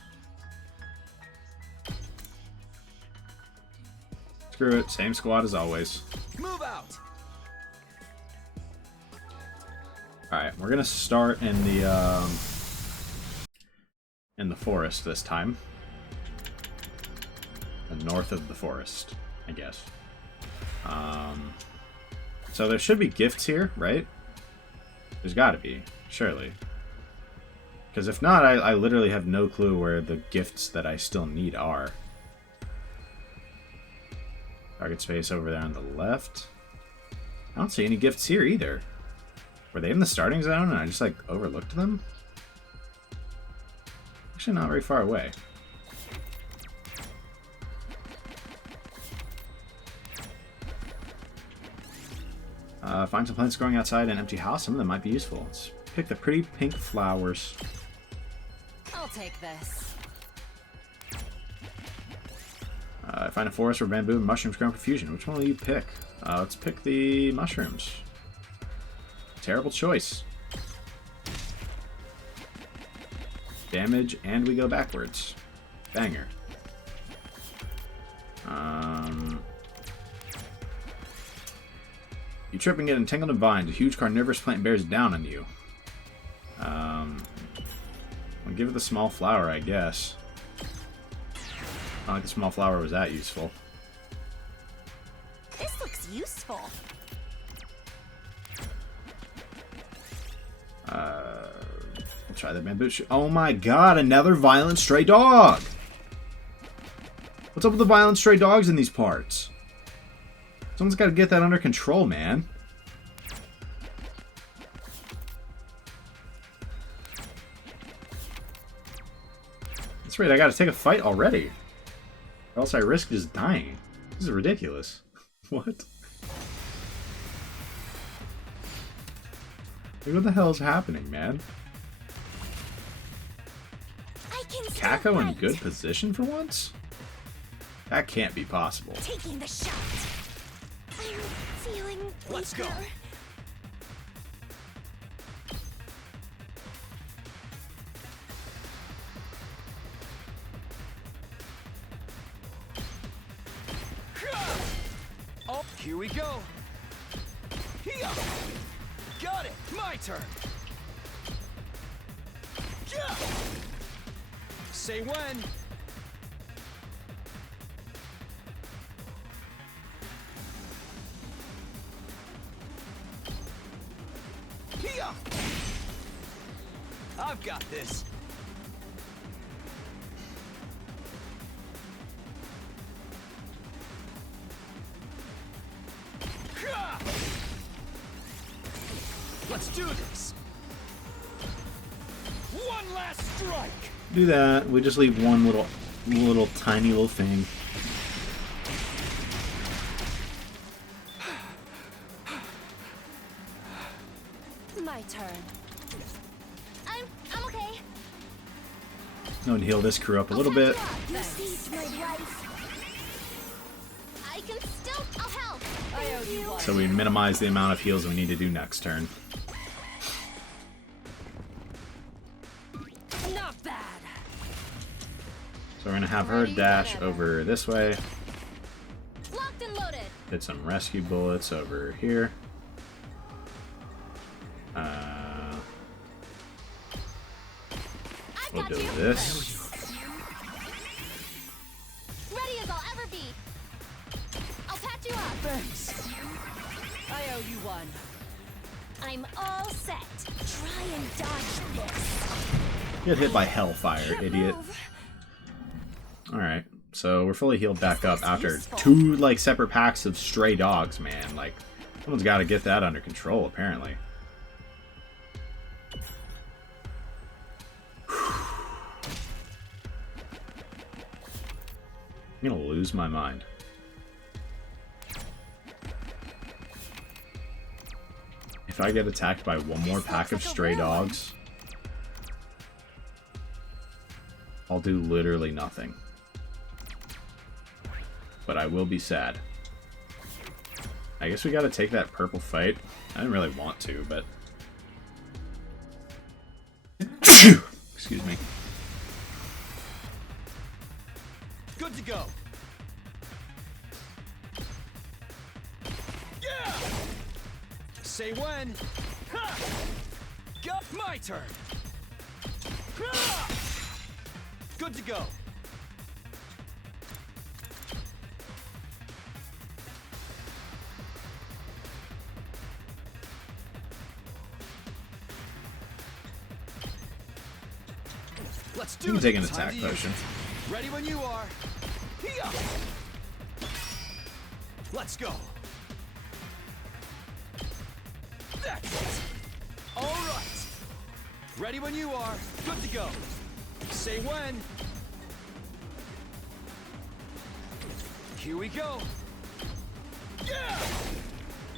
Screw it, same squad as always. Move out. Alright, we're gonna start in the forest this time. The north of the forest, I guess. So there should be gifts here, right? There's gotta be, surely. Because if not, I literally have no clue where the gifts that I still need are. Target space over there on the left. I don't see any gifts here either. Were they in the starting zone and I just like overlooked them? Actually not very far away. Find some plants growing outside an empty house. Some of them might be useful. Let's pick the pretty pink flowers. I'll take this. Find a forest where bamboo and mushrooms grow in profusion. Which one will you pick? Let's pick the mushrooms. Terrible choice. Damage, and we go backwards. Banger. You trip and get entangled in vines. A huge carnivorous plant bears down on you. I'll give it the small flower, I guess. Not like the small flower was that useful. This looks useful. We'll try the bamboo shoot. Oh my god, another violent stray dog! What's up with the violent stray dogs in these parts? Someone's got to get that under control, man. That's right, I gotta take a fight already. Or else I risk just dying. This is ridiculous. What? Like, what the hell is happening, man? I can Kako in good position for once? That can't be possible. Taking the shot. I'm feeling Let's go. weaker. Oh, here we go. Here. Got it. My turn. Yeah. Say when. Yeah! I've got this. Let's do this. One last strike. Do that. We just leave one little tiny little thing. My turn. I'm okay. Go and heal this crew up a little bit. You saved my life. I can still. I'll help. I owe you one. So we minimize the amount of heals we need to do next turn. Not bad. So we're gonna have her dash over this way. Locked and loaded. Hit some rescue bullets over here. We'll do this. Ready as I'll ever be. I'll patch you up. Thanks. I owe you one. I'm all set. Try and dodge this. Get hit by hellfire, idiot. Alright, so we're fully healed back up after two, like, separate packs of stray dogs, man. Like, someone's got to get that under control, apparently. I'm gonna lose my mind. If I get attacked by one more pack of stray dogs, I'll do literally nothing. But I will be sad. I guess we gotta take that purple fight. I didn't really want to, but... Excuse me. Good to go. Yeah! Say when. Ha! Got my turn. Ha! Good to go. Let's do You can it. take an Time attack to use potion. it. Ready when you are. Here. Let's go. That's it. All right. Ready when you are. Good to go. Say when. Here we go. Yeah.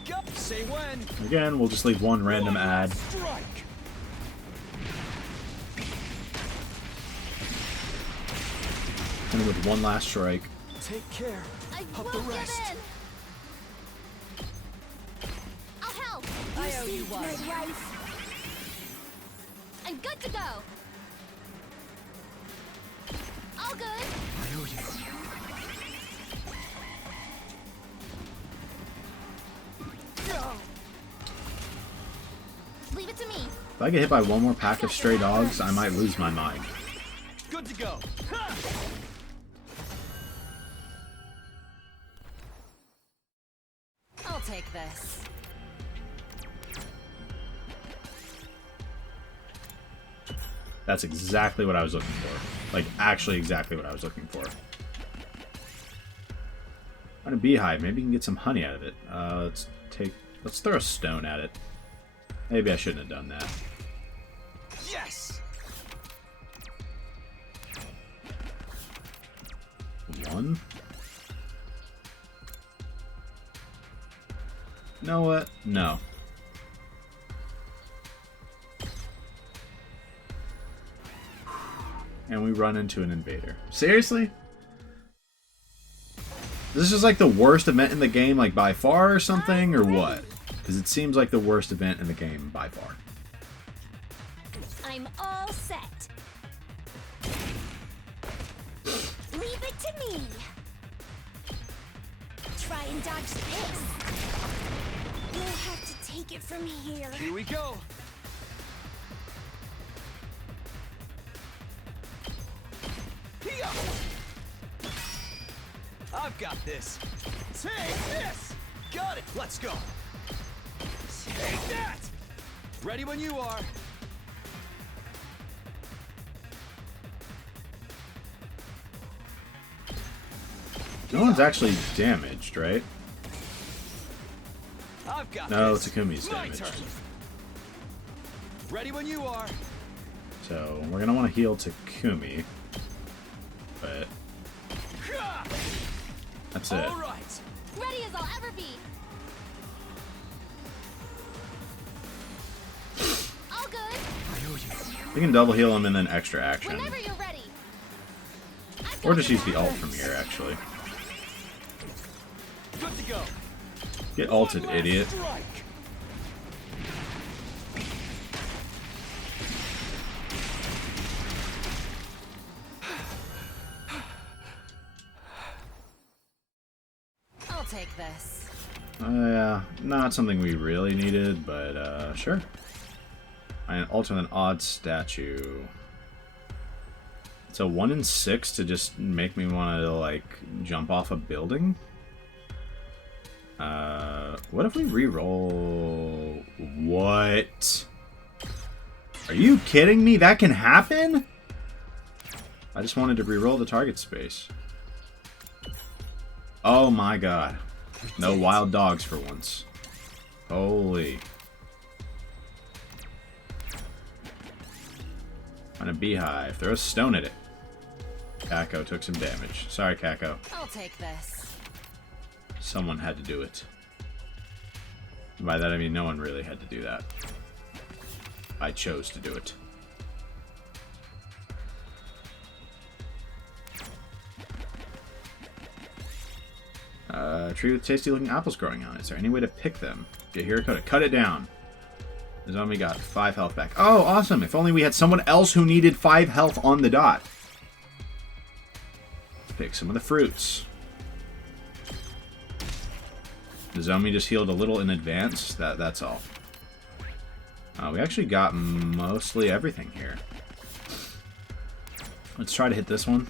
Go. Say when. Again, we'll just leave one random One ad. last strike. And with one last strike. Take care I of won't the give rest. in. I'll help. I owe you saved one. my life. I'm good to go. All good. I owe you. Leave it to me. If I get hit by one more pack of stray dogs, I might lose my mind. Good to go. Ha! I'll take this. That's exactly what I was looking for. Like, actually exactly what I was looking for. On a beehive, maybe you can get some honey out of it. Let's throw a stone at it. Maybe I shouldn't have done that. Yes. One. You know what? No. And we run into an invader. Seriously? This is like the worst event in the game, like by far or something, or what? Because it seems like the worst event in the game by far. I'm all set. Leave it to me. Try and dodge this. We'll have to take it from here. Here we go. Here. I've got this. Take this. Got it. Let's go. Take that. Ready when you are. No one's actually damaged, right? I've got No, this. Takumi's My damaged. turn. Ready when you are. So we're gonna want to heal Takumi, but that's it. All right. Ready as I'll ever be. All good. We can double heal him and then extra action, Whenever you're ready. I've or got just your use the ult back. from here. Actually, Good to go. get ulted, One last idiot. strike. I'll take this. Yeah, not something we really needed, but sure. An alternate odd statue. So 1 in 6 to just make me want to like jump off a building. What if we re-roll? What? Are you kidding me? That can happen? I just wanted to re-roll the target space. Oh my god. No wild dogs for once. Holy. On a beehive. Throw a stone at it. Kako took some damage. Sorry, Kako. I'll take this. Someone had to do it. And by that I mean no one really had to do that. I chose to do it. Tree with tasty looking apples growing on it. Is there any way to pick them? Get here, cut it down. The zombie got 5 health back. Oh, awesome. If only we had someone else who needed 5 health on the dot. Pick some of the fruits. The zombie just healed a little in advance. That's all. We actually got mostly everything here. Let's try to hit this one.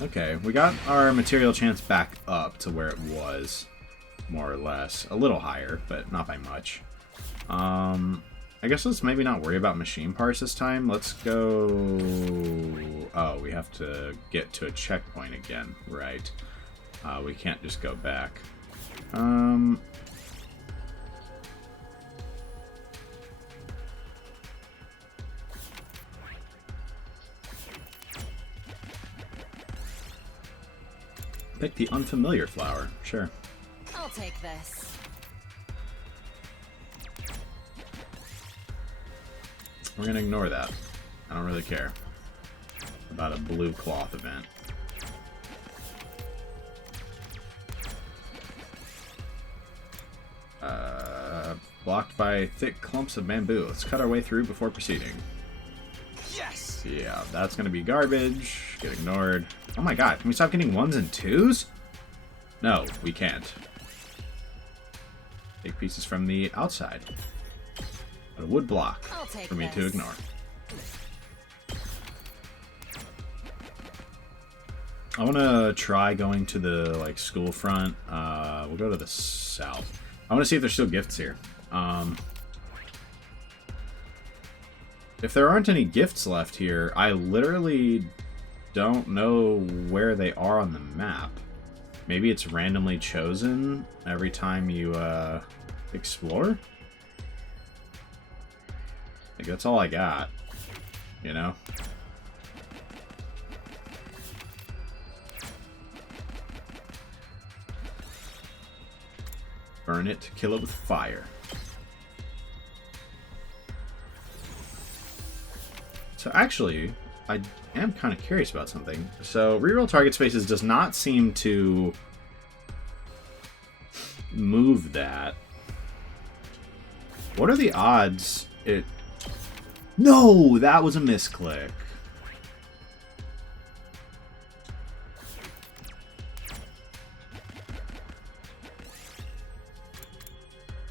Okay, we got our material chance back up to where it was, more or less. A little higher, but not by much. I guess let's maybe not worry about machine parts this time. Let's go... Oh, we have to get to a checkpoint again. Right. We can't just go back. Pick the unfamiliar flower. Sure. I'll take this. We're gonna ignore that. I don't really care about a blue cloth event. Blocked by thick clumps of bamboo. Let's cut our way through before proceeding. Yes. Yeah, that's gonna be garbage. Get ignored. Oh my god, can we stop getting 1s and 2s? No, we can't. Take pieces from the outside. But a wood block I'll take for me to this. ignore. I want to try going to the like school front. We'll go to the south. I want to see if there's still gifts here. If there aren't any gifts left here, I literally don't know where they are on the map. Maybe it's randomly chosen every time you explore? Like, that's all I got, you know? Burn it, kill it with fire. So actually, I am kind of curious about something. So reroll target spaces does not seem to move that. What are the odds it... No! That was a misclick.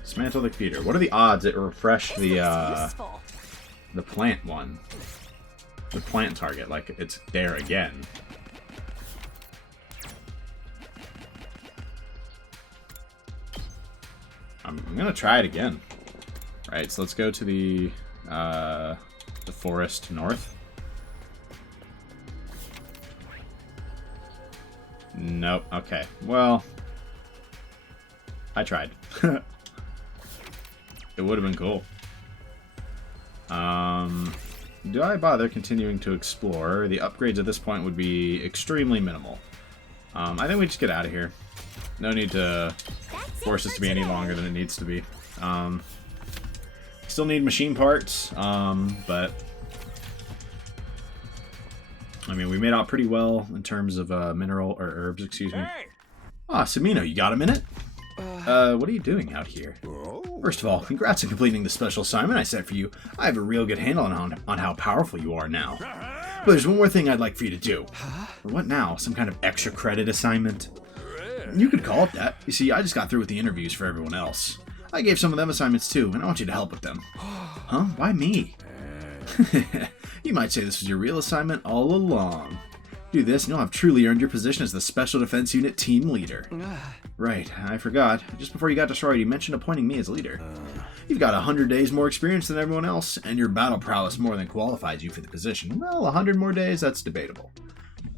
Dismantle the computer. What are the odds it refreshed the plant one? The plant target, like it's there again. I'm gonna try it again. Right, so let's go to the forest north. Nope. Okay. Well, I tried. It would have been cool. Do I bother continuing to explore? The upgrades at this point would be extremely minimal. I think we just get out of here. No need to force this to be any longer than it needs to be. Still need machine parts, but I mean, we made out pretty well in terms of mineral or herbs, excuse me. Ah, Samino, you got a minute? What are you doing out here? First of all, congrats on completing the special assignment I set for you. I have a real good handle on how powerful you are now. But there's one more thing I'd like for you to do. What now? Some kind of extra credit assignment? You could call it that. You see, I just got through with the interviews for everyone else. I gave some of them assignments too, and I want you to help with them. Huh? Why me? You might say this was your real assignment all along. Do this and you'll have truly earned your position as the Special Defense Unit Team Leader. Right, I forgot. Just before you got destroyed, you mentioned appointing me as leader. You've got 100 days more experience than everyone else, and your battle prowess more than qualifies you for the position. Well, 100 more days, that's debatable.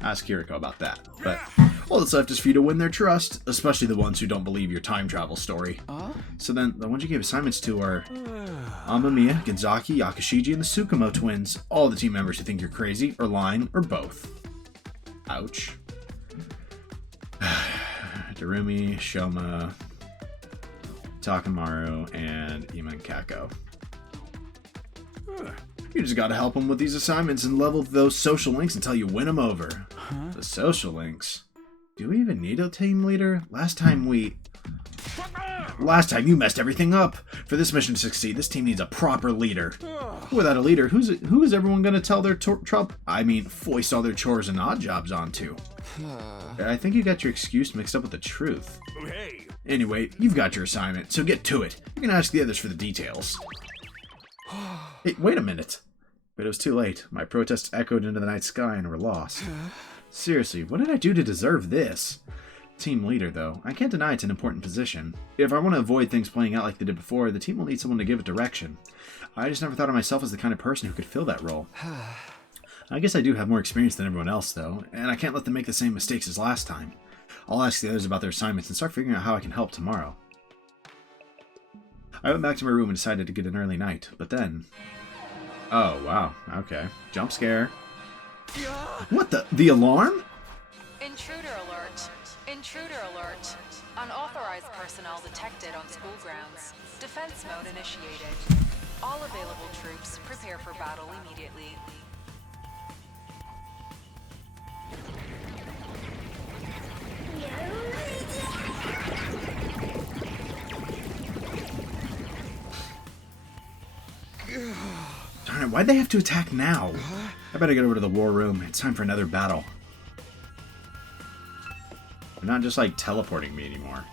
Ask Kiriko about that. But all that's left is for you to win their trust, especially the ones who don't believe your time travel story. So then, the ones you gave assignments to are Amamiya, Genzaki, Yakashiji, and the Tsukumo twins. All the team members who think you're crazy, or lying, or both. Ouch. Darumi, Shoma, Takamaru, and Iman Kako. You just gotta help them with these assignments and level those social links until you win them over. The social links? Do we even need a team leader? Last time you messed everything up. For this mission to succeed, this team needs a proper leader. Without a leader, who is everyone gonna tell their foist all their chores and odd jobs onto? I think you got your excuse mixed up with the truth. Anyway, you've got your assignment, so get to it. You can ask the others for the details. Hey, wait a minute. But it was too late. My protests echoed into the night sky and were lost. Seriously, what did I do to deserve this? Team leader, though. I can't deny it's an important position. If I want to avoid things playing out like they did before, the team will need someone to give it direction. I just never thought of myself as the kind of person who could fill that role. I guess I do have more experience than everyone else, though, and I can't let them make the same mistakes as last time. I'll ask the others about their assignments and start figuring out how I can help tomorrow. I went back to my room and decided to get an early night, but then... Oh, wow. Okay. Jump scare. What the? The alarm? Intruder alert. Intruder alert. Unauthorized personnel detected on school grounds. Defense mode initiated. All available troops prepare for battle immediately. Darn it, why'd they have to attack now? I better get over to the war room. It's time for another battle. They're not just like teleporting me anymore.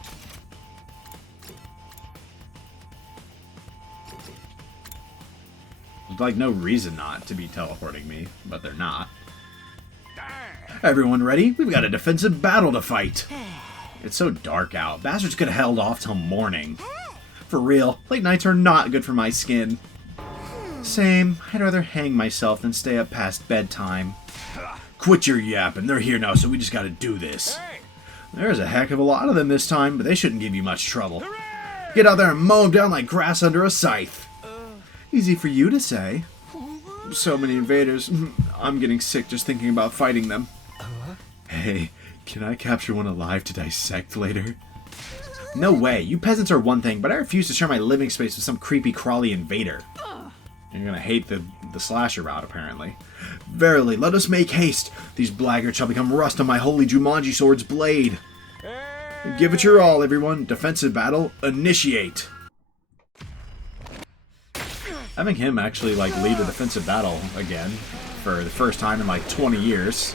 There's like no reason not to be teleporting me, but they're not. Everyone ready? We've got a defensive battle to fight. It's so dark out. Bastards could have held off till morning. For real, late nights are not good for my skin. Same. I'd rather hang myself than stay up past bedtime. Quit your yapping. They're here now, so we just gotta do this. There's a heck of a lot of them this time, but they shouldn't give you much trouble. Get out there and mow them down like grass under a scythe. Easy for you to say. So many invaders. I'm getting sick just thinking about fighting them. Hey, can I capture one alive to dissect later? No way. You peasants are one thing, but I refuse to share my living space with some creepy crawly invader. You're gonna hate the slasher route, apparently. Verily, let us make haste. These blaggards shall become rust on my holy Jumanji sword's blade. Give it your all, everyone. Defensive battle, initiate. Having him actually, like, lead a defensive battle again for the first time in, like, 20 years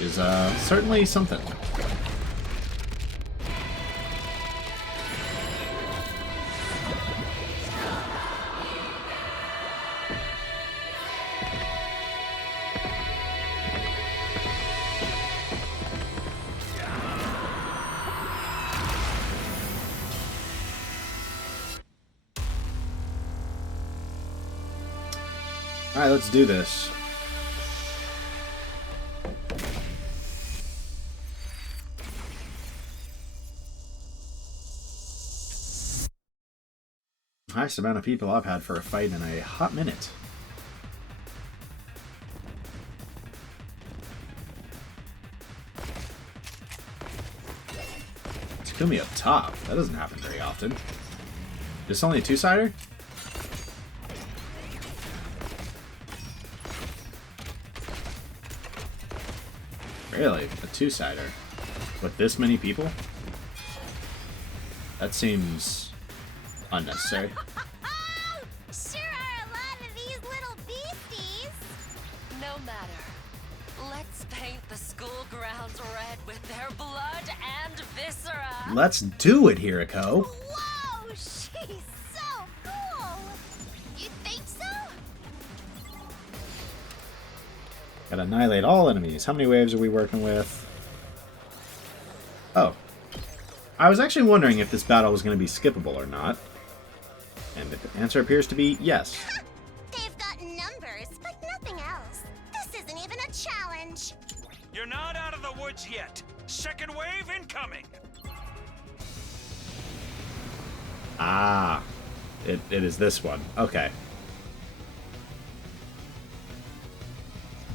is, certainly something. Alright, let's do this. Highest amount of people I've had for a fight in a hot minute. Takumi up top. That doesn't happen very often. This only a two-sider? Really? A two-sider? With this many people? That seems unnecessary. Sure are a lot of these little beasties. No matter. Let's paint the school grounds red with their blood and viscera. Let's do it, Hiriko. Whoa, she's so cool. You think so? Gotta annihilate all enemies. How many waves are we working with? Oh. I was actually wondering if this battle was going to be skippable or not. And the answer appears to be yes. They've got numbers, but nothing else. This isn't even a challenge. You're not out of the woods yet. Second wave incoming. Ah. It is this one. Okay.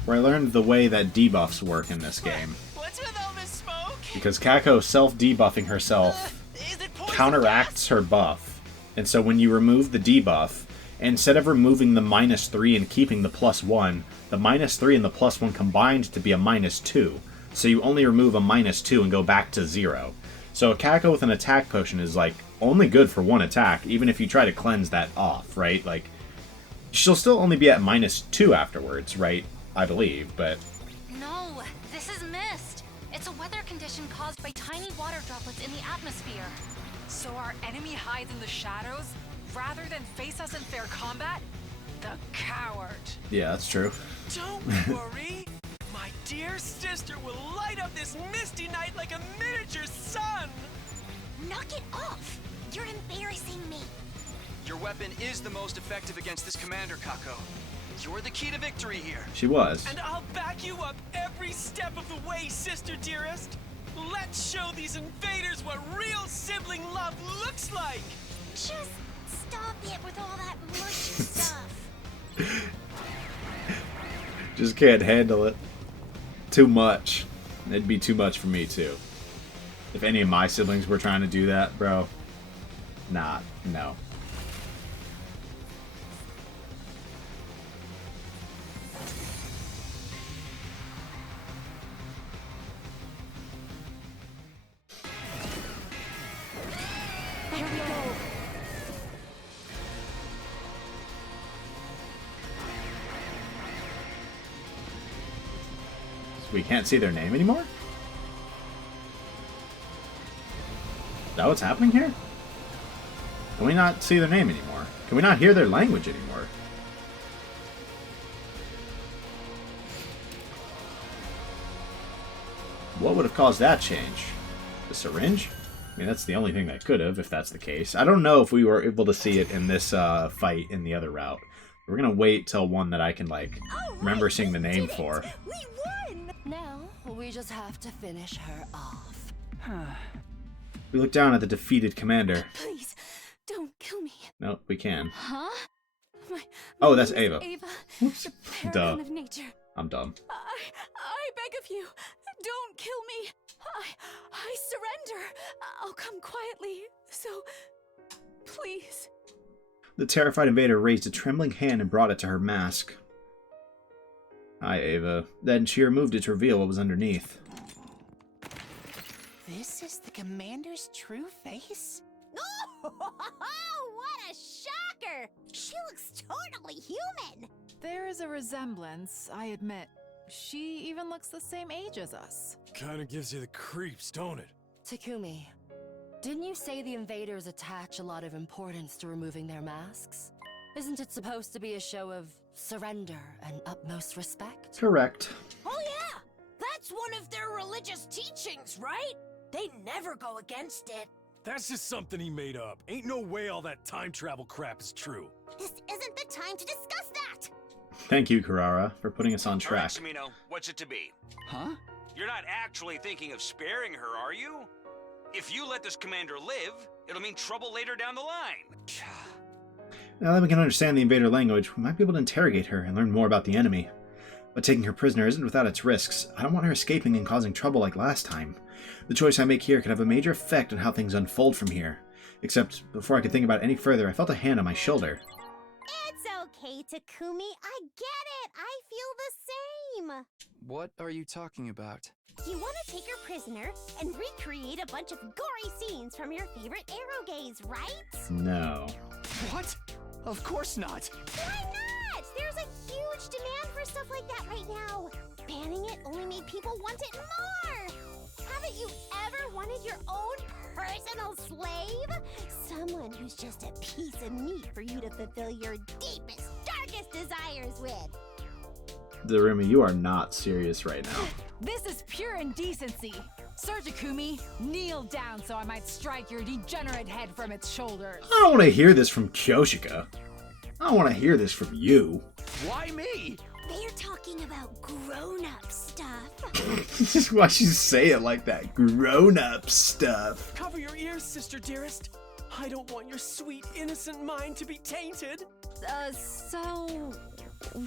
Where I learned the way that debuffs work in this game. What's with all this smoke? Because Kako self-debuffing herself Is it poison counteracts her buff. And so when you remove the debuff, instead of removing the -3 and keeping the +1, the -3 and the +1 combined to be a -2. So you only remove a -2 and go back to 0. So a Kako with an attack potion is like only good for one attack, even if you try to cleanse that off, right? Like, she'll still only be at -2 afterwards, right? I believe, but... No, this is mist. It's a weather condition caused by tiny water droplets in the atmosphere. So our enemy hides in the shadows rather than face us in fair combat? The coward. Yeah, that's true. Don't worry. My dear sister will light up this misty night like a miniature sun. Knock it off. You're embarrassing me. Your weapon is the most effective against this commander, Kako. You're the key to victory here. She was. And I'll back you up every step of the way, sister dearest. Let's show these invaders what real sibling love looks like. Just stop it with all that mushy stuff. Just can't handle it. Too much. It'd be too much for me, too. If any of my siblings were trying to do that, bro. Nah, no. Here we go. So we can't see their name anymore? Is that what's happening here? Can we not see their name anymore? Can we not hear their language anymore? What would have caused that change? The syringe? I mean, that's the only thing that could have, if that's the case. I don't know if we were able to see it in this fight in the other route. We're gonna wait till one that I can, like, remember seeing the name for. We won! Now, we just have to finish her off. We look down at the defeated commander. Please, don't kill me. Nope, we can. Huh? Oh, that's name is Ava. Ava, Whoops. the Duh. paragon of nature. I'm dumb. I beg of you, don't kill me. I surrender. I'll come quietly, so please. The terrified invader raised a trembling hand and brought it to her mask. Hi, Ava. Then she removed it to reveal what was underneath. This is the commander's true face? Oh, what a shocker! She looks totally human. There is a resemblance, I admit. She even looks the same age as us. Kinda gives you the creeps, don't it? Takumi, didn't you say the invaders attach a lot of importance to removing their masks? Isn't it supposed to be a show of surrender and utmost respect? Correct. Oh yeah! That's one of their religious teachings, right? They never go against it. That's just something he made up. Ain't no way all that time travel crap is true. This isn't the time to discuss that. Thank you, Karara, for putting us on track. All right, Samino, what's it to be? Huh? You're not actually thinking of sparing her, are you? If you let this commander live, it'll mean trouble later down the line. Now that we can understand the invader language, we might be able to interrogate her and learn more about the enemy. But taking her prisoner isn't without its risks. I don't want her escaping and causing trouble like last time. The choice I make here could have a major effect on how things unfold from here. Except, before I could think about it any further, I felt a hand on my shoulder. It's okay, Takumi. I get it. I feel the same. What are you talking about? You want to take her prisoner and recreate a bunch of gory scenes from your favorite arrow gaze, right? No. What? Of course not. Why not? There's a huge demand for stuff like that right now. Banning it only made people want it more. Haven't you ever wanted your own personal slave? Someone who's just a piece of meat for you to fulfill your deepest, darkest desires with. Darumi, you are not serious right now. This is pure indecency. Sir Takumi, kneel down so I might strike your degenerate head from its shoulders. I don't want to hear this from Kyoshika. I don't want to hear this from you. Why me? They're talking about grown-up stuff. This is why she say it like that. Grown-up stuff. Cover your ears, sister dearest. I don't want your sweet, innocent mind to be tainted. So...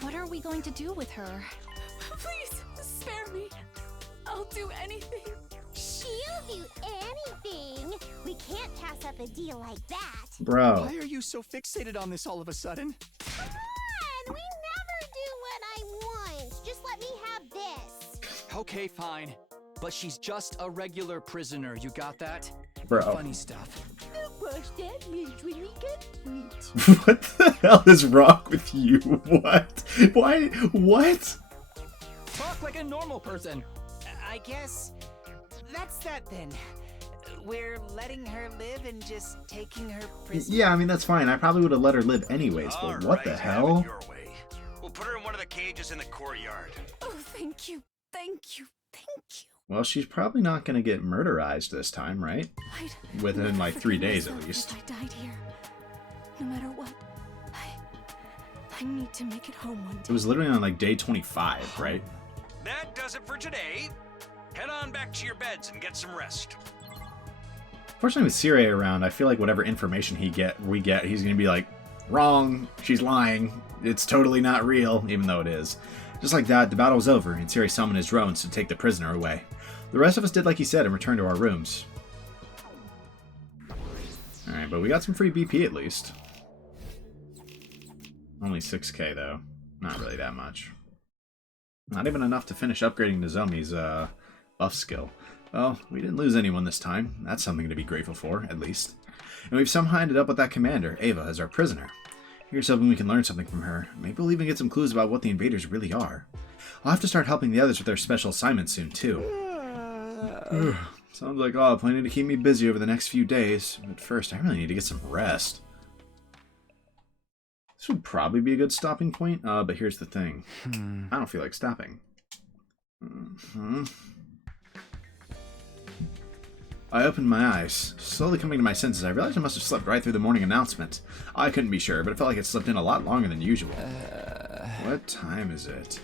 what are we going to do with her? Please, spare me. I'll do anything. She'll do anything. We can't pass up a deal like that. Bro. Why are you so fixated on this all of a sudden? Come on, we never do what I want. Just let me have this. Okay, fine. But she's just a regular prisoner, you got that? Bro. Funny stuff. Wash that means when we get sweet. What the hell is wrong with you? What? Why? What? Talk like a normal person. I guess that's that then. We're letting her live and just taking her prisoner. Yeah, I mean, that's fine. I probably would have let her live anyways, but All what right, the have hell? it your way. We'll put her in one of the cages in the courtyard. Oh, thank you. Thank you. Thank you. Well, she's probably not going to get murderized this time, right? Within like 3 days at least. I died here. No matter what, I need to make it home one day. It was literally on like day 25, right? That does it for today. Head on back to your beds and get some rest. Fortunately, with Sirei around, I feel like whatever information we get, he's going to be like, wrong, she's lying, it's totally not real, even though it is. Just like that, the battle was over, and Sirei summoned his drones to take the prisoner away. The rest of us did like he said and returned to our rooms. Alright, but we got some free BP at least. Only 6k though. Not really that much. Not even enough to finish upgrading Nozomi's buff skill. Well, we didn't lose anyone this time. That's something to be grateful for, at least. And we've somehow ended up with that commander, Ava, as our prisoner. Here's hoping we can learn something from her. Maybe we'll even get some clues about what the invaders really are. I'll have to start helping the others with their special assignments soon, too. Sounds like planning to keep me busy over the next few days. But first, I really need to get some rest. This would probably be a good stopping point, but here's the thing. I don't feel like stopping. I opened my eyes. Slowly coming to my senses, I realized I must have slept right through the morning announcement. I couldn't be sure, but it felt like it slept in a lot longer than usual. What time is it?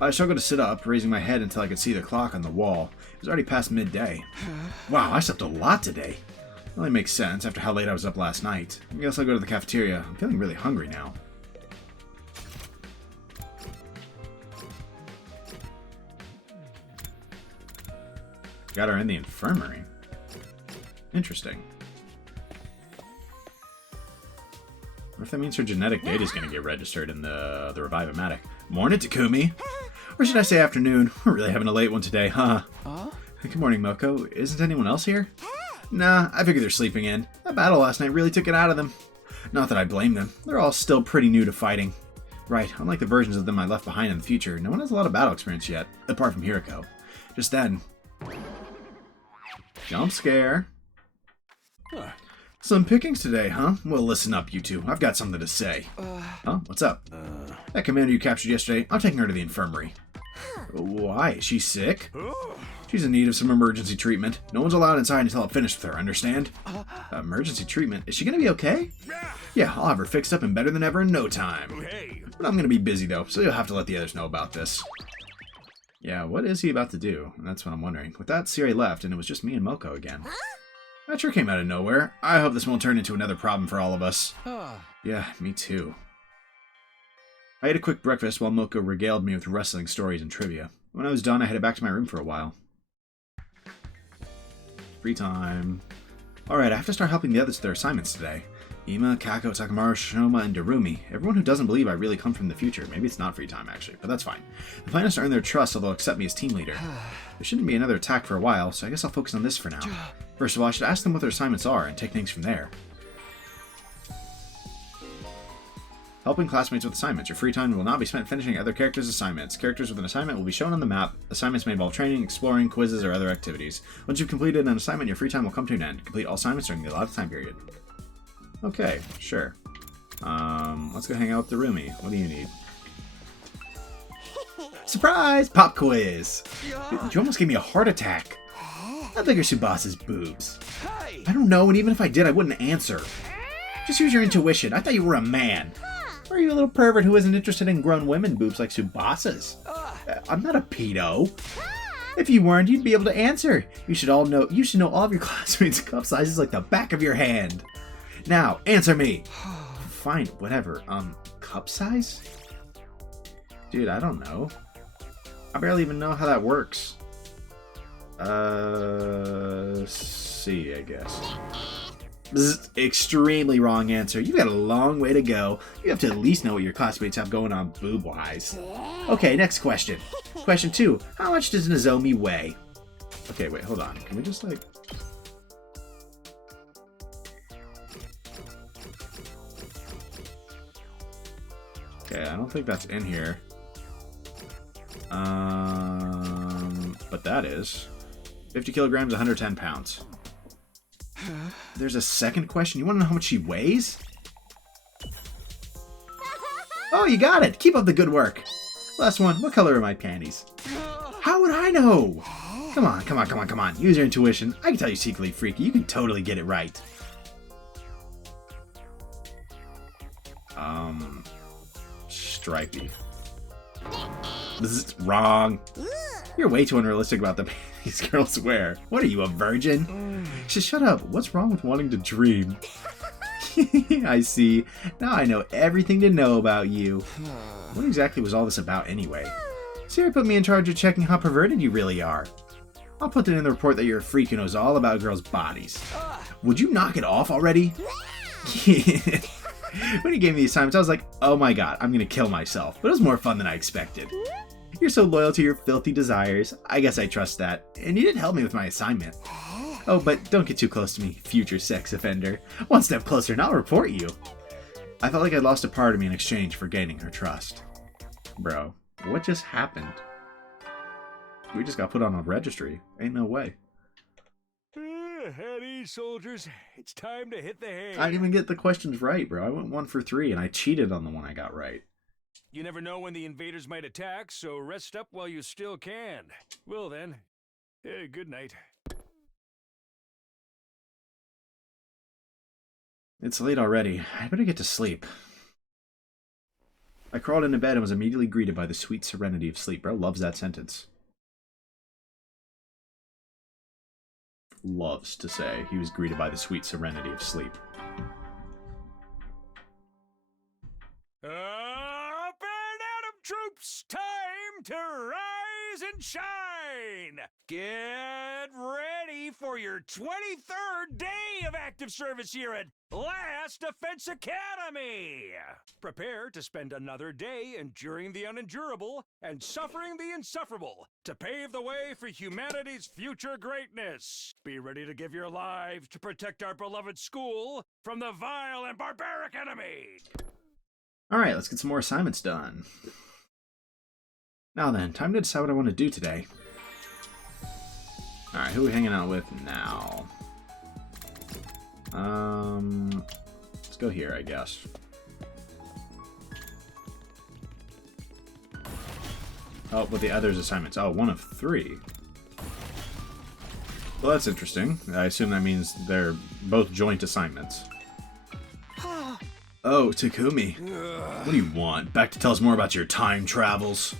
I struggled to sit up, raising my head until I could see the clock on the wall. It was already past midday. Wow, I slept a lot today. It only makes sense after how late I was up last night. I guess I'll go to the cafeteria. I'm feeling really hungry now. Got her in the infirmary. Interesting. What if that means her genetic data is going to get registered in the Revive-O-Matic? Morning, Takumi! Or should I say afternoon? We're really having a late one today, huh? Good morning, Moko. Isn't anyone else here? Nah, I figured they're sleeping in. That battle last night really took it out of them. Not that I blame them. They're all still pretty new to fighting. Right, unlike the versions of them I left behind in the future, no one has a lot of battle experience yet, apart from Hiriko. Just then... Jump scare. Some pickings today, huh? Well, listen up, you two. I've got something to say. Huh? What's up? That commander you captured yesterday, I'm taking her to the infirmary. Why? Is she sick? She's in need of some emergency treatment. No one's allowed inside until I'm finished with her, understand? Emergency treatment? Is she gonna be okay? Yeah, I'll have her fixed up and better than ever in no time. But I'm gonna be busy though, so you'll have to let the others know about this. Yeah, what is he about to do? That's what I'm wondering. With that, Sirei left, and it was just me and Moko again. That sure came out of nowhere. I hope this won't turn into another problem for all of us. Yeah, me too. I ate a quick breakfast while Moko regaled me with wrestling stories and trivia. When I was done, I headed back to my room for a while. Free time. Alright, I have to start helping the others with their assignments today. Ima, Kako, Takamaru, Shoma, and Darumi. Everyone who doesn't believe I really come from the future. Maybe it's not free time, actually, but that's fine. The plan is to earn their trust, so they'll accept me as team leader. There shouldn't be another attack for a while, so I guess I'll focus on this for now. First of all, I should ask them what their assignments are and take things from there. Helping classmates with assignments. Your free time will not be spent finishing other characters' assignments. Characters with an assignment will be shown on the map. Assignments may involve training, exploring, quizzes, or other activities. Once you've completed an assignment, your free time will come to an end. Complete all assignments during the allotted time period. Okay, sure. Let's go hang out with Darumi. What do you need? Surprise! Pop quiz! You almost gave me a heart attack. How big are Subasa's boobs? I don't know, and even if I did, I wouldn't answer. Just use your intuition. I thought you were a man. Or are you a little pervert who isn't interested in grown women boobs like Subasa's? I'm not a pedo. If you weren't, you'd be able to answer. You should know all of your classmates' cup sizes like the back of your hand. Now, answer me. Fine, whatever. Cup size? Dude, I don't know. I barely even know how that works. C, I guess. This is extremely wrong answer. You've got a long way to go. You have to at least know what your classmates have going on boob-wise. Okay, next question. Question 2. How much does Nozomi weigh? Okay, wait, hold on. Can we just, like... Okay, I don't think that's in here. But that is 50 kilograms, 110 pounds. There's a second question. You want to know how much she weighs? Oh, you got it. Keep up the good work. Last one. What color are my panties? How would I know? Come on. Use your intuition. I can tell you secretly freaky. You can totally get it right. Stripey. This is wrong. You're way too unrealistic about the panties girls wear. What are you, a virgin? Just shut up. What's wrong with wanting to dream? I see. Now I know everything to know about you. What exactly was all this about anyway? Siri put me in charge of checking how perverted you really are. I'll put it in the report that you're a freak who knows all about girls' bodies. Would you knock it off already? When he gave me the assignments, I was like, oh my god, I'm gonna kill myself. But it was more fun than I expected. You're so loyal to your filthy desires. I guess I trust that. And you did help me with my assignment. Oh, but don't get too close to me, future sex offender. One step closer and I'll report you. I felt like I lost a part of me in exchange for gaining her trust. Bro, what just happened? We just got put on a registry. Ain't no way. At ease, soldiers. It's time to hit the hay. I didn't even get the questions right, bro. I went 1 for 3, and I cheated on the one I got right. You never know when the invaders might attack, so rest up while you still can. Well then, good night. It's late already. I better get to sleep. I crawled into bed and was immediately greeted by the sweet serenity of sleep. Bro loves that sentence. Loves to say he was greeted by the sweet serenity of sleep. Up and Atom troops! Time to rise and shine! Get ready for your 23rd day of active service here at Last Defense Academy! Prepare to spend another day enduring the unendurable and suffering the insufferable to pave the way for humanity's future greatness. Be ready to give your lives to protect our beloved school from the vile and barbaric enemy! Alright, let's get some more assignments done. Now then, time to decide what I want to do today. Alright, who are we hanging out with now? Let's go here, I guess. Oh, but the other's assignments. Oh, 1 of 3. Well, that's interesting. I assume that means they're both joint assignments. Oh, Takumi. What do you want? Back to tell us more about your time travels?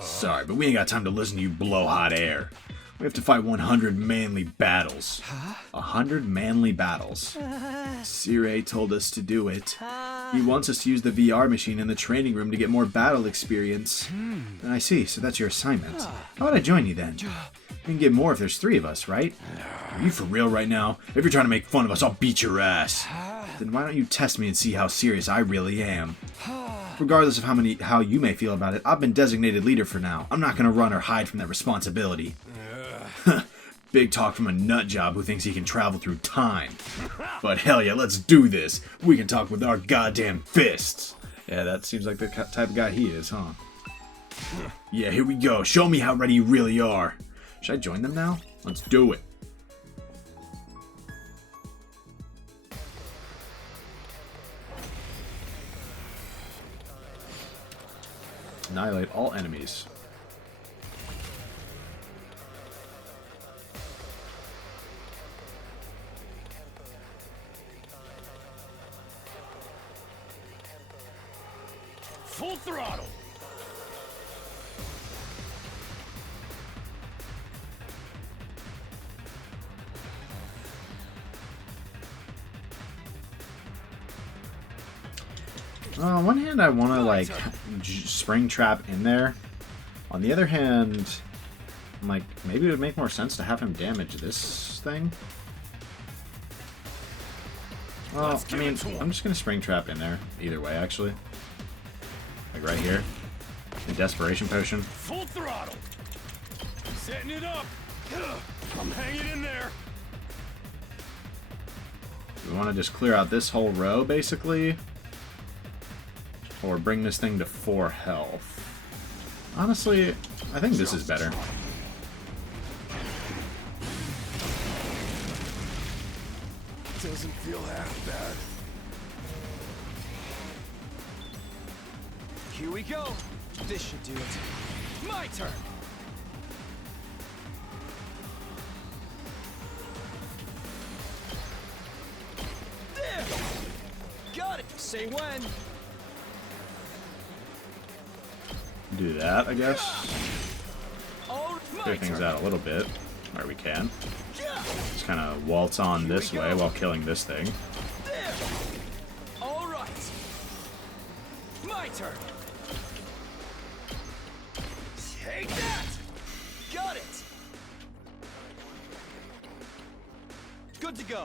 Sorry, but we ain't got time to listen to you blow hot air. We have to fight 100 manly battles. 100 manly battles. Sirei told us to do it. He wants us to use the VR machine in the training room to get more battle experience. I see, so that's your assignment. How about I join you then? We can get more if there's 3 of us, right? Are you for real right now? If you're trying to make fun of us, I'll beat your ass. Then why don't you test me and see how serious I really am? Regardless of how you may feel about it, I've been designated leader for now. I'm not gonna run or hide from that responsibility. Big talk from a nut job who thinks he can travel through time. But hell yeah, let's do this. We can talk with our goddamn fists. Yeah, that seems like the type of guy he is, huh? Yeah, here we go. Show me how ready you really are. Should I join them now? Let's do it. Annihilate all enemies. Full throttle! On one hand, I want to, like, spring trap in there. On the other hand, I'm like, maybe it would make more sense to have him damage this thing. Well, I mean, I'm just going to spring trap in there. Either way, actually. Like right here. The Desperation Potion. Full throttle! Setting it up! I'm hanging in there! We want to just clear out this whole row, basically. Or bring this thing to 4 health. Honestly, I think this is better. Doesn't feel half bad. Here we go. This should do it. My turn. There. Got it. Say when. Do that, I guess. Clear things out a little bit, where we can. Just kind of waltz on this way while killing this thing. There. All right. My turn. Take that. Got it. Good to go.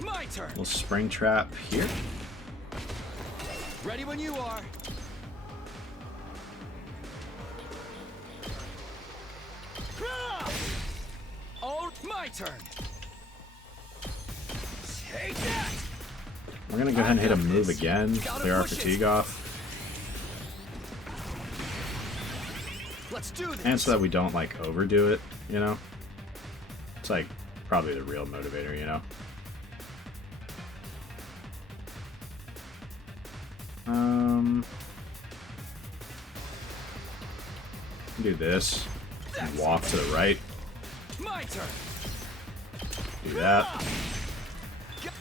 My turn. We'll spring trap here. Ready when you are. Oh, my turn. Take that. We're gonna go ahead and hit a move again. Clear our fatigue off. Let's do this. And so that we don't, like, overdo it, you know? It's, like, probably the real motivator, you know? Do this. And walk to the right. My turn. Do that.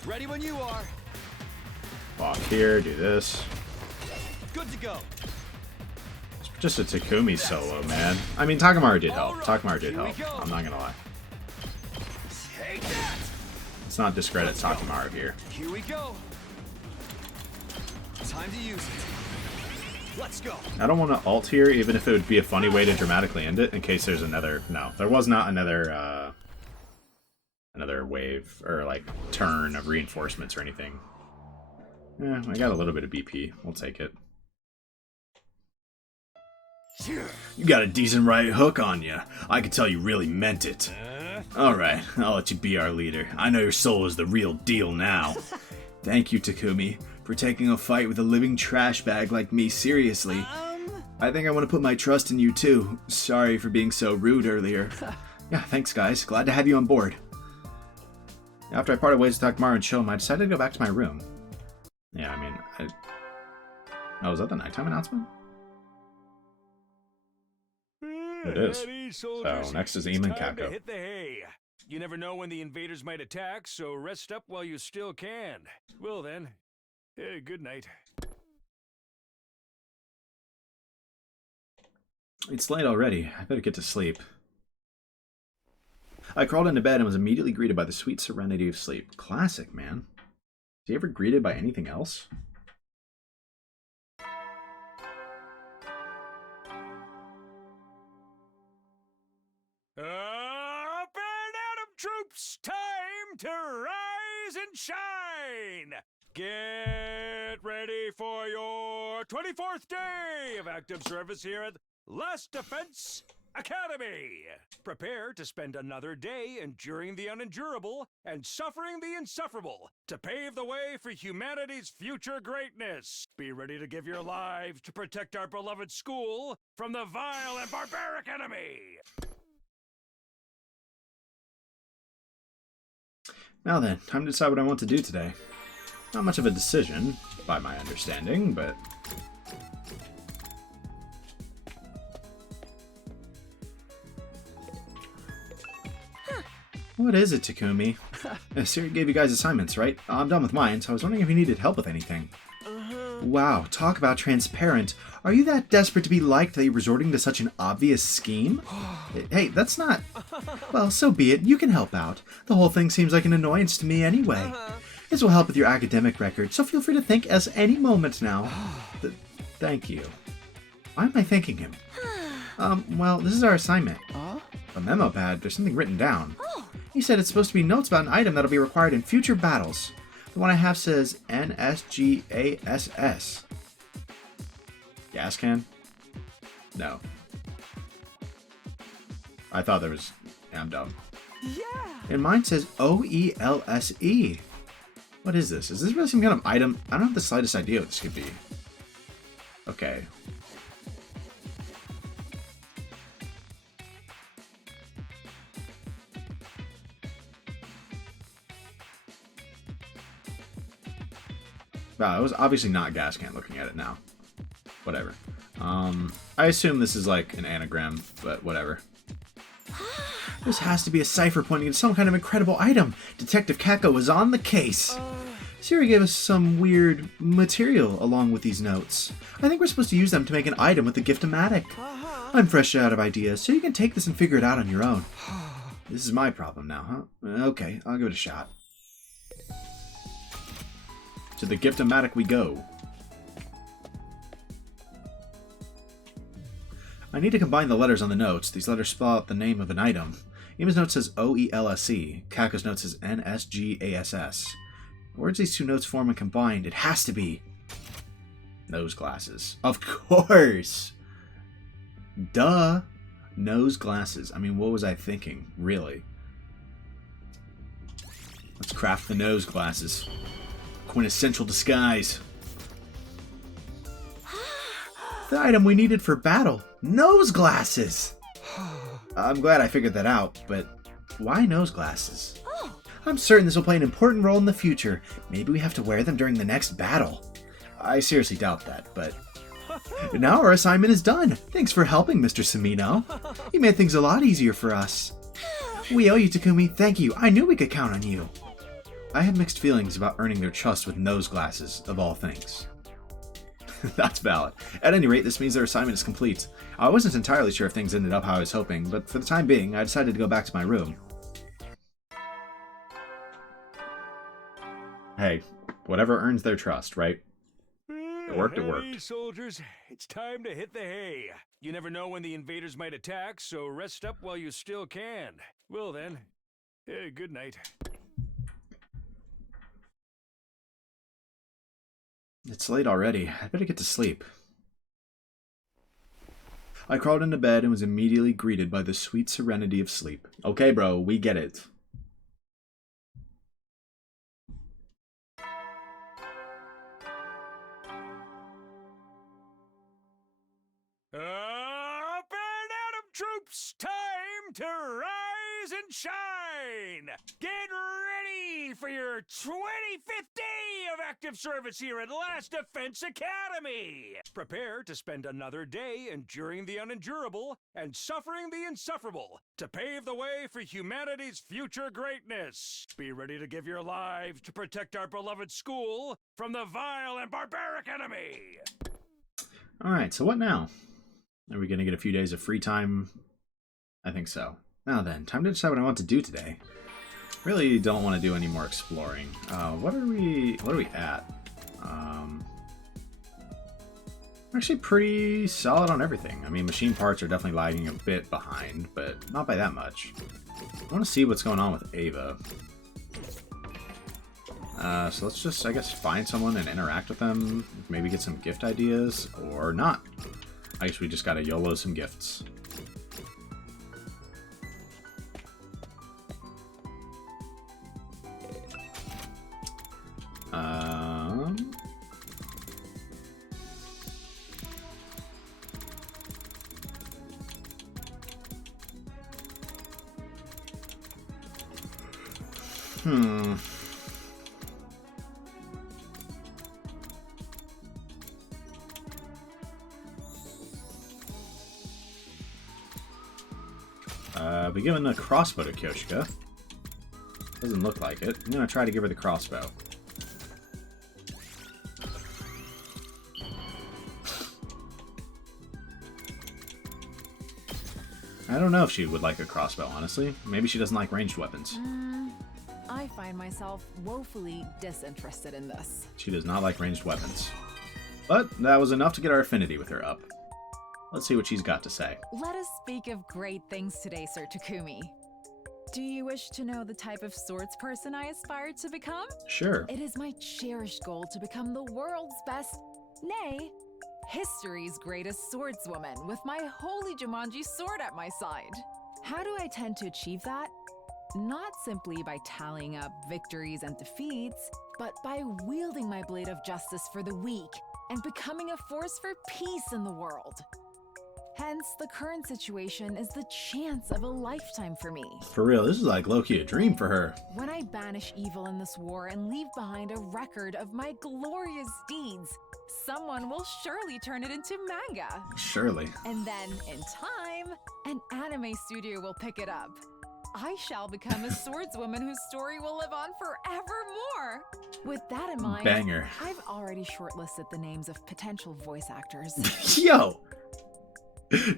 Ready when you are. Walk here, do this. Good to go. It's just a Takumi solo, man. I mean, Takamaru did help. Takamaru did help. I'm not gonna lie. Take that. Let's not discredit Takamaru here. Here we go. Time to use it. Let's go. I don't want to ult here, even if it would be a funny way to dramatically end it, in case there's another... No, there was not another, another wave, or, like, turn of reinforcements or anything. Yeah, I got a little bit of BP. We'll take it. You got a decent right hook on you. I could tell you really meant it. Alright, I'll let you be our leader. I know your soul is the real deal now. Thank you, Takumi, for taking a fight with a living trash bag like me seriously. I think I want to put my trust in you too. Sorry for being so rude earlier. Yeah, thanks guys. Glad to have you on board. After I parted ways with Takamaru and Shoma, I decided to go back to my room. Yeah, I mean, Oh, is that the nighttime announcement? It is. So next is Eamon Time to Kako. hit the hay. You never know when the invaders might attack, so rest up while you still can. Well then, good night. It's late already. I better get to sleep. I crawled into bed and was immediately greeted by the sweet serenity of sleep. Classic, man. Is he ever greeted by anything else? Up and Atom troops! Time to rise and shine! Get ready for your 24th day of active service here at Last Defense Academy! Prepare to spend another day enduring the unendurable and suffering the insufferable to pave the way for humanity's future greatness. Be ready to give your lives to protect our beloved school from the vile and barbaric enemy! Now then, time to decide what I want to do today. Not much of a decision, by my understanding, but... What is it, Takumi? Sirei gave you guys assignments, right? I'm done with mine, so I was wondering if you needed help with anything. Wow, talk about transparent. Are you that desperate to be liked that you're resorting to such an obvious scheme? Hey, that's not... Well, so be it. You can help out. The whole thing seems like an annoyance to me anyway. This will help with your academic record, so feel free to thank us any moment now. Thank you. Why am I thanking him? Well, this is our assignment. A memo pad, there's something written down. He said it's supposed to be notes about an item that'll be required in future battles. The one I have says NSGASS. Gas can? No. I thought there was... I'm dumb. Yeah. And mine says OELSE. What is this? Is this really some kind of item? I don't have the slightest idea what this could be. Okay. Wow, it was obviously not gas can looking at it now. Whatever. I assume this is like an anagram, but whatever. This has to be a cipher pointing to some kind of incredible item. Detective Kako was on the case. Sirei gave us some weird material along with these notes. I think we're supposed to use them to make an item with the Gift-O-Matic. I'm fresh out of ideas, so you can take this and figure it out on your own. This is my problem now, huh? Okay, I'll give it a shot. To the Gift-O-Matic we go. I need to combine the letters on the notes. These letters spell out the name of an item. Ima's note says OELSE. Kako's note says NSGASS. The words these two notes form and combined, it has to be... nose glasses. Of course! Duh! Nose glasses. I mean, what was I thinking? Really? Let's craft the nose glasses. Quintessential disguise. The item we needed for battle. Nose glasses! I'm glad I figured that out, but why nose glasses? I'm certain this will play an important role in the future. Maybe we have to wear them during the next battle. I seriously doubt that, but... Now our assignment is done. Thanks for helping, Mr. Samino. You made things a lot easier for us. We owe you, Takumi. Thank you. I knew we could count on you. I had mixed feelings about earning their trust with nose glasses, of all things. That's valid. At any rate, this means their assignment is complete. I wasn't entirely sure if things ended up how I was hoping, but for the time being, I decided to go back to my room. Hey, whatever earns their trust, right? It worked, it worked. Hey, soldiers, it's time to hit the hay. You never know when the invaders might attack, so rest up while you still can. Well then, good night. It's late already. I better get to sleep. I crawled into bed and was immediately greeted by the sweet serenity of sleep. Okay, bro, we get it. Up and Atom troops! Time to rise and shine! Get ready for your 25th day of active service here at Last Defense Academy! Prepare to spend another day enduring the unendurable and suffering the insufferable to pave the way for humanity's future greatness. Be ready to give your lives to protect our beloved school from the vile and barbaric enemy! Alright, so what now? Are we going to get a few days of free time? I think so. Now then, time to decide what I want to do today. Really don't want to do any more exploring. What are we at? Actually pretty solid on everything. I mean, machine parts are definitely lagging a bit behind, but not by that much. I want to see what's going on with Ava. So let's just, I guess, find someone and interact with them. Maybe get some gift ideas, or not. I guess we just gotta YOLO some gifts. Be given the crossbow to Kyoshika. Doesn't look like it. I'm gonna try to give her the crossbow. I don't know if she would like a crossbow, honestly. Maybe she doesn't like ranged weapons. I find myself woefully disinterested in this. She does not like ranged weapons. But that was enough to get our affinity with her up. Let's see what she's got to say. Let us speak of great things today, Sir Takumi. Do you wish to know the type of swords person I aspire to become? Sure. It is my cherished goal to become the world's best, nay, history's greatest swordswoman with my holy Jumanji sword at my side. How do I tend to achieve that? Not simply by tallying up victories and defeats, but by wielding my blade of justice for the weak and becoming a force for peace in the world. Hence, the current situation is the chance of a lifetime for me. For real, this is like low-key a dream for her. When I banish evil in this war and leave behind a record of my glorious deeds, someone will surely turn it into manga. Surely. And then, in time, an anime studio will pick it up. I shall become a swordswoman whose story will live on forevermore. With that in mind, Banger. I've already shortlisted the names of potential voice actors. Yo!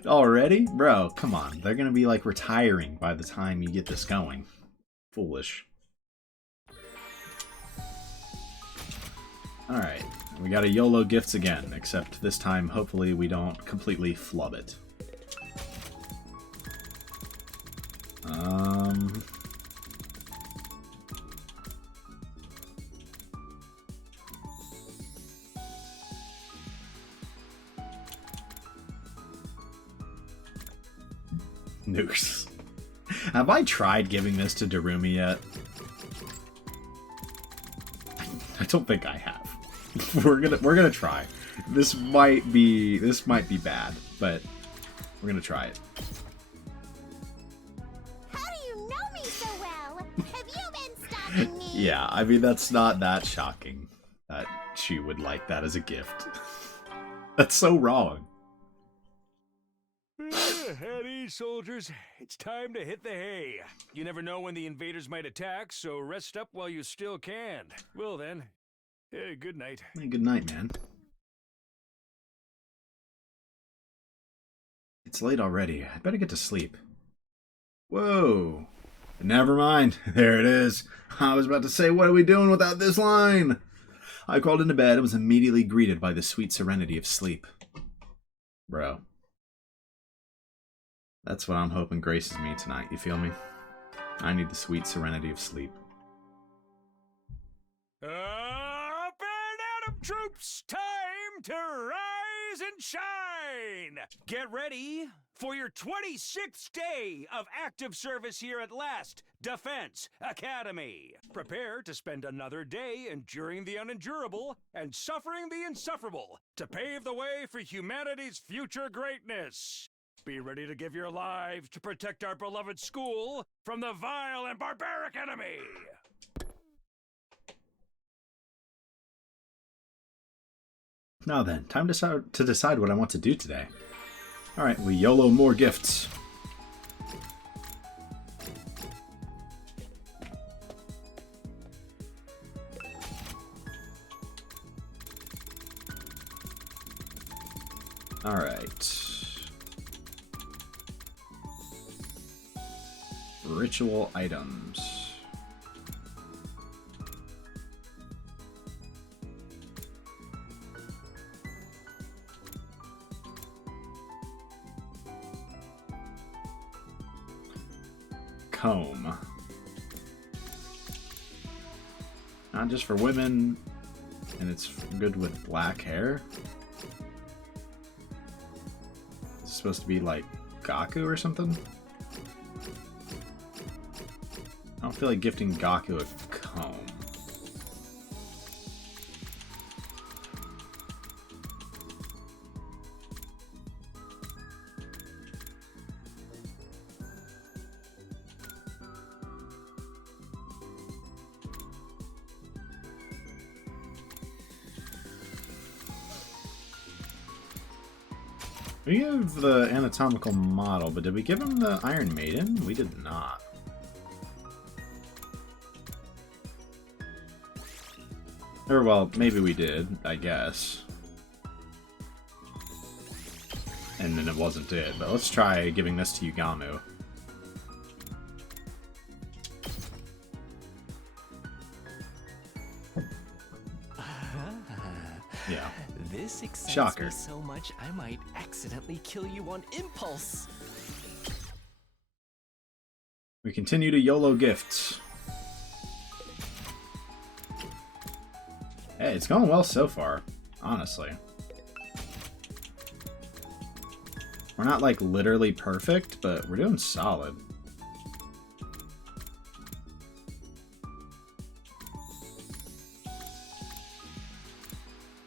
Already? Bro, come on. They're gonna be like retiring by the time you get this going. Foolish. Alright, we got a YOLO gifts again, except this time hopefully we don't completely flub it. Nukes. Have I tried giving this to Darumi yet? I don't think I have. We're gonna try. This might be bad, but we're gonna try it. How do you know me so well? Have you been stalking me? Yeah, I mean that's not that shocking that she would like that as a gift. That's so wrong. At ease, soldiers. It's time to hit the hay. You never know when the invaders might attack, so rest up while you still can. Well then, good night. Hey, good night, man. It's late already. I better get to sleep. Whoa. Never mind. There it is. I was about to say, what are we doing without this line? I crawled into bed and was immediately greeted by the sweet serenity of sleep. Bro. That's what I'm hoping graces me tonight, you feel me? I need the sweet serenity of sleep. Up and Atom troops! Time to rise and shine! Get ready for your 26th day of active service here at Last Defense Academy. Prepare to spend another day enduring the unendurable and suffering the insufferable to pave the way for humanity's future greatness. Be ready to give your lives to protect our beloved school from the vile and barbaric enemy! Now then, time to decide what I want to do today. Alright, we YOLO more gifts. Alright. Ritual items. Comb. Not just for women, and it's good with black hair. It's supposed to be like Gaku or something. I don't feel like gifting Gaku a comb. We gave the anatomical model, but did we give him the Iron Maiden? We did not. Or, well, maybe we did, I guess. And then it wasn't it, but let's try giving this to Yugamu. Yeah. This excites Shocker. me so much I might accidentally kill you on impulse. We continue to YOLO gifts. Hey, it's going well so far, honestly. We're not, like, literally perfect, but we're doing solid.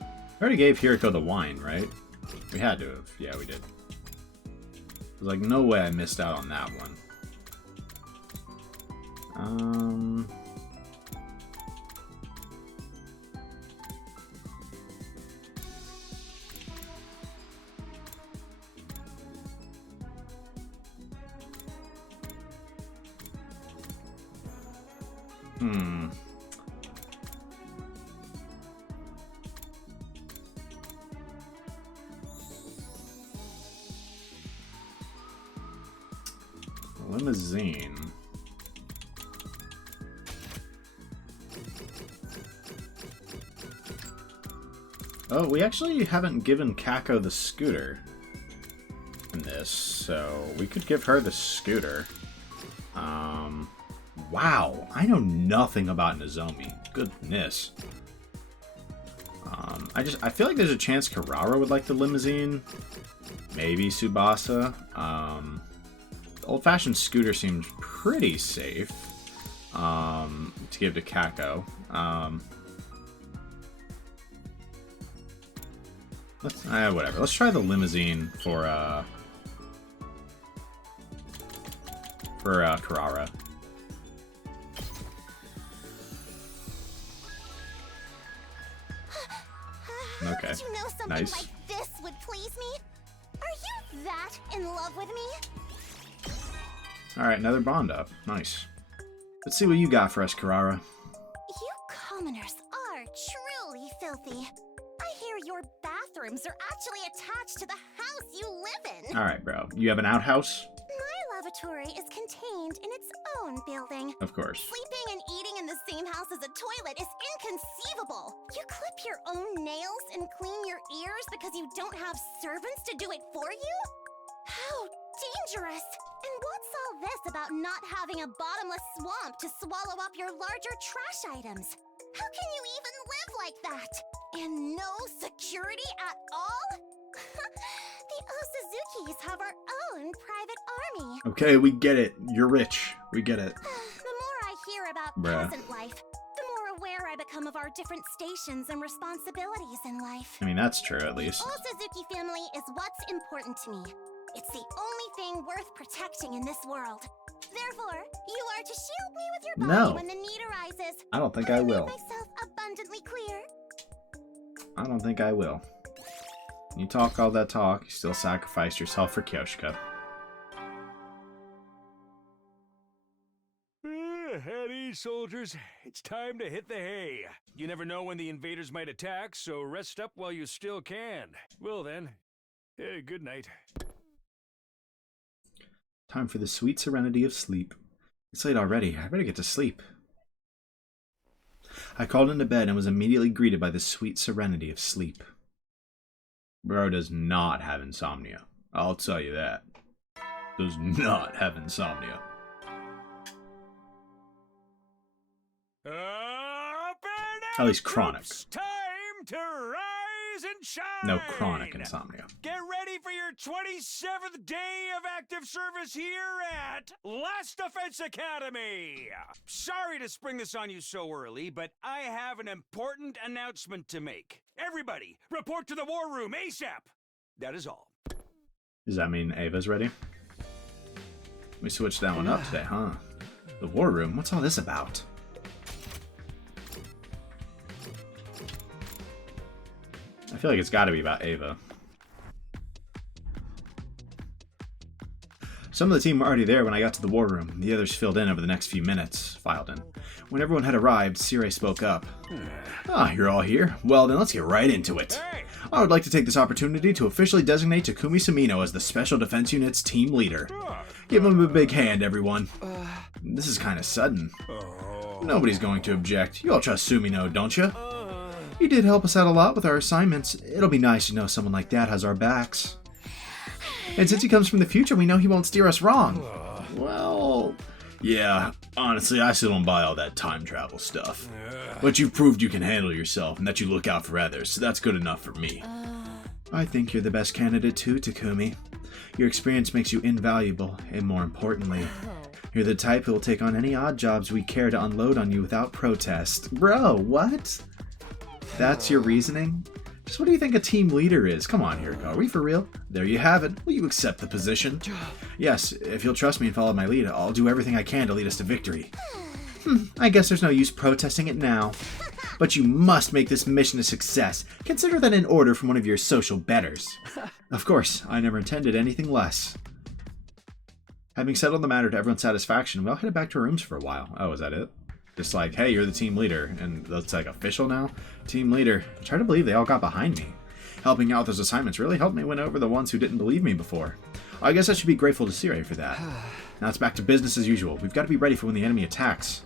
We already gave Hiriko the wine, right? We had to have. Yeah, we did. There's, like, no way I missed out on that one. Limousine. Oh, we actually haven't given Kako the scooter in this, so we could give her the scooter. Wow, I know nothing about Nozomi. Goodness. I feel like there's a chance Karara would like the limousine. Maybe Tsubasa. The old-fashioned scooter seems pretty safe to give to Kako. Whatever. Let's try the limousine for Karara. Okay. Did you know something Nice. like this would please me? Are you that in love with me? Alright, another bond up. Nice. Let's see what you got for us, Karara. You commoners are truly filthy. I hear your bathrooms are actually attached to the house you live in. Alright, bro. You have an outhouse? My lavatory is contained in its own building. Of course. Sleeping and eating in the same house as a toilet is inconceivable. You clip your own nails and clean your ears because you don't have servants to do it for you? How dangerous! And what's all this about not having a bottomless swamp to swallow up your larger trash items? How can you even live like that? And no security at all? The Osuzukis have our own private army. Okay, we get it. You're rich. We get it. The more I hear about Bruh. peasant life, the more aware I become of our different stations and responsibilities in life. I mean, that's true, at least. Osuzuki family is what's important to me. It's the only thing worth protecting in this world. Therefore, you are to shield me with your body No. when the need arises. I don't think I will. Make myself abundantly clear. I don't think I will. You talk all that talk, you still sacrificed yourself for Kyoshika. At ease, soldiers. It's time to hit the hay. You never know when the invaders might attack, so rest up while you still can. Well then, good night. Time for the sweet serenity of sleep. It's late already. I better get to sleep. I crawled into bed and was immediately greeted by the sweet serenity of sleep. Bro does not have insomnia. I'll tell you that. Does not have insomnia. At least chronic. Time to rise and shine. No chronic insomnia. Get ready for your 27th day of active service here at Last Defense Academy. Sorry to spring this on you so early, but I have an important announcement to make. Everybody, report to the war room ASAP. That is all. Does that mean Ava's ready? We switched that one up today, huh? The war room? What's all this about? I feel like it's got to be about Ava. Some of the team were already there when I got to the war room. The others filled in over the next few minutes. Filed in. When everyone had arrived, Sirei spoke up. Ah, you're all here? Well, then let's get right into it. I would like to take this opportunity to officially designate Takumi Sumino as the Special Defense Unit's team leader. Give him a big hand, everyone. This is kind of sudden. Nobody's going to object. You all trust Sumino, don't you? He did help us out a lot with our assignments. It'll be nice to know someone like that has our backs. And since he comes from the future, we know he won't steer us wrong. Well, yeah, honestly, I still don't buy all that time travel stuff. But you've proved you can handle yourself and that you look out for others, so that's good enough for me. I think you're the best candidate too, Takumi. Your experience makes you invaluable, and more importantly, you're the type who will take on any odd jobs we care to unload on you without protest. Bro, what? That's your reasoning? Just what do you think a team leader is? Come on, Hiriko, are we for real? There you have it. Will you accept the position? Yes, if you'll trust me and follow my lead, I'll do everything I can to lead us to victory. I guess there's no use protesting it now. But you must make this mission a success. Consider that an order from one of your social betters. Of course, I never intended anything less. Having settled the matter to everyone's satisfaction, we all headed back to our rooms for a while. Oh, is that it? Just like, hey, you're the team leader, and that's like official now? Team leader. It's hard to believe they all got behind me. Helping out with those assignments really helped me win over the ones who didn't believe me before. I guess I should be grateful to Sirei for that. Now it's back to business as usual. We've got to be ready for when the enemy attacks.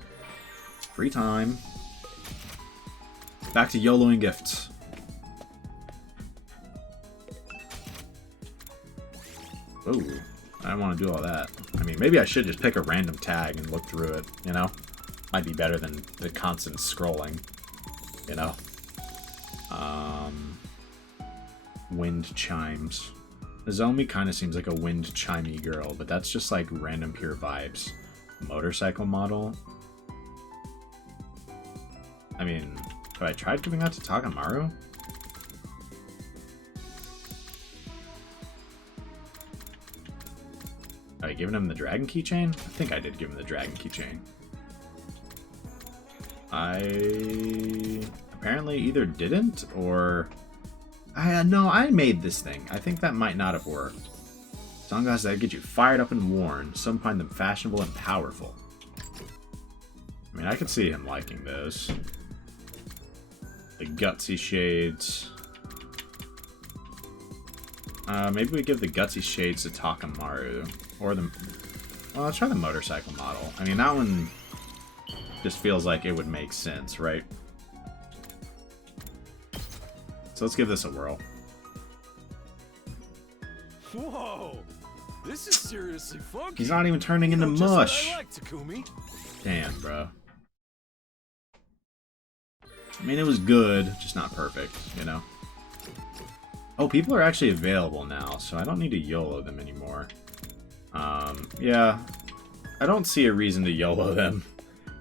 Free time. Back to YOLOing gifts. Oh, I don't want to do all that. I mean, maybe I should just pick a random tag and look through it, you know? Might be better than the constant scrolling, you know? Wind chimes. Nozomi kind of seems like a wind chimey girl, but that's just like random pure vibes. Motorcycle model. I mean, have I tried giving that to Takamaru? Have I given him the dragon keychain? I think I did give him the dragon keychain. I apparently either didn't or... No, I made this thing. I think that might not have worked. Sunglasses that get you fired up and worn. Some find them fashionable and powerful. I mean, I could see him liking those. The gutsy shades. Maybe we give the gutsy shades to Takamaru. Or the... Well, let's try the motorcycle model. I mean, that one just feels like it would make sense, right? So let's give this a whirl. Whoa! This is seriously funky. He's not even turning into mush. Just what I like, Takumi. Damn, bro. I mean, it was good, just not perfect, you know? Oh, people are actually available now, so I don't need to YOLO them anymore. Yeah. I don't see a reason to YOLO them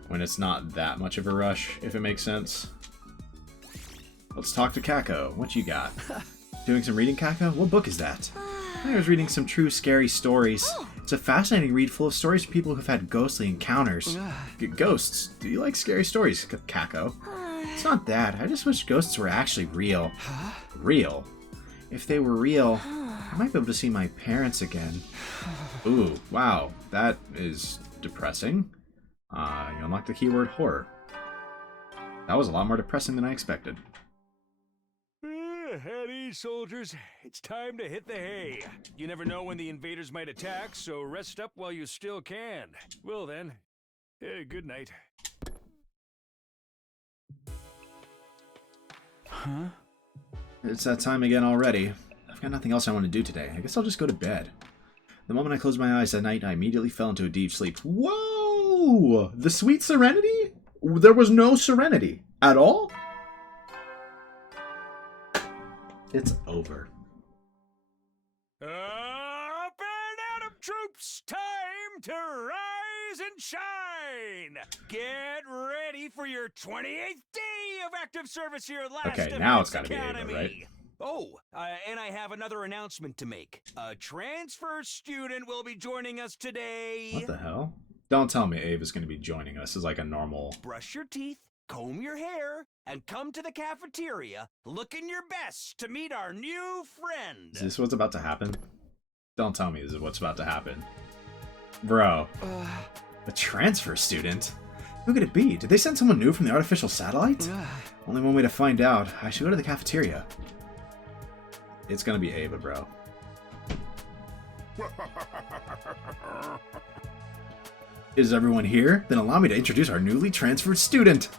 when it's not that much of a rush, if it makes sense. Let's talk to Kako. What you got? Doing some reading, Kako? What book is that? I was reading some true scary stories. It's a fascinating read full of stories of people who've had ghostly encounters. Ghosts? Do you like scary stories, Kako? It's not that. I just wish ghosts were actually real. Real? If they were real, I might be able to see my parents again. Ooh, wow, that is depressing. You unlocked the keyword horror. That was a lot more depressing than I expected. At ease, soldiers. It's time to hit the hay. You never know when the invaders might attack, so rest up while you still can. Well then, good night. Huh? It's that time again already. I've got nothing else I want to do today. I guess I'll just go to bed. The moment I closed my eyes that night, I immediately fell into a deep sleep. Whoa! The sweet serenity? There was no serenity at all? It's over. Up and Adam troops! Time to rise and shine! Get ready for your 28th day of active service here at Last Okay, now it's Defense gotta be Ava, Academy. right? Oh, and I have another announcement to make. A transfer student will be joining us today. What the hell? Don't tell me Ava's going to be joining us as like a normal... Brush your teeth, comb your hair, and come to the cafeteria looking your best to meet our new friend. Is this what's about to happen? Don't tell me this is what's about to happen. Bro. A transfer student? Who could it be? Did they send someone new from the artificial satellite? Only one way to find out. I should go to the cafeteria. It's gonna be Ava, bro. Is everyone here? Then allow me to introduce our newly transferred student.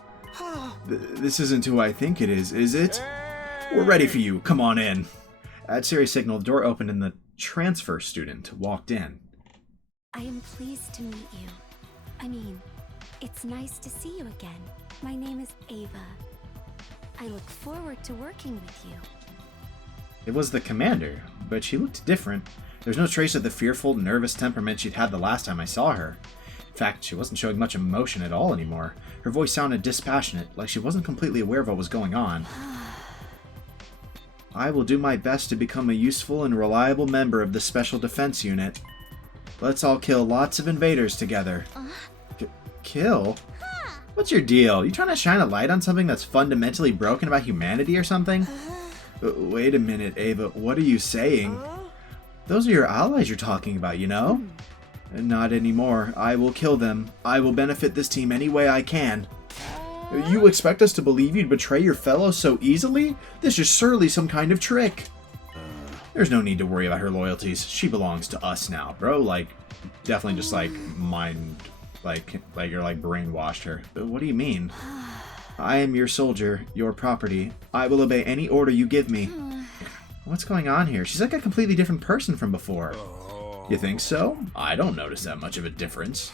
This isn't who I think it is it? We're ready for you. Come on in. At Sirei's signal, the door opened and the transfer student walked in. I am pleased to meet you. I mean, it's nice to see you again. My name is Ava. I look forward to working with you. It was the commander, but she looked different. There's no trace of the fearful, nervous temperament she'd had the last time I saw her. In fact, she wasn't showing much emotion at all anymore. Her voice sounded dispassionate, like she wasn't completely aware of what was going on. I will do my best to become a useful and reliable member of the Special Defense Unit. Let's all kill lots of invaders together. Kill? What's your deal? You trying to shine a light on something that's fundamentally broken about humanity or something? Wait a minute, Ava. What are you saying? Those are your allies you're talking about, you know? Not anymore. I will kill them. I will benefit this team any way I can. You expect us to believe you'd betray your fellows so easily? This is surely some kind of trick. There's no need to worry about her loyalties. She belongs to us now, bro. Like, definitely just like mind, like you're like brainwashed her. But what do you mean? I am your soldier, your property. I will obey any order you give me. What's going on here? She's like a completely different person from before. You think so? I don't notice that much of a difference.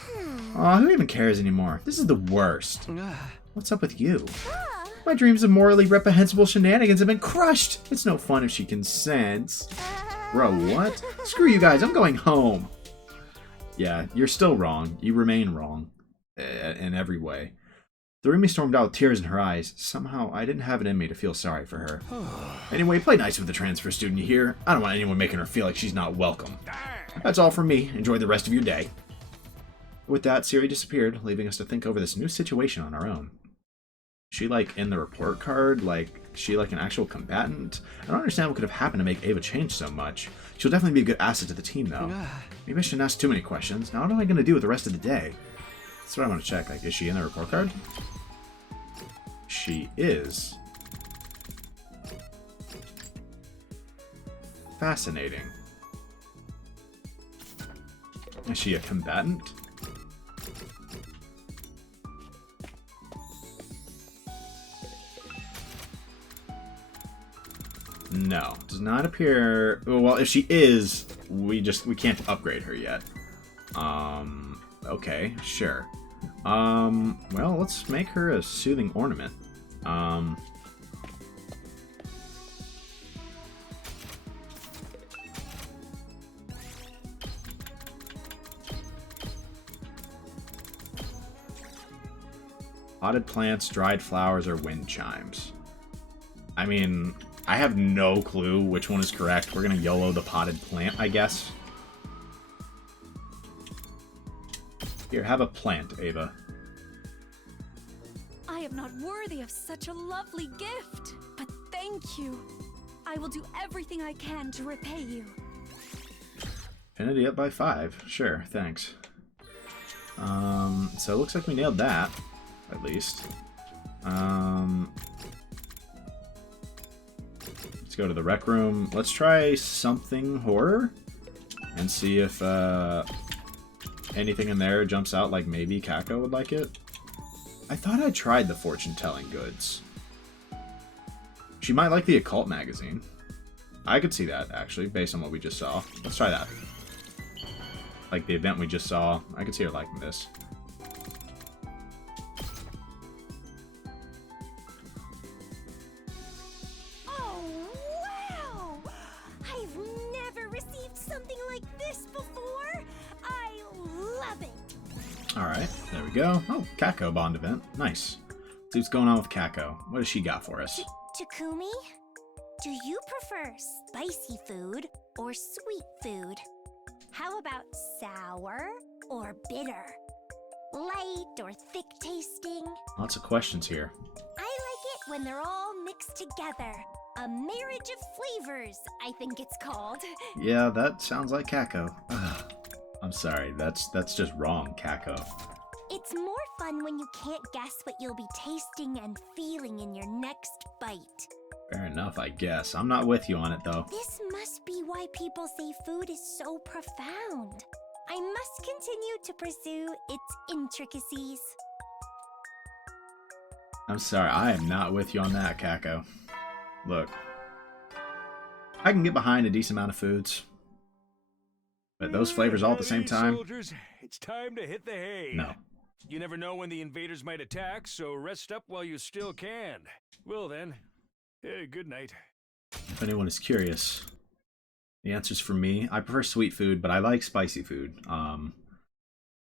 Aw, who even cares anymore? This is the worst. What's up with you? My dreams of morally reprehensible shenanigans have been crushed. It's no fun if she consents. Bro, what? Screw you guys, I'm going home. Yeah, you're still wrong. You remain wrong. In every way. Thurimi stormed out with tears in her eyes. Somehow, I didn't have it in me to feel sorry for her. Anyway, play nice with the transfer student, you hear? I don't want anyone making her feel like she's not welcome. That's all from me. Enjoy the rest of your day. With that, Sirei disappeared, leaving us to think over this new situation on our own. Is she, like, in the report card? Like, is she, like, an actual combatant? I don't understand what could have happened to make Ava change so much. She'll definitely be a good asset to the team, though. Maybe I shouldn't ask too many questions. Now, what am I going to do with the rest of the day? That's what I want to check. Like, is she in the report card? She is. Fascinating. Is she a combatant? No, does not appear. Well, if she is, we can't upgrade her yet. Okay, sure. Well, let's make her a soothing ornament. Potted plants, dried flowers, or wind chimes. I mean, I have no clue which one is correct. We're gonna YOLO the potted plant, I guess. Here, have a plant, Ava. I am not worthy of such a lovely gift, but thank you. I will do everything I can to repay you. Affinity up by 5. Sure, thanks. So it looks like we nailed that, at least. Let's go to the rec room. Let's try something horror and see if anything in there jumps out, like maybe Kako would like it. I thought I tried the fortune-telling goods. She might like the occult magazine. I could see that, actually, based on what we just saw. Let's try that. Like the event we just saw. I could see her liking this. Oh, wow! I've never received something like this before. I love it. Alright, there we go. Oh, Kako bond event. Nice. See what's going on with Kako. What does she got for us? Takumi, do you prefer spicy food or sweet food? How about sour or bitter? Light or thick tasting? Lots of questions here. I like it when they're all mixed together. A marriage of flavors, I think it's called. Yeah, that sounds like Kako. Ugh. I'm sorry, that's just wrong, Kako. It's more fun when you can't guess what you'll be tasting and feeling in your next bite. Fair enough, I guess. I'm not with you on it, though. This must be why people say food is so profound. I must continue to pursue its intricacies. I'm sorry, I am not with you on that, Kako. Look, I can get behind a decent amount of foods, but those flavors all at the same time? Soldiers, it's time to hit the hay. No. You never know when the invaders might attack, so rest up while you still can. Well then, good night. If anyone is curious, the answer's from me. I prefer sweet food, but I like spicy food.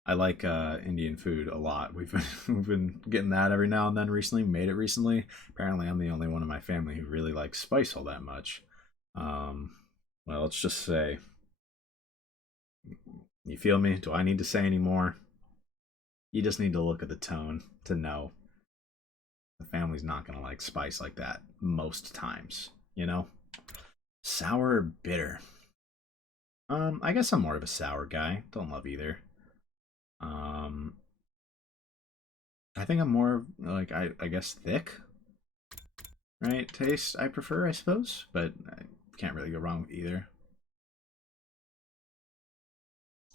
I like Indian food a lot. We've been getting that every now and then recently. Made it recently. Apparently, I'm the only one in my family who really likes spice all that much. Well, let's just say, you feel me? Do I need to say any more? You just need to look at the tone to know the family's not gonna like spice like that most times, you know? Sour or bitter? I guess I'm more of a sour guy. Don't love either. I think I'm more like I guess thick, right? Taste I prefer, I suppose, but I can't really go wrong with either.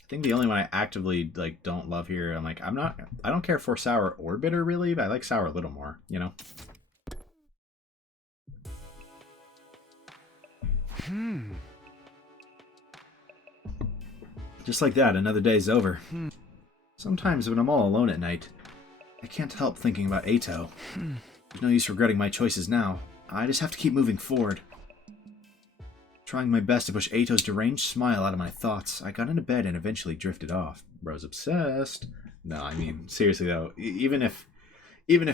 I think the only one I actively like don't love here, I don't care for sour or bitter really, but I like sour a little more, you know? Just like that, another day's over. Sometimes when I'm all alone at night, I can't help thinking about Ato. There's no use regretting my choices now. I just have to keep moving forward. Trying my best to push Ato's deranged smile out of my thoughts, I got into bed and eventually drifted off. Bro's obsessed. No, I mean, seriously though, even if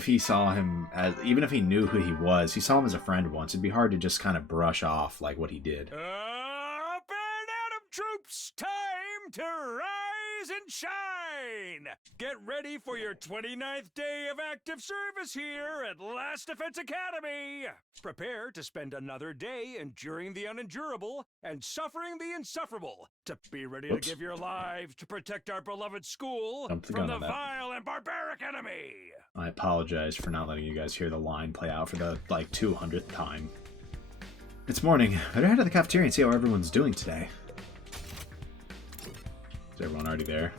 he saw him as, even if he knew who he was, he saw him as a friend once, it'd be hard to just kind of brush off like what he did. Up and at 'em, troops! Time to rise and shine! Get ready for your 29th day of active service here at Last Defense Academy! Prepare to spend another day enduring the unendurable and suffering the insufferable, to be ready to give your lives to protect our beloved school from the vile and barbaric enemy! I apologize for not letting you guys hear the line play out for the, 200th time. It's morning. Better head to the cafeteria and see how everyone's doing today. Is everyone already there?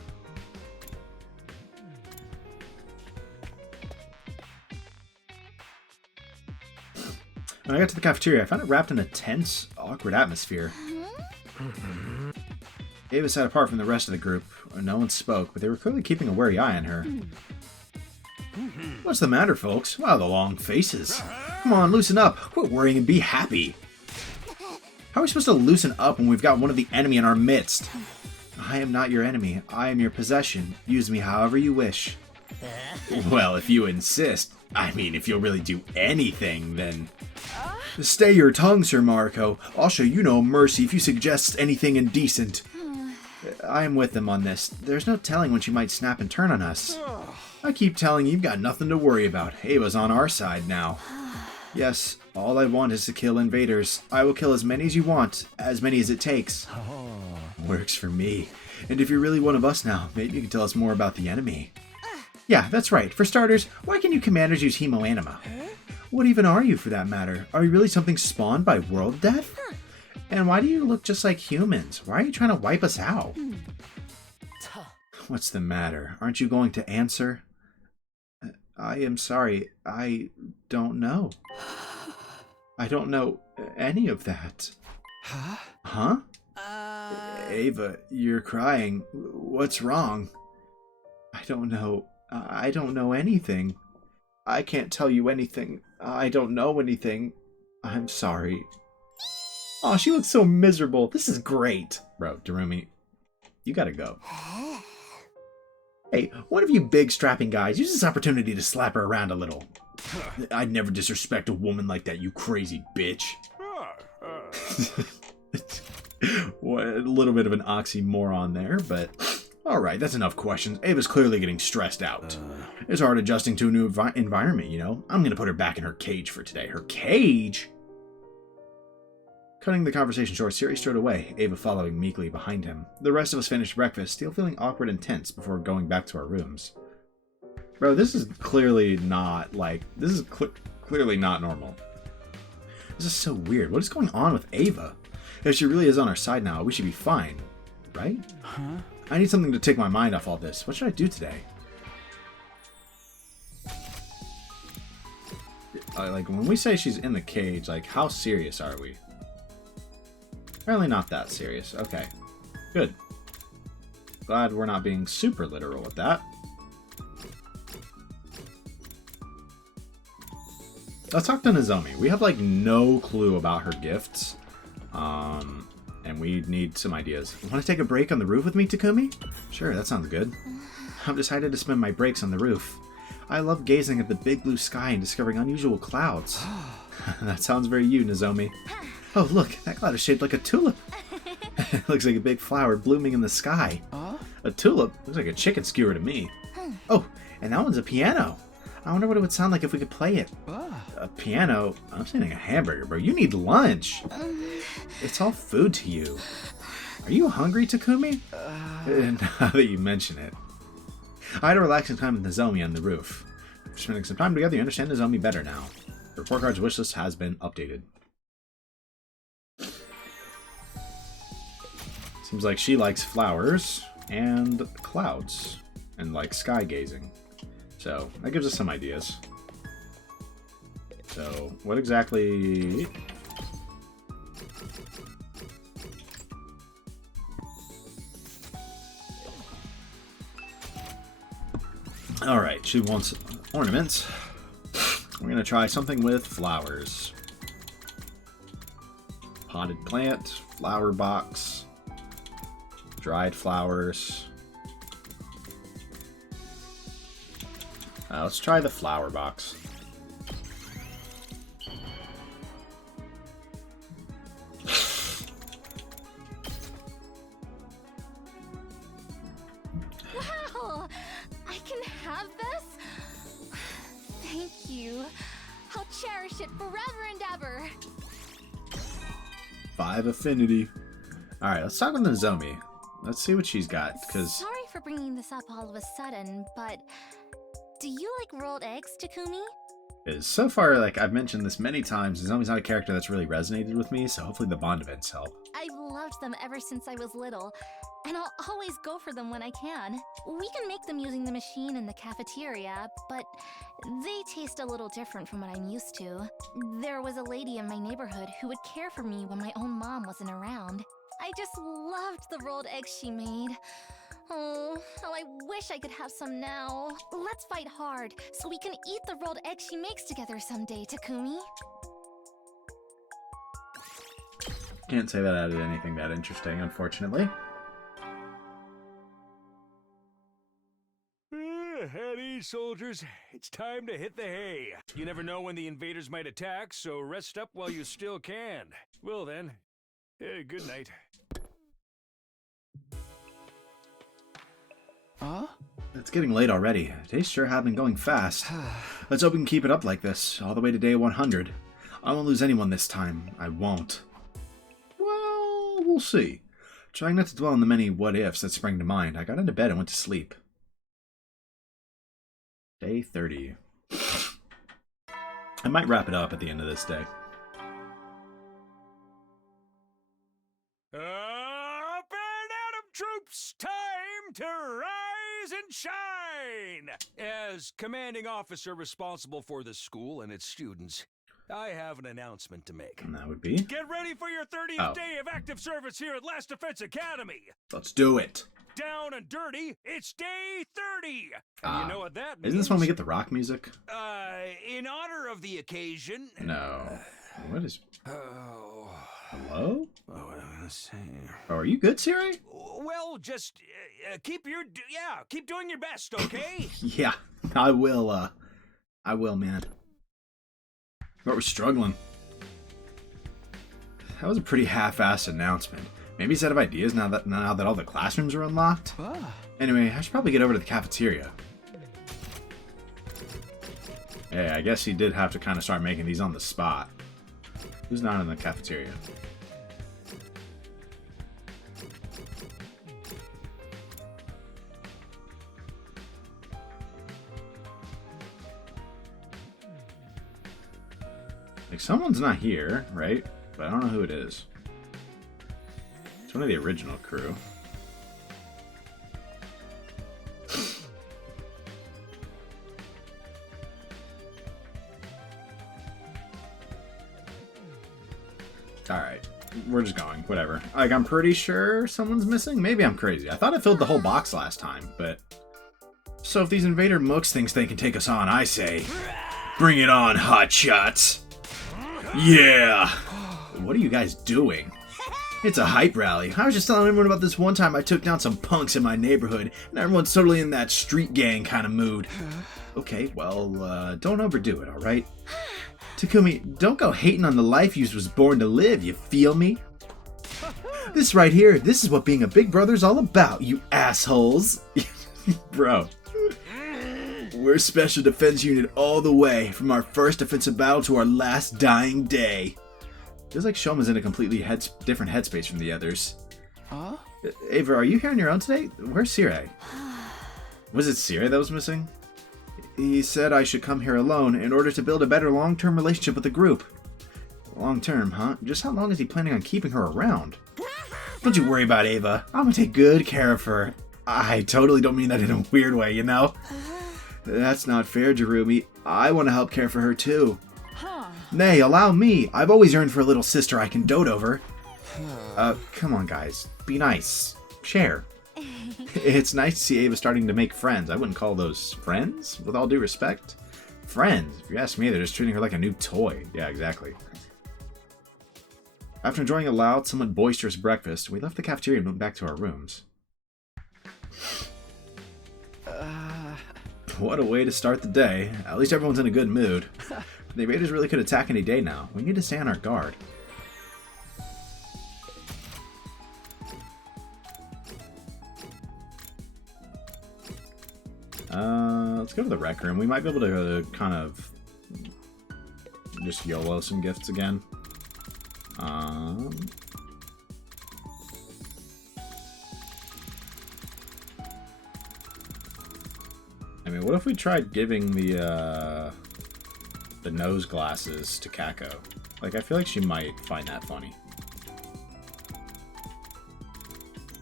When I got to the cafeteria, I found it wrapped in a tense, awkward atmosphere. Ava sat apart from the rest of the group. No one spoke, but they were clearly keeping a wary eye on her. What's the matter, folks? Wow, the long faces. Come on, loosen up. Quit worrying and be happy. How are we supposed to loosen up when we've got one of the enemy in our midst? I am not your enemy. I am your possession. Use me however you wish. Well, if you insist. I mean, if you'll really do anything, then... Stay your tongue, Sir Marco. I'll show you no mercy if you suggest anything indecent. I am with them on this. There's no telling when she might snap and turn on us. I keep telling you, you've got nothing to worry about. Ava's on our side now. Yes, All I want is to kill invaders. I will kill as many as you want, as many as it takes. Works for me. And if you're really one of us now, maybe you can tell us more about the enemy. Yeah, that's right. For starters, why can you commanders use hemo-anima? What even are you, for that matter? Are you really something spawned by world death? And why do you look just like humans? Why are you trying to wipe us out? What's the matter? Aren't you going to answer? I am sorry. I don't know. I don't know any of that. Huh? Ava, you're crying. What's wrong? I don't know. I don't know anything. I can't tell you anything. I don't know anything. I'm sorry. Oh, she looks so miserable. This is great. Bro, Darumi, you gotta go. Hey, one of you big strapping guys, use this opportunity to slap her around a little. I'd never disrespect a woman like that, you crazy bitch. What, a little bit of an oxymoron there, but alright, that's enough questions. Ava's clearly getting stressed out. It's hard adjusting to a new environment, you know? I'm gonna put her back in her cage for today. Her cage? Cutting the conversation short, Sirei strode away, Ava following meekly behind him. The rest of us finished breakfast, still feeling awkward and tense before going back to our rooms. Bro, this is clearly not, clearly not normal. This is so weird. What is going on with Ava? If she really is on our side now, we should be fine, right? Huh? I need something to take my mind off all this. What should I do today? Like, when we say she's in the cage, like, how serious are we? Apparently not that serious. Okay. Good. Glad we're not being super literal with that. Let's talk to Nozomi. We have, like, no clue about her gifts. And we need some ideas. You want to take a break on the roof with me, Takumi? Sure, that sounds good. I've decided to spend my breaks on the roof. I love gazing at the big blue sky and discovering unusual clouds. That sounds very you, Nozomi. Oh, look, that cloud is shaped like a tulip. It looks like a big flower blooming in the sky. A tulip? Looks like a chicken skewer to me. Oh, and that one's a piano. I wonder what it would sound like if we could play it. A piano? I'm saying a hamburger, bro. You need lunch. It's all food to you. Are you hungry, Takumi? Now that you mention it. I had a relaxing time with Nozomi on the roof. After spending some time together, you understand Nozomi better now. The report card's wishlist has been updated. Seems like she likes flowers and clouds and like sky gazing. So that gives us some ideas. So what exactly... Alright, she wants ornaments. We're going to try something with flowers. Potted plant, flower box, dried flowers. Let's try the flower box. Wow! I can have this? Thank you. I'll cherish it forever and ever. 5 affinity. Alright, let's talk with Nozomi. Let's see what she's got, because... Sorry for bringing this up all of a sudden, but... do you like rolled eggs, Takumi? So far, like, I've mentioned this many times, Nozomi's not a character that's really resonated with me, so hopefully the Bond events help. I've loved them ever since I was little, and I'll always go for them when I can. We can make them using the machine in the cafeteria, but they taste a little different from what I'm used to. There was a lady in my neighborhood who would care for me when my own mom wasn't around. I just loved the rolled eggs she made. Oh, how I wish I could have some now. Let's fight hard, so we can eat the rolled eggs she makes together someday, Takumi. Can't say that added anything that interesting, unfortunately. At ease, soldiers. It's time to hit the hay. You never know when the invaders might attack, so rest up while you still can. Well then, good night. It's getting late already. Days sure have been going fast. Let's hope we can keep it up like this, all the way to day 100. I won't lose anyone this time. I won't. Well, we'll see. Trying not to dwell on the many what-ifs that sprang to mind, I got into bed and went to sleep. Day 30. I might wrap it up at the end of this day. Up and Atom troops, time to rise and shine! As commanding officer responsible for the school and its students, I have an announcement to make. And that would be? Get ready for your 30th day of active service here at Last Defense Academy! Let's do it! Down and dirty, it's day 30! And you know what that means? Isn't this when we get the rock music? In honor of the occasion... No. What is... Oh... Hello? Oh, let's see. Oh, are you good, Sirei? Well, just keep doing your best, okay? Yeah, I will, man. But we're struggling. That was a pretty half-assed announcement. Maybe he's out of ideas now that all the classrooms are unlocked. Anyway, I should probably get over to the cafeteria. Yeah, I guess he did have to kind of start making these on the spot. Who's not in the cafeteria? Like, someone's not here, right? But I don't know who it is. It's one of the original crew. Alright, we're just going. Whatever. Like, I'm pretty sure someone's missing. Maybe I'm crazy. I thought I filled the whole box last time, but... So if these invader mooks thinks they can take us on, I say... Bring it on, hotshots! Yeah! What are you guys doing? It's a hype rally. I was just telling everyone about this one time I took down some punks in my neighborhood, and everyone's totally in that street gang kind of mood. Okay, well, don't overdo it, alright? Takumi, don't go hating on the life you was born to live, you feel me? This right here, this is what being a big brother's all about, you assholes. Bro. We're Special Defense Unit all the way, from our first defensive battle to our last dying day. Feels like Shoma's in a completely different headspace from the others. Huh? Ava, are you here on your own today? Where's Sirei? Was it Sirei that was missing? He said I should come here alone in order to build a better long-term relationship with the group. Long-term, huh? Just how long is he planning on keeping her around? Don't you worry about Ava. I'm gonna take good care of her. I totally don't mean that in a weird way, you know? That's not fair, Jerumi. I want to help care for her too. Nay, allow me. I've always yearned for a little sister I can dote over. Come on, guys. Be nice. Share. It's nice to see Ava starting to make friends. I wouldn't call those friends, with all due respect. Friends. If you ask me, they're just treating her like a new toy. Yeah, exactly. After enjoying a loud, somewhat boisterous breakfast, we left the cafeteria and went back to our rooms. What a way to start the day. At least everyone's in a good mood. The invaders really could attack any day now. We need to stay on our guard. Let's go to the rec room. We might be able to kind of just YOLO some gifts again. I mean, what if we tried giving the nose glasses to Kako? Like, I feel like she might find that funny.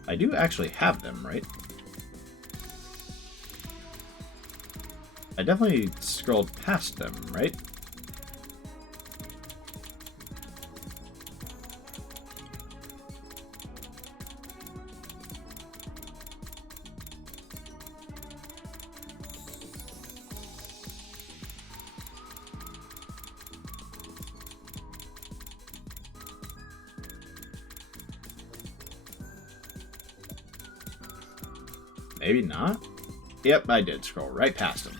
I do actually have them, right? I definitely scrolled past them, right? Maybe not? Yep, I did scroll right past him.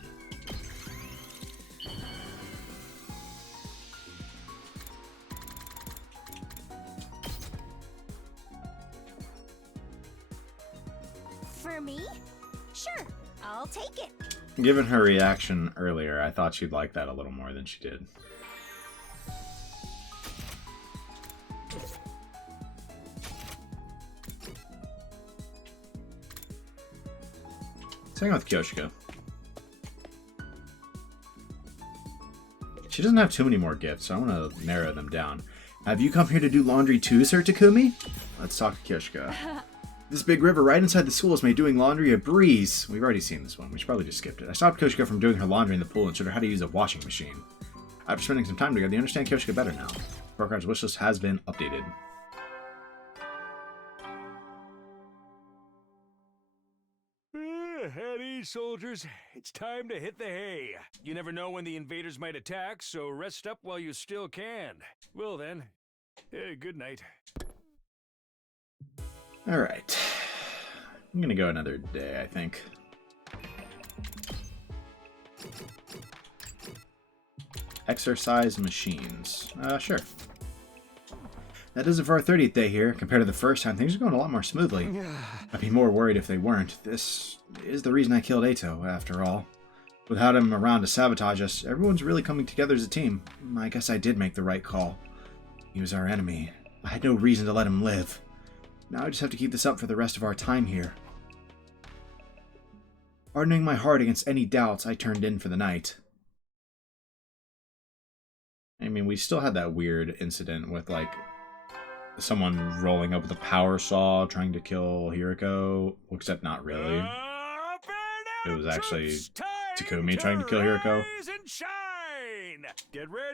For me? Sure, I'll take it. Given her reaction earlier, I thought she'd like that a little more than she did. Let's hang out with Kyoshika. She doesn't have too many more gifts, so I want to narrow them down. Have you come here to do laundry too, Sir Takumi? Let's talk to Kyoshika. This big river right inside the school has made doing laundry a breeze. We've already seen this one. We should probably just skip it. I stopped Kyoshika from doing her laundry in the pool and showed her how to use a washing machine. After spending some time together, you understand Kyoshika better now. Brokar's wishlist has been updated. At ease, soldiers. It's time to hit the hay. You never know when the invaders might attack, so rest up while you still can. Well then, good night. Alright. I'm gonna go another day, I think. Exercise machines. Sure. That is it for our 30th day here. Compared to the first time, things are going a lot more smoothly. I'd be more worried if they weren't. This is the reason I killed Ato, after all. Without him around to sabotage us, everyone's really coming together as a team. I guess I did make the right call. He was our enemy. I had no reason to let him live. Now I just have to keep this up for the rest of our time here. Hardening my heart against any doubts, I turned in for the night. I mean, we still had that weird incident with, like, someone rolling up with a power saw trying to kill Hiriko, except not really. It was actually Takumi trying to kill Hiriko.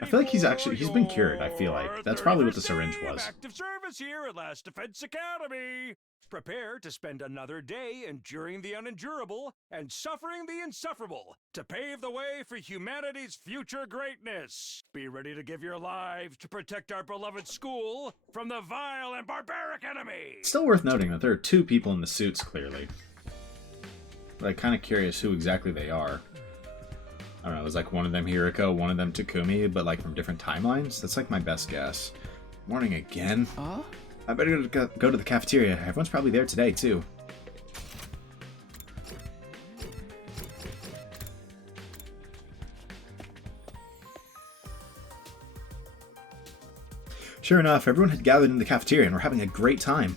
I feel like he's been cured, I feel like. That's probably what the syringe was. Active service here at Last Defense Academy. Prepare to spend another day enduring the unendurable and suffering the insufferable to pave the way for humanity's future greatness. Be ready to give your lives to protect our beloved school from the vile and barbaric enemy. It's still worth noting that there are two people in the suits, clearly. But I'm kind of curious who exactly they are. I don't know, it was like one of them Hiriko, one of them Takumi, but like from different timelines? That's like my best guess. Morning again? I better go to the cafeteria. Everyone's probably there today, too. Sure enough, everyone had gathered in the cafeteria and were having a great time.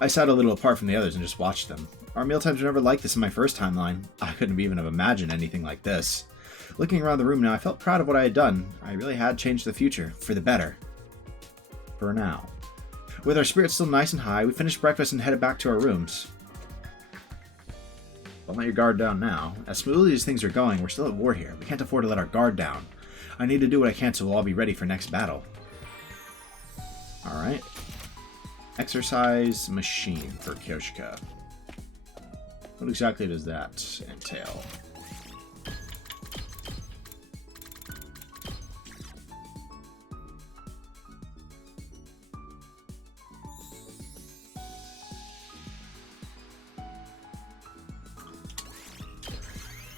I sat a little apart from the others and just watched them. Our mealtimes were never like this in my first timeline. I couldn't even have imagined anything like this. Looking around the room now, I felt proud of what I had done. I really had changed the future, for the better. For now. With our spirits still nice and high, we finished breakfast and headed back to our rooms. Don't let your guard down now. As smoothly as things are going, we're still at war here. We can't afford to let our guard down. I need to do what I can so we'll all be ready for next battle. Alright. Exercise machine for Kyoshika. What exactly does that entail?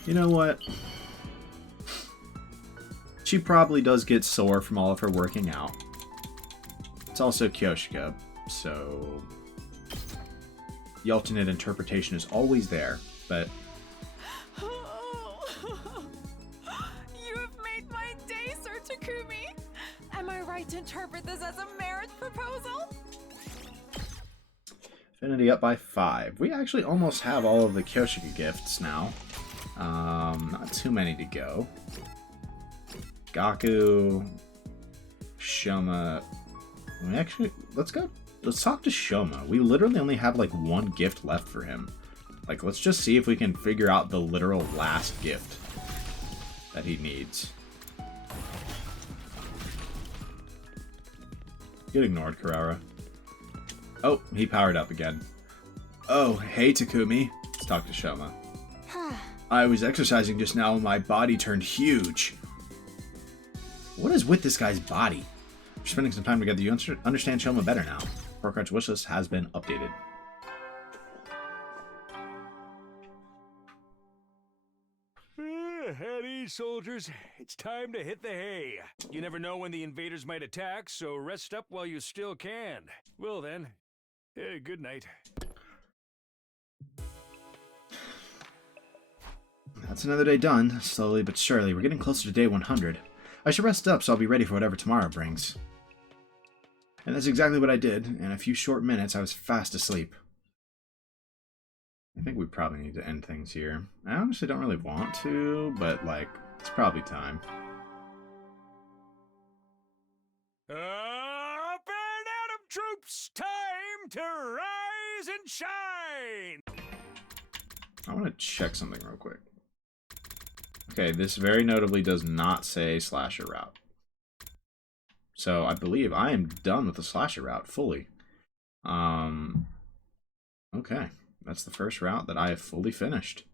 You know what? She probably does get sore from all of her working out. It's also Kyoshika, so the alternate interpretation is always there, but... You have made my day, Sir Takumi! Am I right to interpret this as a marriage proposal? Affinity up by 5. We actually almost have all of the Kyoshika gifts now. Not too many to go. Gaku, Shoma. Let's talk to Shoma. We literally only have like one gift left for him. Like, let's just see if we can figure out the literal last gift that he needs. Get ignored, Kurara. Oh, he powered up again. Oh, hey Takumi. Let's talk to Shoma. I was exercising just now and my body turned huge. What is with this guy's body? We're spending some time together. You understand Shoma better now. Porkhart's wishlist has been updated. At ease, soldiers. It's time to hit the hay. You never know when the invaders might attack, so rest up while you still can. Well then, good night. That's another day done, slowly but surely. We're getting closer to day 100. I should rest up so I'll be ready for whatever tomorrow brings. And that's exactly what I did. In a few short minutes, I was fast asleep. I think we probably need to end things here. I honestly don't really want to, but, like, it's probably time. Up and Atom troops, time to rise and shine! I want to check something real quick. Okay, this very notably does not say slasher route. So I believe I am done with the slasher route fully. Okay, that's the first route that I have fully finished.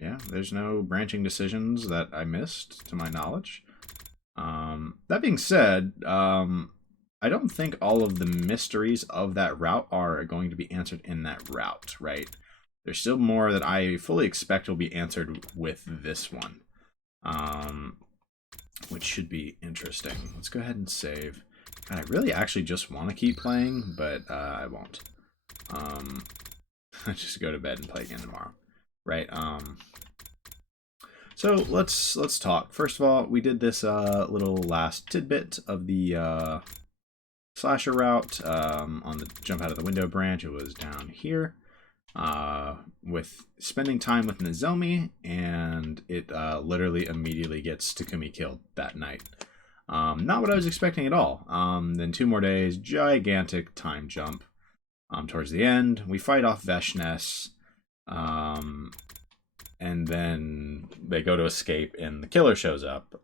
Yeah, there's no branching decisions that I missed, to my knowledge. That being said, I don't think all of the mysteries of that route are going to be answered in that route, right? There's still more that I fully expect will be answered with this one, which should be interesting. Let's go ahead and save. God, I really actually just want to keep playing, but I won't. I just go to bed and play again tomorrow, right? So let's talk. First of all, we did this little last tidbit of the slasher route on the jump out of the window branch. It was down here with spending time with Nozomi, and it literally immediately gets Takumi killed that night. Not what I was expecting at all. Then 2 more days, gigantic time jump. Towards the end, we fight off Veshness, and then they go to escape, and the killer shows up.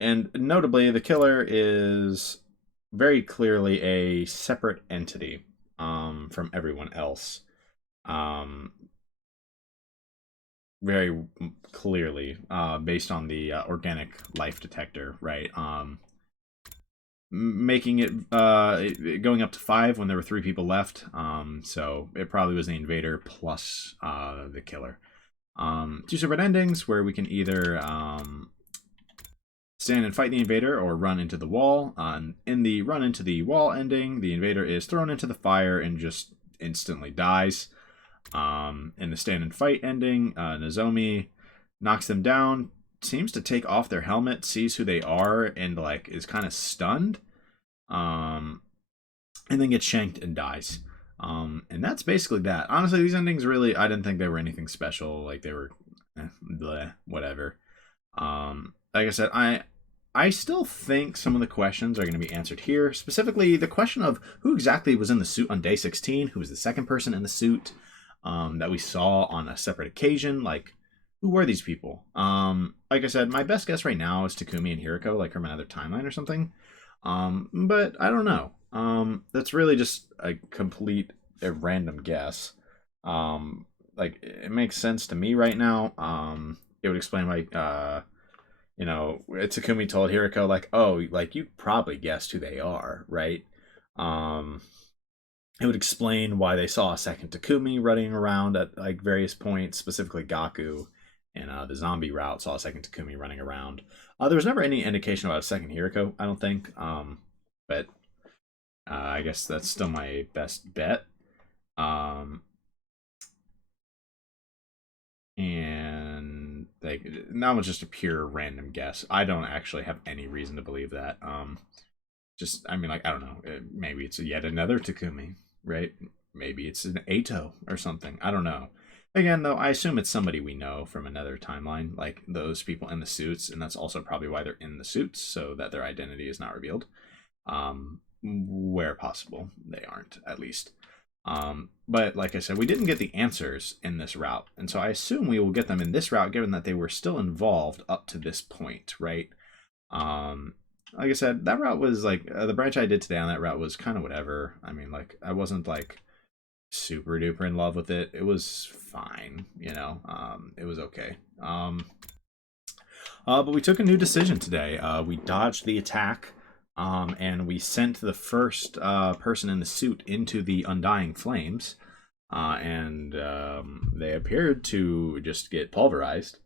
And notably, the killer is very clearly a separate entity from everyone else. Very clearly, based on the organic life detector, right? Making it going up to 5 when there were 3 people left. So it probably was the invader plus the killer. 2 separate endings where we can either stand and fight the invader or run into the wall. In the run into the wall ending, the invader is thrown into the fire and just instantly dies. In the stand and fight ending, Nozomi knocks them down, seems to take off their helmet, sees who they are, and like is kind of stunned, and then gets shanked and dies. And that's basically that. Honestly, these endings really, I didn't think they were anything special. Like they were, bleh, whatever. Like I said, I still think some of the questions are going to be answered here. Specifically, the question of who exactly was in the suit on day 16, who was the second person in the suit that we saw on a separate occasion. Like, who were these people? Like I said, my best guess right now is Takumi and Hiriko, like from another timeline or something. But I don't know. That's really just a complete random guess. Like, it makes sense to me right now. It would explain why, you know, Takumi told Hiriko, like, oh, like, you probably guessed who they are, right? It would explain why they saw a second Takumi running around at, like, various points, specifically Gaku and the zombie route saw a second Takumi running around. There was never any indication about a second Hiriko, I don't think. But I guess that's still my best bet. And like that was just a pure random guess. I don't actually have any reason to believe that. Just I mean, like, I don't know. Maybe it's yet another Takumi, right? Maybe it's an Ato or something. I don't know. Again, though, I assume it's somebody we know from another timeline, like those people in the suits, and that's also probably why they're in the suits, so that their identity is not revealed. Where possible, they aren't, at least. But like I said, we didn't get the answers in this route, and so I assume we will get them in this route, given that they were still involved up to this point, right? Like I said, that route was like the branch I did today on that route was kind of whatever. I mean, like, I wasn't like super duper in love with it. It was fine, you know. It was okay. But we took a new decision today. We dodged the attack, and we sent the first person in the suit into the undying flames, and they appeared to just get pulverized.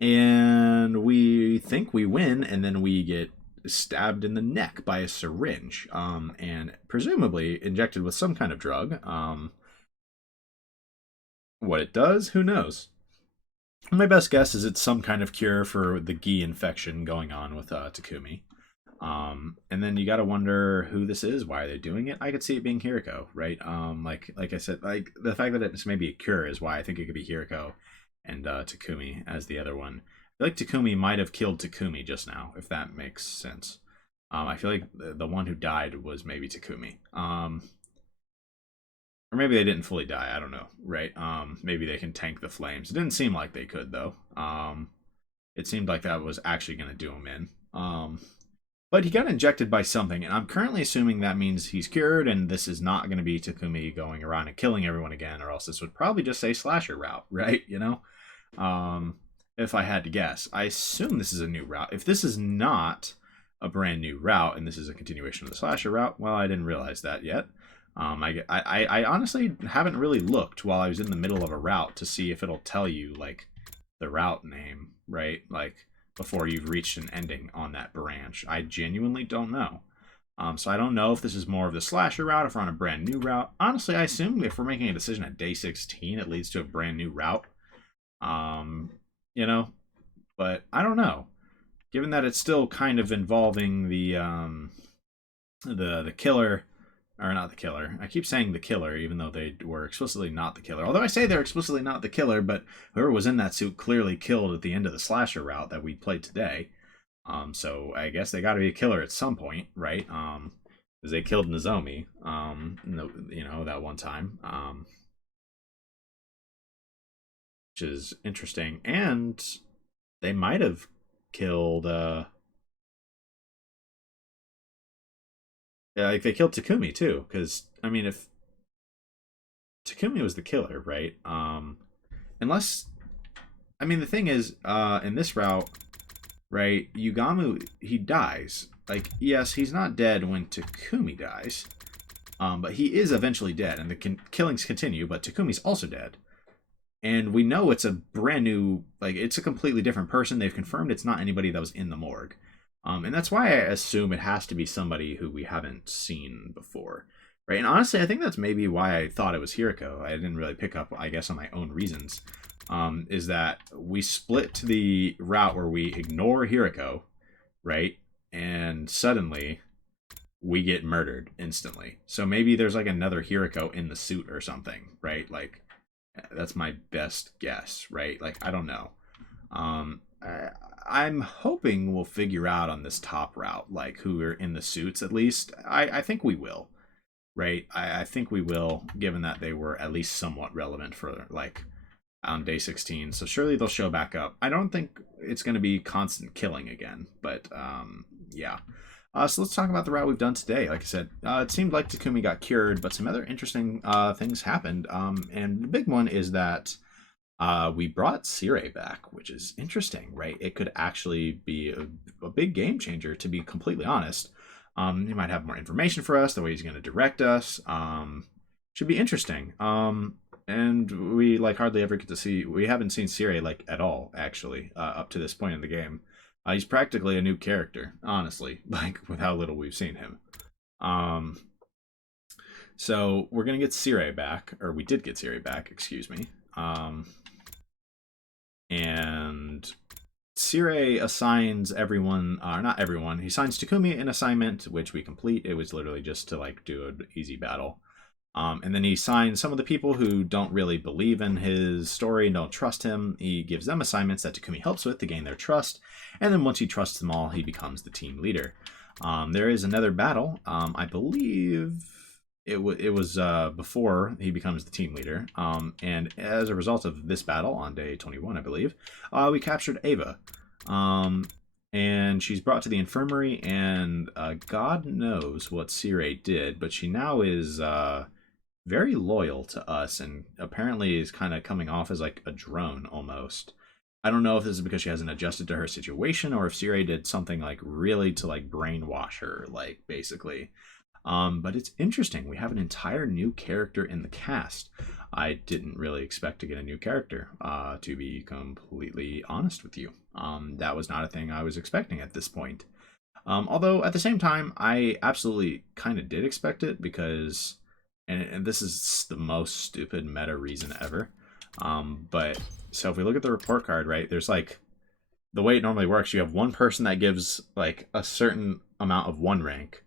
And we think we win, and then we get stabbed in the neck by a syringe, and presumably injected with some kind of drug. What it does, who knows? My best guess is it's some kind of cure for the gi infection going on with Takumi. And then you got to wonder who this is. Why are they doing it? I could see it being Hiriko, right? Like I said, like the fact that it's maybe a cure is why I think it could be Hiriko and Takumi as the other one. I feel like Takumi might have killed Takumi just now, if that makes sense. I feel like the one who died was maybe Takumi. Or maybe they didn't fully die. I don't know, right? Maybe they can tank the flames. It didn't seem like they could, though. It seemed like that was actually going to do him in. But he got injected by something, and I'm currently assuming that means he's cured, and this is not going to be Takumi going around and killing everyone again, or else this would probably just say slasher route, right? You know? If I had to guess. I assume this is a new route. If this is not a brand new route, and this is a continuation of the slasher route, well, I didn't realize that yet. I honestly haven't really looked while I was in the middle of a route to see if it'll tell you, like, the route name, right? Like, before you've reached an ending on that branch. I genuinely don't know. So I don't know if this is more of the slasher route, if we're on a brand new route. Honestly, I assume if we're making a decision at day 16, it leads to a brand new route. You know, but I don't know. Given that it's still kind of involving the killer, or not the killer. I keep saying the killer, even though they were explicitly not the killer. Although I say they're explicitly not the killer, but whoever was in that suit clearly killed at the end of the slasher route that we played today. So I guess they got to be a killer at some point, right? Because they killed Nozomi, you know, that one time. Which is interesting. And they might have killed... Yeah, like they killed Takumi too, because I mean, if Takumi was the killer, right? Unless, I mean, the thing is, in this route, right, Yugamu, he dies. Like, yes, he's not dead when Takumi dies, but he is eventually dead, and the killings continue. But Takumi's also dead, and we know it's a brand new, like, it's a completely different person. They've confirmed it's not anybody that was in the morgue. And that's why I assume it has to be somebody who we haven't seen before, right? And honestly, I think that's maybe why I thought it was Hiriko. I didn't really pick up, I guess, on my own reasons. Is that we split to the route where we ignore Hiriko, right? And suddenly we get murdered instantly. So maybe there's like another Hiriko in the suit or something, right? Like, that's my best guess, right? Like, I don't know. I'm hoping we'll figure out on this top route, like, who are in the suits, at least. I think we will, right? I think we will, given that they were at least somewhat relevant for, like, on day 16. So surely they'll show back up. I don't think it's going to be constant killing again, but, yeah. So let's talk about the route we've done today. Like I said, it seemed like Takumi got cured, but some other interesting things happened. And the big one is that we brought Sirei back, which is interesting, right? It could actually be a big game changer, to be completely honest. He might have more information for us, the way he's going to direct us. Should be interesting. And we, like, hardly ever get to see... We haven't seen Sirei, like, at all, actually, up to this point in the game. He's practically a new character, honestly, like, with how little we've seen him. So we're going to get Sirei back, or we did get Sirei back, excuse me. And Sirei assigns everyone, not everyone, he assigns Takumi an assignment, which we complete. It was literally just to, like, do an easy battle. And then he assigns some of the people who don't really believe in his story and don't trust him. He gives them assignments that Takumi helps with to gain their trust. And then once he trusts them all, he becomes the team leader. There is another battle. I believe it was before he becomes the team leader. And as a result of this battle on day 21, I believe, we captured Ava. And she's brought to the infirmary, and God knows what Sirei did, but she now is very loyal to us, and apparently is kind of coming off as like a drone almost. I don't know if this is because she hasn't adjusted to her situation, or if Sirei did something like really to like brainwash her, like basically. But it's interesting. We have an entire new character in the cast. I didn't really expect to get a new character, to be completely honest with you. That was not a thing I was expecting at this point. Although at the same time, I absolutely kind of did expect it because, and this is the most stupid meta reason ever. But so if we look at the report card, right, there's like, the way it normally works, you have one person that gives like a certain amount of one rank.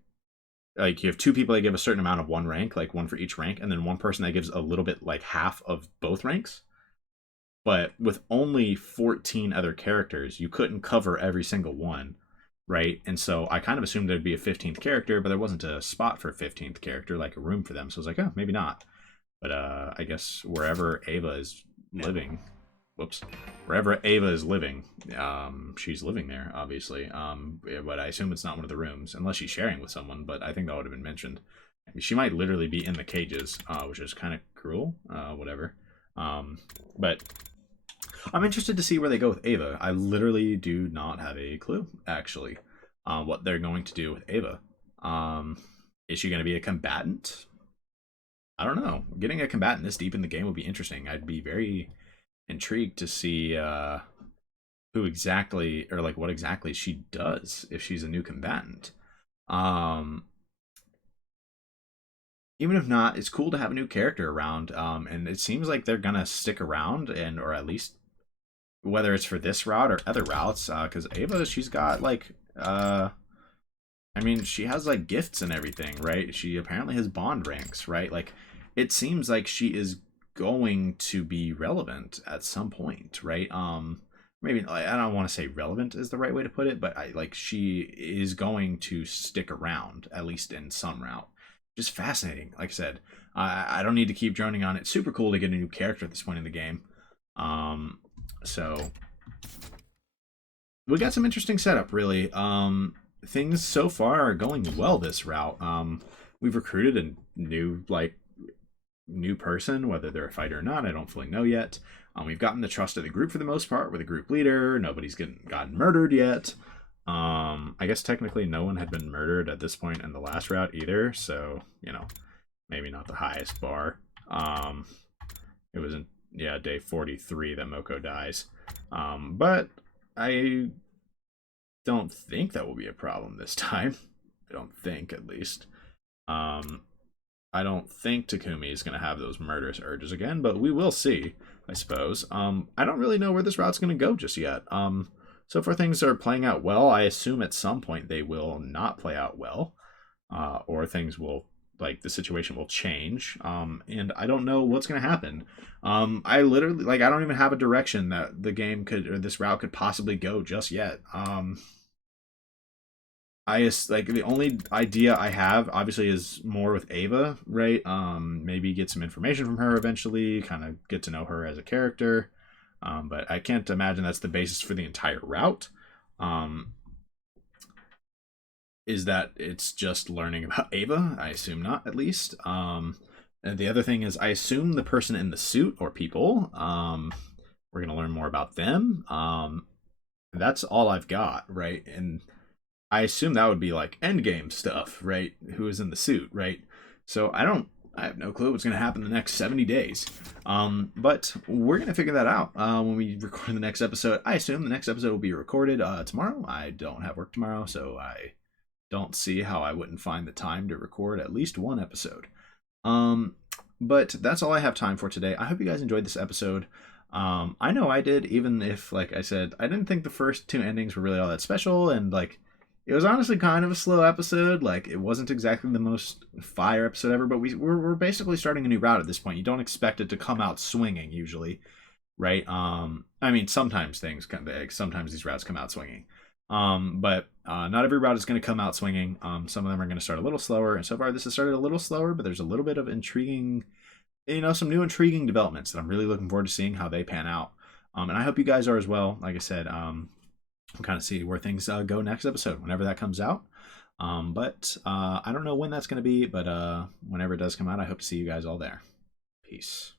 Like, you have two people that give a certain amount of one rank, like one for each rank, and then one person that gives a little bit, like half of both ranks. But with only 14 other characters, you couldn't cover every single one, right? And so I kind of assumed there'd be a 15th character, but there wasn't a spot for a 15th character, like a room for them. So I was like, oh, maybe not. But I guess wherever Ava is living, wherever Ava is living, she's living there, obviously. But I assume it's not one of the rooms, unless she's sharing with someone, but I think that would have been mentioned. I mean, she might literally be in the cages, which is kind of cruel, whatever. But I'm interested to see where they go with Ava. I literally do not have a clue, actually, what they're going to do with Ava. Is she going to be a combatant? I don't know. Getting a combatant this deep in the game would be interesting. I'd be very intrigued to see who exactly, or like what exactly she does if she's a new combatant. Even if not, it's cool to have a new character around, and it seems like they're gonna stick around, and or at least whether it's for this route or other routes, because Ava, she's got like I mean, she has like gifts and everything, right? She apparently has bond ranks, right? Like, it seems like she is going to be relevant at some point, right? Maybe I don't want to say relevant is the right way to put it, but she is going to stick around, at least in some route. Just fascinating. Like I said, I don't need to keep droning on it. Super cool to get a new character at this point in the game. So we got some interesting setup, really. Things so far are going well this route. We've recruited a new person, whether they're a fighter or not, I don't fully know yet. We've gotten the trust of the group for the most part. We're the group leader. Nobody's gotten murdered yet. I guess technically no one had been murdered at this point in the last route either, so, you know, maybe not the highest bar. It was in, day 43 that Moko dies. But I don't think that will be a problem this time. I don't think, at least. I don't think Takumi is going to have those murderous urges again, but we will see, I suppose. I don't really know where this route's going to go just yet. So far things are playing out well. I assume at some point they will not play out well, or things will, the situation will change. And I don't know what's going to happen. I literally, I don't even have a direction that the game could, or this route could possibly go just yet. I just, the only idea I have, obviously, is more with Ava, right? Maybe get some information from her eventually, kind of get to know her as a character. But I can't imagine that's the basis for the entire route. Is that it's just learning about Ava? I assume not, at least. And the other thing is, I assume the person in the suit, or people, we're going to learn more about them. That's all I've got, right? And I assume that would be endgame stuff, right? Who is in the suit, right? So I have no clue what's going to happen in the next 70 days. But we're going to figure that out when we record the next episode. I assume the next episode will be recorded tomorrow. I don't have work tomorrow, so I don't see how I wouldn't find the time to record at least one episode. But that's all I have time for today. I hope you guys enjoyed this episode. I know I did, even if, like I said, I didn't think the first two endings were really all that special, and it was honestly kind of a slow episode. It wasn't exactly the most fire episode ever, but we're basically starting a new route at this point. You don't expect it to come out swinging, usually, right? I mean, sometimes sometimes these routes come out swinging. But not every route is going to come out swinging. Some of them are going to start a little slower, and so far this has started a little slower, but there's a little bit of intriguing, some new intriguing developments that I'm really looking forward to seeing how they pan out. And I hope you guys are as well. Like I said, we'll kind of see where things go next episode, whenever that comes out. But I don't know when that's going to be, but whenever it does come out, I hope to see you guys all there. Peace.